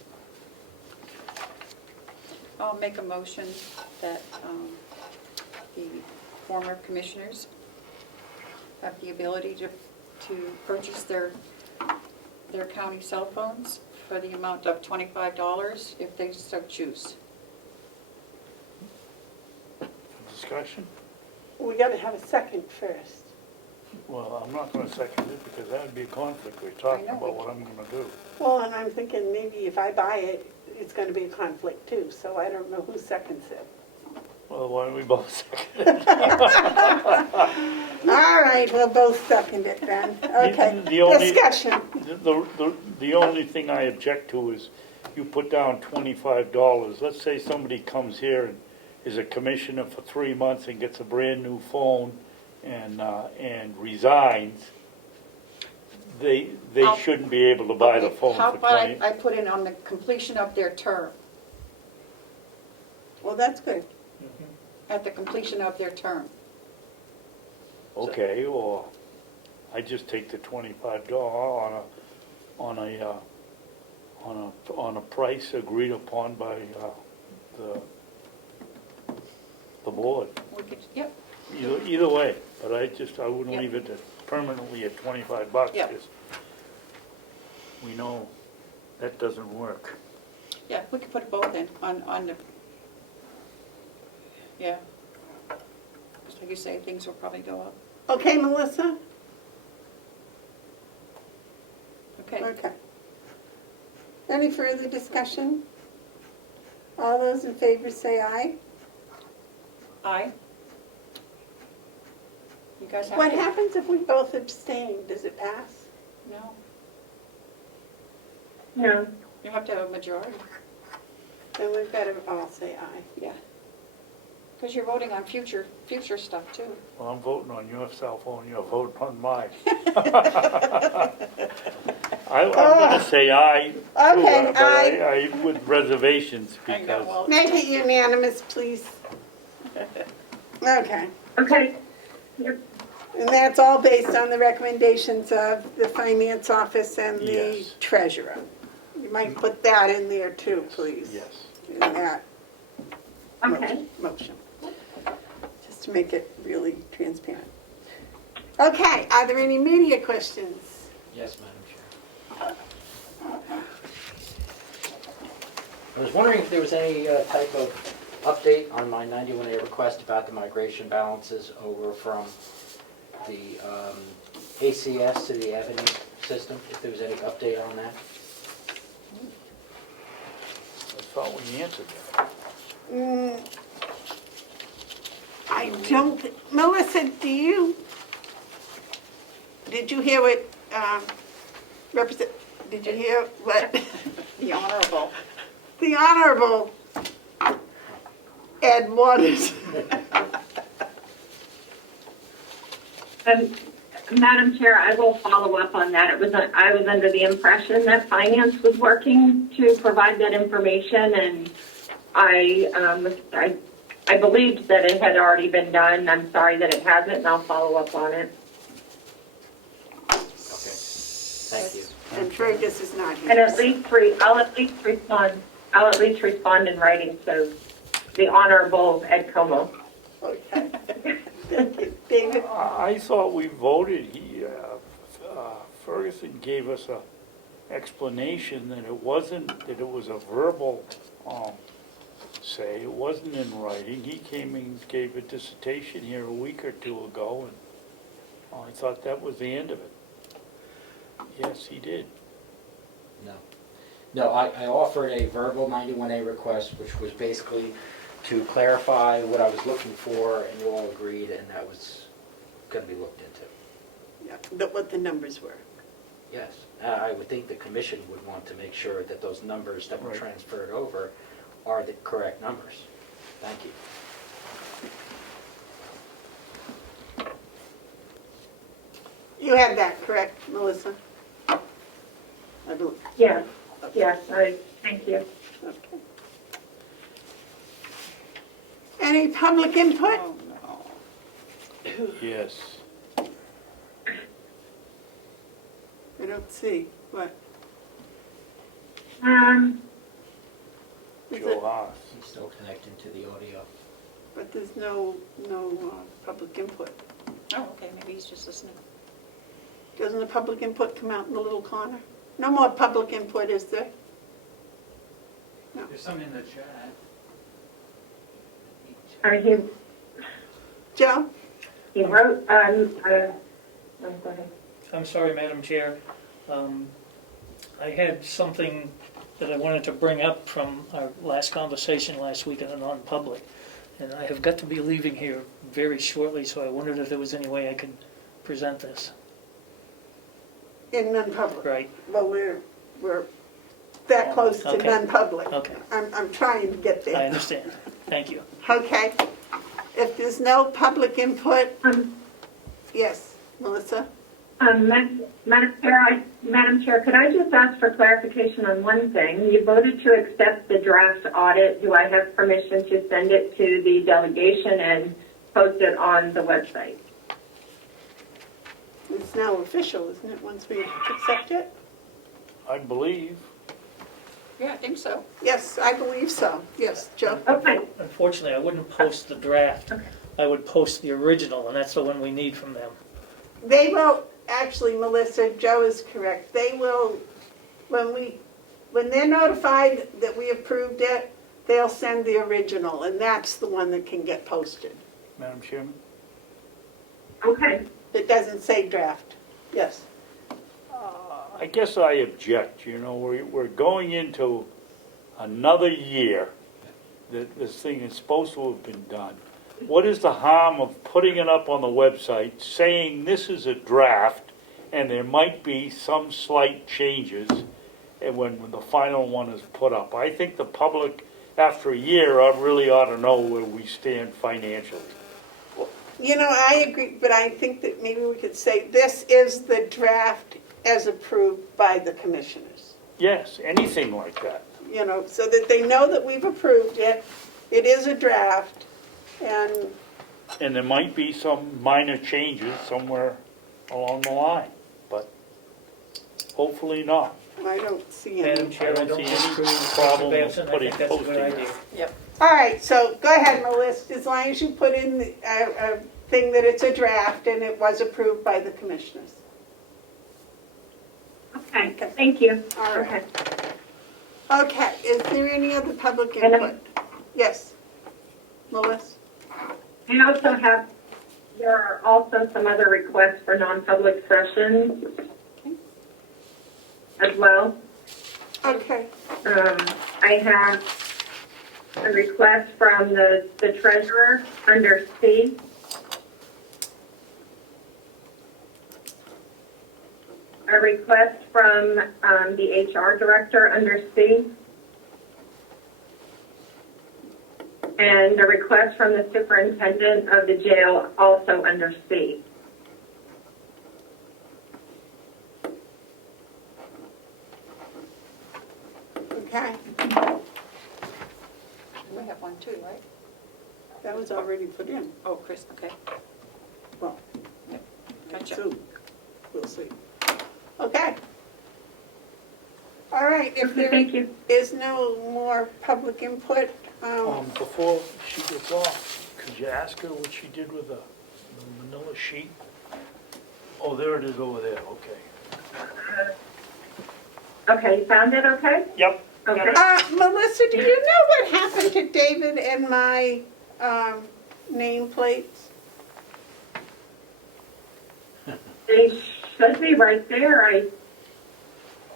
I'll make a motion that the former commissioners have the ability to purchase their county cell phones for the amount of $25 if they so choose. Discussion? We gotta have a second first. Well, I'm not gonna second it because that would be a conflict. We're talking I know. about what I'm gonna do. Well, and I'm thinking maybe if I buy it, it's gonna be a conflict too, so I don't know who seconds it. Well, why don't we both second it? All right, we'll both second it then. Okay, The only- discussion. The only thing I object to is you put down $25. Let's say somebody comes here and is a commissioner for 3 months and gets a brand-new phone and resigns. They I'll- shouldn't be able to buy the phone How for about 20. I put in on the completion of their term, Well, that's good. at the completion of their term. Okay, or I just take the $25 on a price agreed upon by the board. We could, yep, Either way, but I wouldn't Yep. leave it permanently at $25. Yep. Because we know that doesn't work. yeah, we could put both in on the, yeah. Just like you say, things will probably go up. Okay, Melissa? Okay. Okay. Any further discussion? All those in favor say aye. Aye. You guys have What to? happens if we both abstain? Does it pass? No, No. you have to have a majority, Then we've got to all say aye. yeah. Because you're voting on future stuff too. Well, I'm voting on your cell phone, you're voting on mine. I'm gonna say aye, too, Okay, but I with reservations I know, because well, Make it unanimous, please. Okay. Okay. Yep. And that's all based on the recommendations of the finance office and the Yes. treasurer. You might put that in there too, please. yes. In that Okay. motion. Just to make it really transparent. Okay, are there any media questions? Yes, Madam Chair. I was wondering if there was any type of update on my 91A request about the migration balances over from the ACS to the Avenue system, if there was any update on that. I thought we answered that. I don't, Melissa, did you hear what, did you hear what the honorable. the Honorable Ed Waters? Madam Chair, I will follow up on that. I was under the impression that finance was working to provide that information, and I believed that it had already been done. I'm sorry that it hasn't, and I'll follow up on it. Okay, thank you. And Fergus is not here. And I'll at least respond in writing to the Honorable Ed Comeau. Okay. Thank you. David? I thought we voted, Ferguson gave us a explanation that it was a verbal say. It wasn't in writing. He came and gave a dissertation here a week or two ago, and I thought that was the end of it. Yes, he did. No. No, I offered a verbal 91A request, which was basically to clarify what I was looking for, and you all agreed, and that was going to be looked into. Yeah, what the numbers were. Yes, I would think the commission would want to make sure that those numbers that were Right. transferred over are the correct numbers. Thank you. You had that, correct, Melissa? I believe. Yes, yes, thank you. Okay. Any public input? Oh, no. Yes. I don't see. What? Is Joe it- Haas. He's still connecting to the audio. But there's no public input. Oh, okay, maybe he's just listening. Doesn't the public input come out in the little corner? No more public input, is there? There's some in the chat. Joe? He wrote, go ahead. I'm sorry, Madam Chair. I had something that I wanted to bring up from our last conversation last week in a non-public. And I have got to be leaving here very shortly, so I wondered if there was any way I could present this. In non-public? Right. Well, we're that close to Okay. non-public. Okay. I'm trying to get there. I understand. Thank you. Okay. If there's no public input, yes, Melissa? Madam Chair, could I just ask for clarification on one thing? You voted to accept the draft audit. Do I have permission to send it to the delegation and post it on the website? It's now official, isn't it, once we accept it? I believe. Yeah, I think so. Yes, I believe so. Yes, Joe? Okay. Unfortunately, I wouldn't post the draft. I would post the original, and that's the one we need from them. They will, actually, Melissa, Joe is correct. They will, when they're notified that we approved it, they'll send the original, and that's the one that can get posted. Madam Chairman? Okay. It doesn't say draft. Yes. I guess I object, you know, we're going into another year that this thing is supposed to have been done. What is the harm of putting it up on the website, saying this is a draft, and there might be some slight changes when the final one is put up? I think the public, after a year, really ought to know where we stand financially. You know, I agree, but I think that maybe we could say this is the draft as approved by the commissioners. Yes, anything like that. You know, so that they know that we've approved it. It is a draft, and And there might be some minor changes somewhere along the line, but hopefully not. I don't see Madam any. Chair, I I don't don't see any disagree with problem Mr. with Benson. I putting think that's a good posting idea. Yep. All right, so go ahead, Melissa, as long as you put in a thing that it's a draft and it was approved by the commissioners. Okay, thank you. All right. Okay. Okay, is there any other public And input? Yes. Melissa? I also have, there are also some other requests for non-public sessions as well. Okay. I have a request from the treasurer under C. A request from the HR director under C. And a request from the superintendent of the jail also under C. Okay, We have one too, right? that was already put in. Oh, Chris, okay. Well, Gotcha. soon. We'll see. Okay. All right, if there Thank you. is no more public input, Before she gets off, could you ask her what she did with the manila sheet? Oh, there it is over there, okay. Okay, you found it okay? Yep, Okay. Melissa, do you know what happened to David and my nameplates? They should be right there.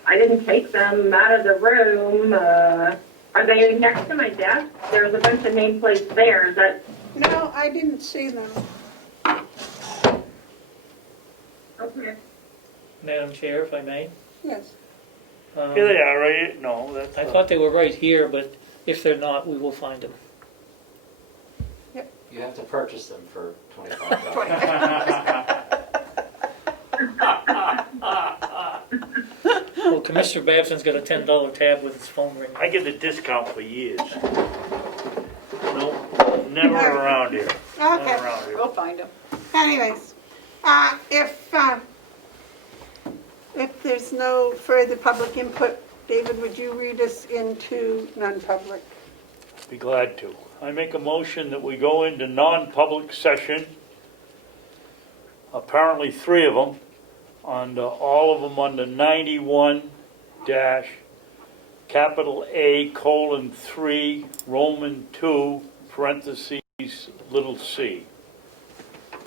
I didn't take them out of the room. Are they next to my desk? There's a bunch of nameplates there. Is that No, I didn't see them. okay? Madam Chair, if I may. Yes. Here they are, right? No, that's. I thought they were right here, but if they're not, we will find them. You have to purchase them for $25. Well, Commissioner Babson's got a $10 tab with his phone ringing. I get the discount for years. Nope, never around here. Never Okay. around here. We'll find them. Anyways, if there's no further public input, David, would you read us into non-public? Be glad to. I make a motion that we go into non-public session, apparently 3 of them, all of them under 91 dash capital A colon 3 Roman 2 parentheses little c.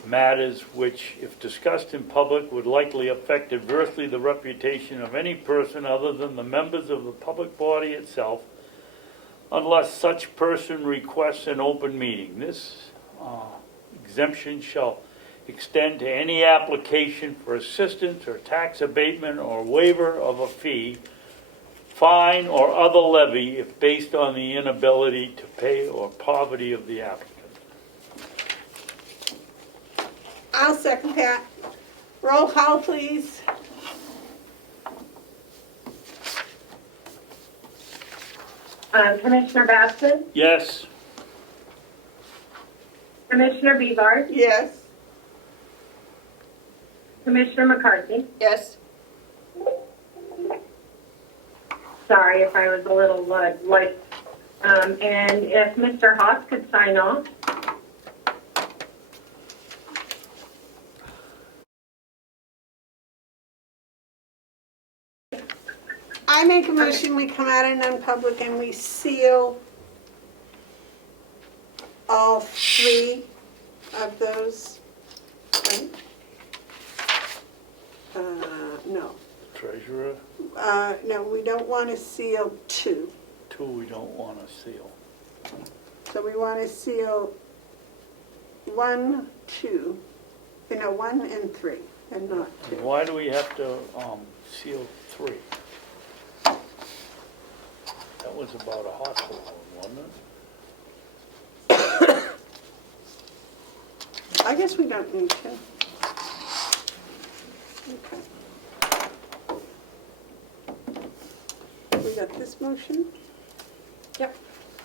Matters which, if discussed in public, would likely affect adversely the reputation of any person other than the members of the public body itself, unless such person requests an open meeting. This exemption shall extend to any application for assistance or tax abatement or waiver of a fee, fine, or other levy if based on the inability to pay or poverty of the applicant. I'll second that. Roll call, please. Commissioner Baston, Yes. Commissioner Bevard, Yes. Commissioner McCarthy. Yes? Sorry if I was a little light. And if Mr. Haas could sign off. I make a motion, we come out of non-public and we seal all 3 of those. Right? No. Treasurer, No, we don't want to seal 2. 2 we don't want to seal. So we want to seal 1, 2, 1 and 3, and not 2. And why do we have to seal 3? That was about a hospital one, wasn't it? I guess we don't need to. Okay. We got this motion? Yep.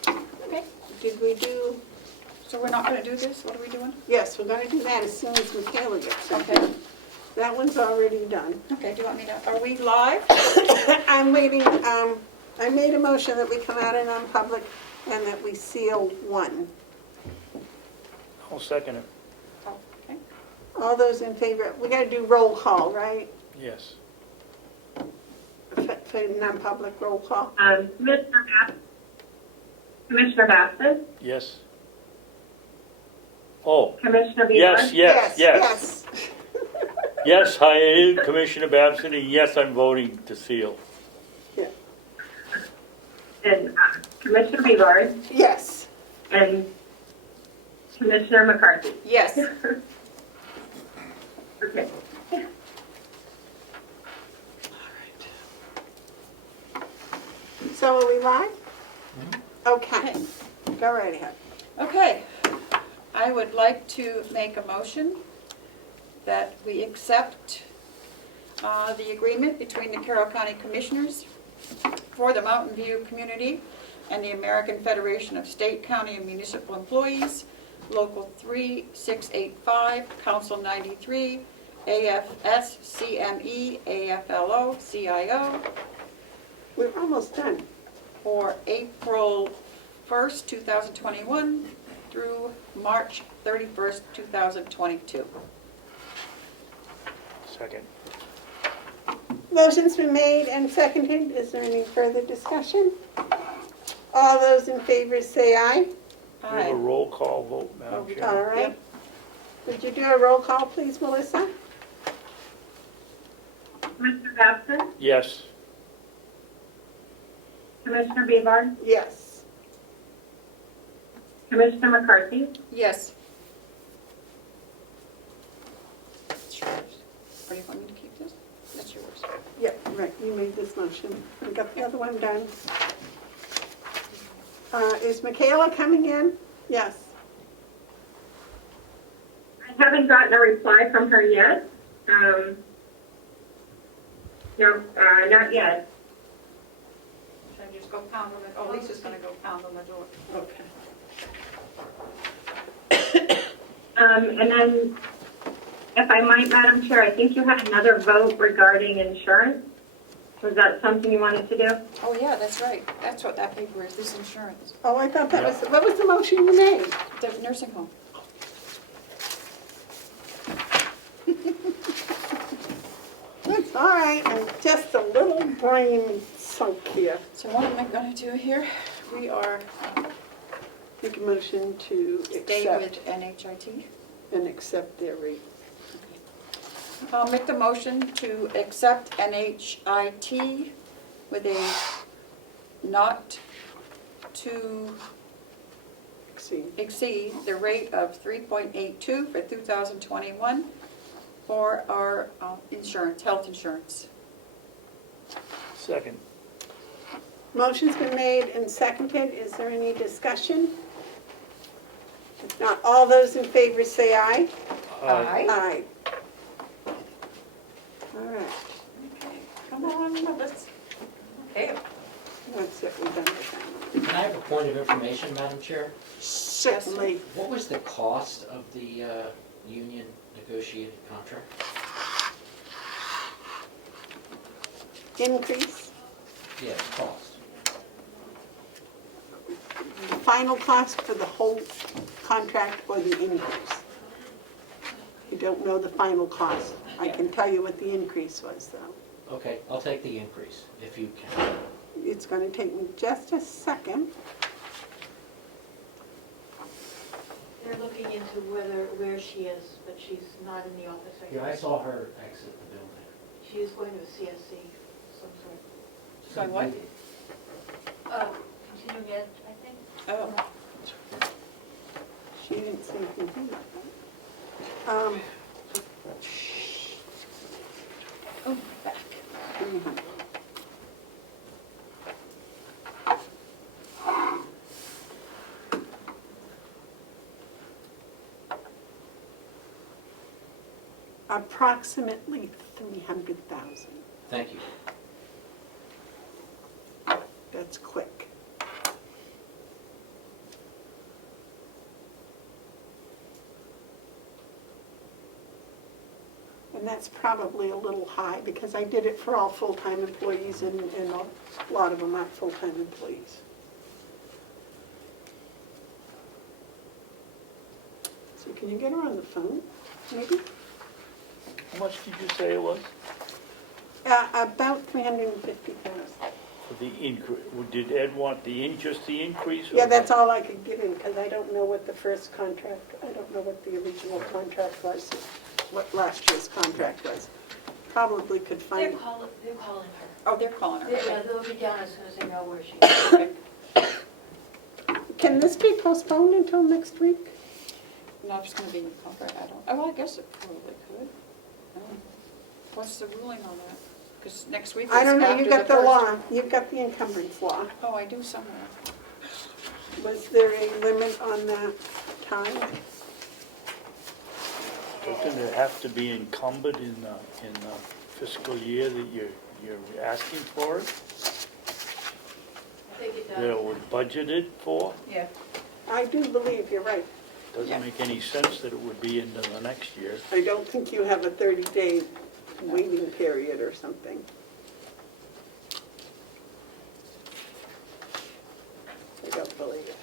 Okay. Did we do? So we're not going to do this? What are we doing? Yes, we're going to do that as soon as Michaela gets in. Okay. That one's already done. Okay, do you want me to, are we live? I'm waiting, I made a motion that we come out of non-public and that we seal 1. I'll second it. Okay. All those in favor, we got to do roll call, right? Yes. For non-public roll call. Commissioner Baston, Yes. Oh, Commissioner Bevard. yes. Yes. Yes, I am Commissioner Babson, and yes, I'm voting to seal. And Commissioner Bevard Yes. and Commissioner McCarthy. Yes. Okay. So are we live? Okay, go right ahead. Okay. I would like to make a motion that we accept the agreement between the Carroll County Commissioners for the Mountain View community and the American Federation of State, County, and Municipal Employees, Local 3685, Council 93, AFS, CME, AFLO, CIO, We're almost done. for April 1st, 2021 through March 31st, 2022. Second. Motion's been made and seconded. Is there any further discussion? All those in favor say aye. You have a roll call vote, Madam All Chair. right. Would you do a roll call, please, Melissa? Commissioner Babson? Yes. Commissioner Bevar? Yes. Commissioner McCarthy? Yes. It's yours. Or do you want me to keep this? That's yours. Yep, right, you made this motion. We got the other one done. Is Michaela coming in? Yes. I haven't gotten a reply from her yet. No, not yet. Should I just go pound on the, oh, Lisa's gonna go pound on the door. Okay. And then, if I might, Madam Chair, I think you had another vote regarding insurance. Was that something you wanted to do? Oh, yeah, that's right. That's what that paper is, this insurance. Oh, I thought that was, what was the motion you made? The nursing home. That's all right, I'm just a little brain sunk here. So what am I gonna do here? We are Make a motion to staying accept with NHIT. and accept their rate. I'll make the motion to accept NHIT with a not to exceed the rate of 3.82 for 2021 for our insurance, health insurance. Second. Motion's been made and seconded. Is there any discussion? If not, all those in favor say aye. Aye. All right. Okay, come on, let's, okay. That's it, we're done with that. Can I have a point of information, Madam Chair? Certainly. What was the cost of the union negotiated contract? Increase. Yes, cost. The final cost for the whole contract or the increase? You don't know the final cost. I can tell you what the increase was, though. Okay, I'll take the increase, if you can. It's going to take me just a second. They're looking into where she is, but she's not in the office right now. Yeah, I saw her exit the building. She is going to a CSC of some sort. So what? Continuing ed, I think. Oh. She didn't say anything about that. Oh, back. Approximately 300,000. Thank you. That's quick. And that's probably a little high because I did it for all full-time employees and a lot of them aren't full-time employees. So can you get her on the phone, maybe? How much did you say it was? About 350,000. For the increase, did Ed want just the increase? or Yeah, that's all I could get in because I don't know what the first contract, I don't know what the original contract was, what last year's contract was. Probably could find. They're calling her. Oh, they're calling her. Yeah, they'll be down as soon as they know where she is. Can this be postponed until next week? No, it's gonna be in the contract, I don't, oh, well, I guess it probably could. What's the ruling on that? Because next week is I don't know, after you got the first. law, you've got the encumbrance law. Oh, I do somewhere. Was there a limit on that time? Doesn't it have to be encumbered in the fiscal year that you're asking for it? I think it That it was budgeted for? Yeah. I do believe you're right. Doesn't make any sense that it would be into the next year. I don't think you have a 30-day waiting period or something. I don't believe it.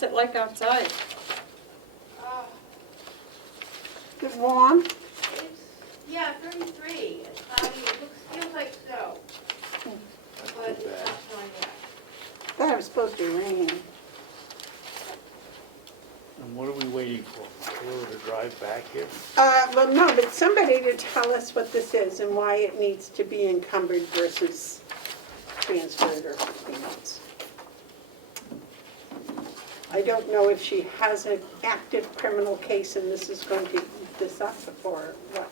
What's it like outside? Is it warm? It's, yeah, 33. It's cloudy. It feels like snow. But it's not snowing yet. Thought it was supposed to be raining. And what are we waiting for? Michaela to drive back here? Well, no, but somebody to tell us what this is and why it needs to be encumbered versus transferred or payments. I don't know if she has an active criminal case and this is going to eat this up or what.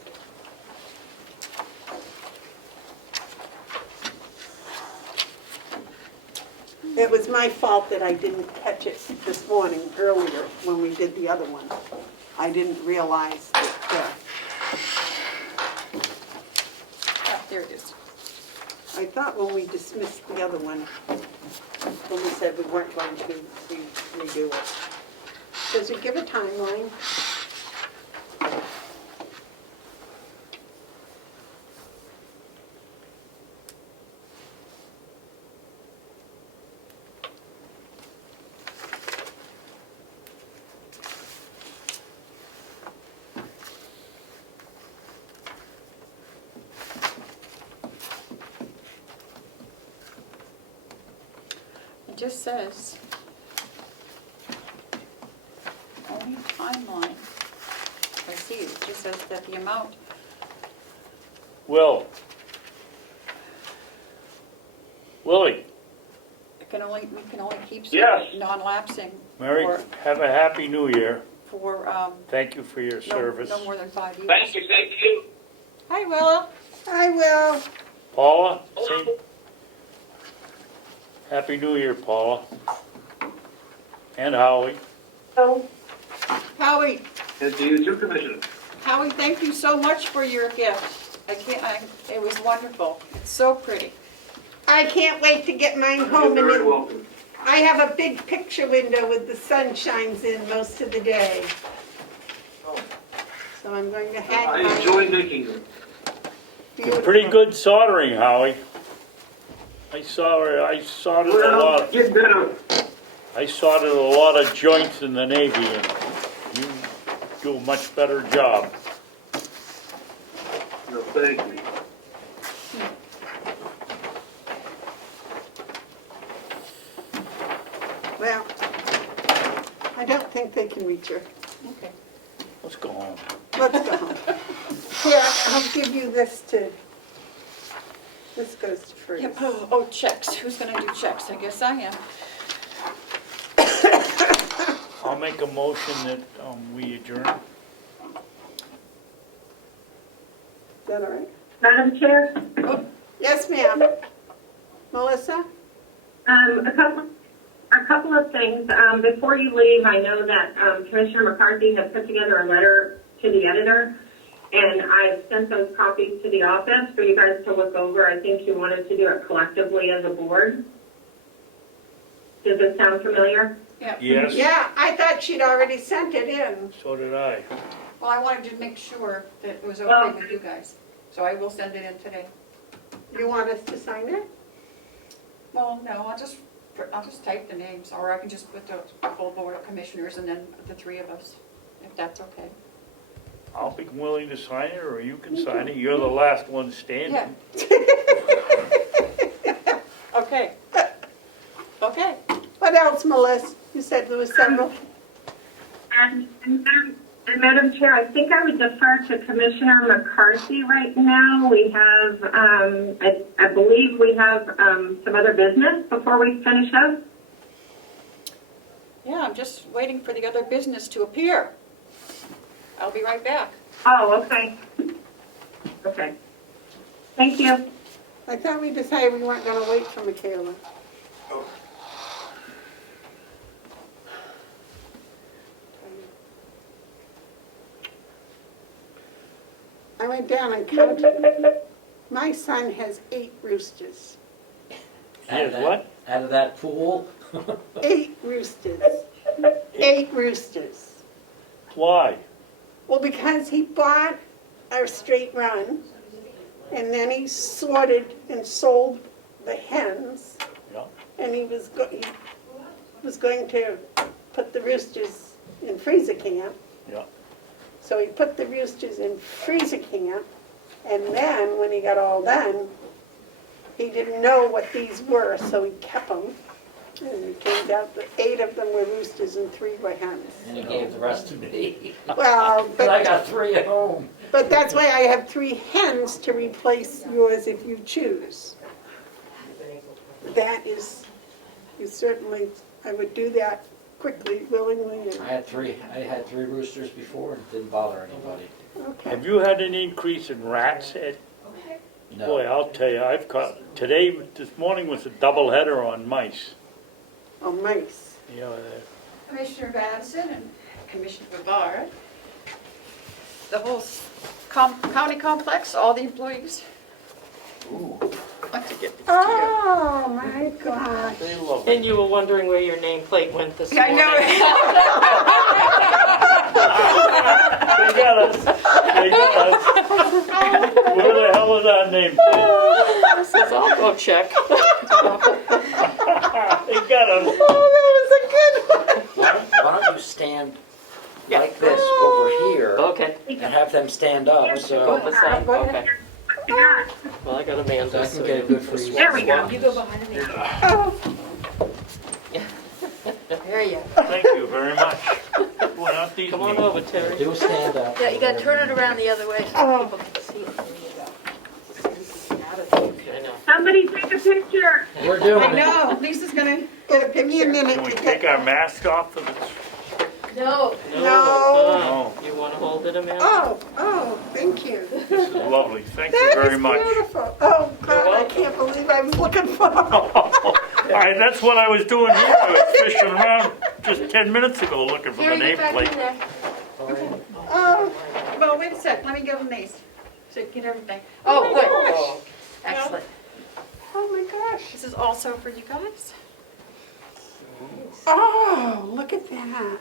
It was my fault that I didn't catch it this morning earlier when we did the other one. I didn't realize that, Ah, there it is. I thought when we dismissed the other one, when we said we weren't going to redo it. Does it give a timeline? It just says, only timeline. I see, it just says that the amount, Will. Willie, we can only keep Yes. non-lapsing have a happy new year. for, Thank you for your service. no more than 5 years. Thank you. Hi, Willa. I will. Paula, same. Happy New Year, Paula. And Howie. So, Howie, And to you too, Commissioner. Howie, thank you so much for your gift. It was wonderful. It's so pretty. I can't wait to get mine home. You're very And welcome. I have a big picture window with the sun shines in most of the day. So I'm going to hang I mine. enjoy making them. You're pretty good soldering, Howie. I soldered a lot. Get better. I soldered a lot of joints in the Navy, and you do a much better job. No, thank you. Well, I don't think they can reach her. Okay. Let's go home. Let's go home. Here, I'll give you this to, this goes to Freeze. Yep. Oh, checks. Who's gonna do checks? I guess I am. I'll make a motion that we adjourn. Is that all right? Madam Chair, Yes, ma'am. Melissa? a couple of things. Before you leave, I know that Commissioner McCarthy has put together a letter to the editor, and I've sent those copies to the office for you guys to look over. I think you wanted to do it collectively as a board. Does this sound familiar? Yeah. Yes. Yeah, I thought she'd already sent it in. So did I. Well, I wanted to make sure that it was okay Well- with you guys. So I will send it in today. You want us to sign it? Well, no, I'll just type the names, or I can just put the full board of commissioners and then the three of us, if that's okay. I'll be willing to sign it, or you can sign it. You're the last one standing. Yeah. Okay. Okay. What else, Melissa? You said there was several. And Madam Chair, I think I would defer to Commissioner McCarthy right now. We have, I believe we have some other business before we finish up. Yeah, I'm just waiting for the other business to appear. I'll be right back. Oh, okay. Okay. Thank you. I thought we decided we weren't going to wait for Michaela. I went down and counted. My son has 8 roosters. Yes, what? Out of that pool? 8 roosters. 8 roosters. Why? Well, because he bought a straight run, and then he sorted and sold the hens, Yeah. and he was going to put the roosters in freezer camp. Yeah. So he put the roosters in freezer camp, and then when he got all done, he didn't know what these were, so he kept them. And it turns out that 8 of them were roosters and 3 were hens. And he gave the rest to me. Well, But I but, got 3 at home. but that's why I have 3 hens to replace yours if you choose. That is, you certainly, I would do that quickly, willingly. and- I had 3 roosters before and it didn't bother anybody. Okay. Have you had an increase in rats, Ed? No. Boy, I'll tell you, I've got, this morning was a double header on mice. Oh, mice. You know, Commissioner Madison and Commissioner Bavard, the whole county complex, all the employees. Once you get these to you. Oh, my gosh. they love it. And you were wondering where your nameplate went this Yeah, I morning. They got us. They got us. Where the hell is our name? Says, I'll go check. They got us. Oh, that was a good one. Why don't you stand like this over here Okay. and have them stand up Go so beside, Go ahead. okay. Well, I got Amanda. I can get a good freeze. There we go. You go behind me. Oh, There you Thank you very much. Well, not these Come on meetings. over, Terry. Do a stand up. Yeah, you gotta turn it around the other way so Oh. people can see it. I know. Somebody take a picture. We're doing I it. know, Lisa's gonna give me a minute Can we to take get. our mask off for this? No. No. You want to hold it, Amanda? Oh, thank you. This is lovely. Thank you That very is much. beautiful. Oh, God, I can't believe I was looking for. That's what I was doing here. I was fishing around just 10 minutes ago looking for the Jerry, get back in nameplate. there. Oh, well, wait a sec, let me give them these. So you get everything. Oh, good. Oh, Excellent. oh my gosh. This is also for you guys. Oh, look at that.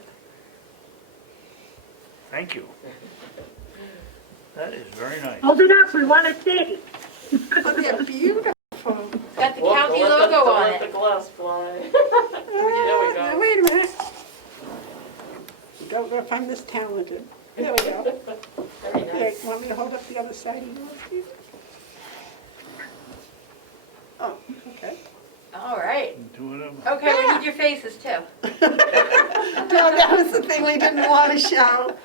Thank you. That is very nice. Hold it up, we want to see. Oh, they're beautiful. Got the Well, county don't let logo don't on let the it. glass fly. Now, we go. wait a minute. Don't know if I'm this talented. There we go. Very Here, nice. want me to hold up the other side of yours, please? Oh, okay. All right. Do whatever. Okay, we need your faces too. No, that was the thing we didn't want to show.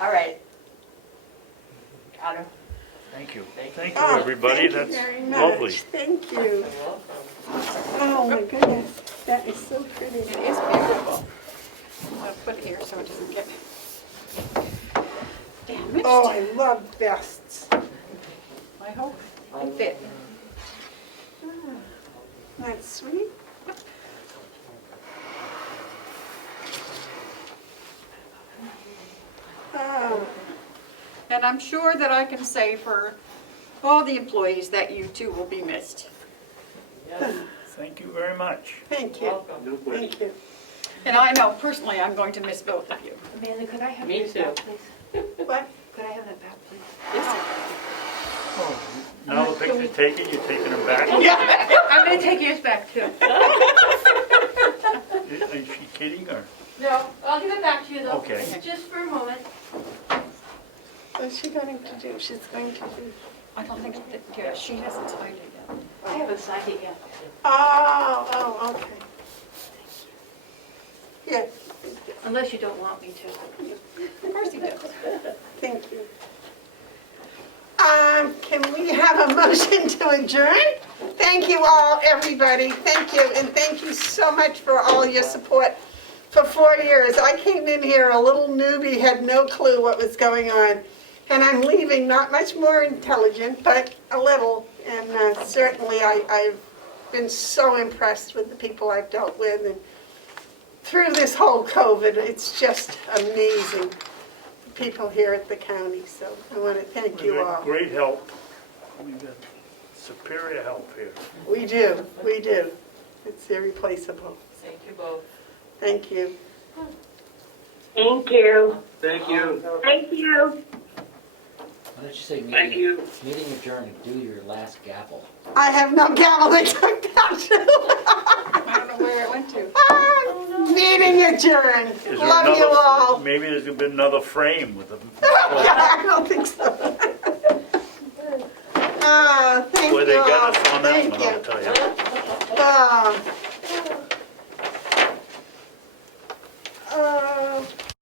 All right. Got her. Thank you. Thank Thank you, Oh, everybody. thank you That's very much. lovely. Thank you. You're welcome. Oh, my goodness. That is so pretty. It is beautiful. I'll put it here so it doesn't get damaged. Oh, I love vests. I hope they fit. That's sweet. Oh, And I'm sure that I can say for all the employees that you too will be missed. Thank you very much. thank you. Welcome. Thank you. And I know personally I'm going to miss both of you. Amanda, could I have Me yours too. back, please? What? Could I have that back, please? Now the picture's taken, you're taking them back? I'm gonna take yours back too. Is she kidding or? No, I'll give it back to you though. Okay. Just for a moment. What's she going to do? She's going to do. I don't think, that, yeah, she hasn't signed it yet. I haven't signed it yet. Oh, okay. Yes, Unless you don't want me to. Of course he does. thank you. Can we have a motion to adjourn? Thank you all, everybody. Thank you, and thank you so much for all your support for 4 years. I came in here a little newbie, had no clue what was going on, and I'm leaving not much more intelligent, but a little. And certainly I've been so impressed with the people I've dealt with, and through this whole COVID, it's just amazing, the people here at the county. So I want to thank We you got all. great help. We got superior help here. We do, we do. It's irreplaceable. Thank you both. Thank you. Thank you. Thank you. Thank you. don't you say Thank you. meeting adjourned, do your last gavel. I have no gavel to talk about. I don't know where it went to. Meeting adjourned. Is there Love you another- all. Maybe there's been another frame with them. I don't think so. Thank Boy, they you all. got us on that Thank one, you. I'll tell you.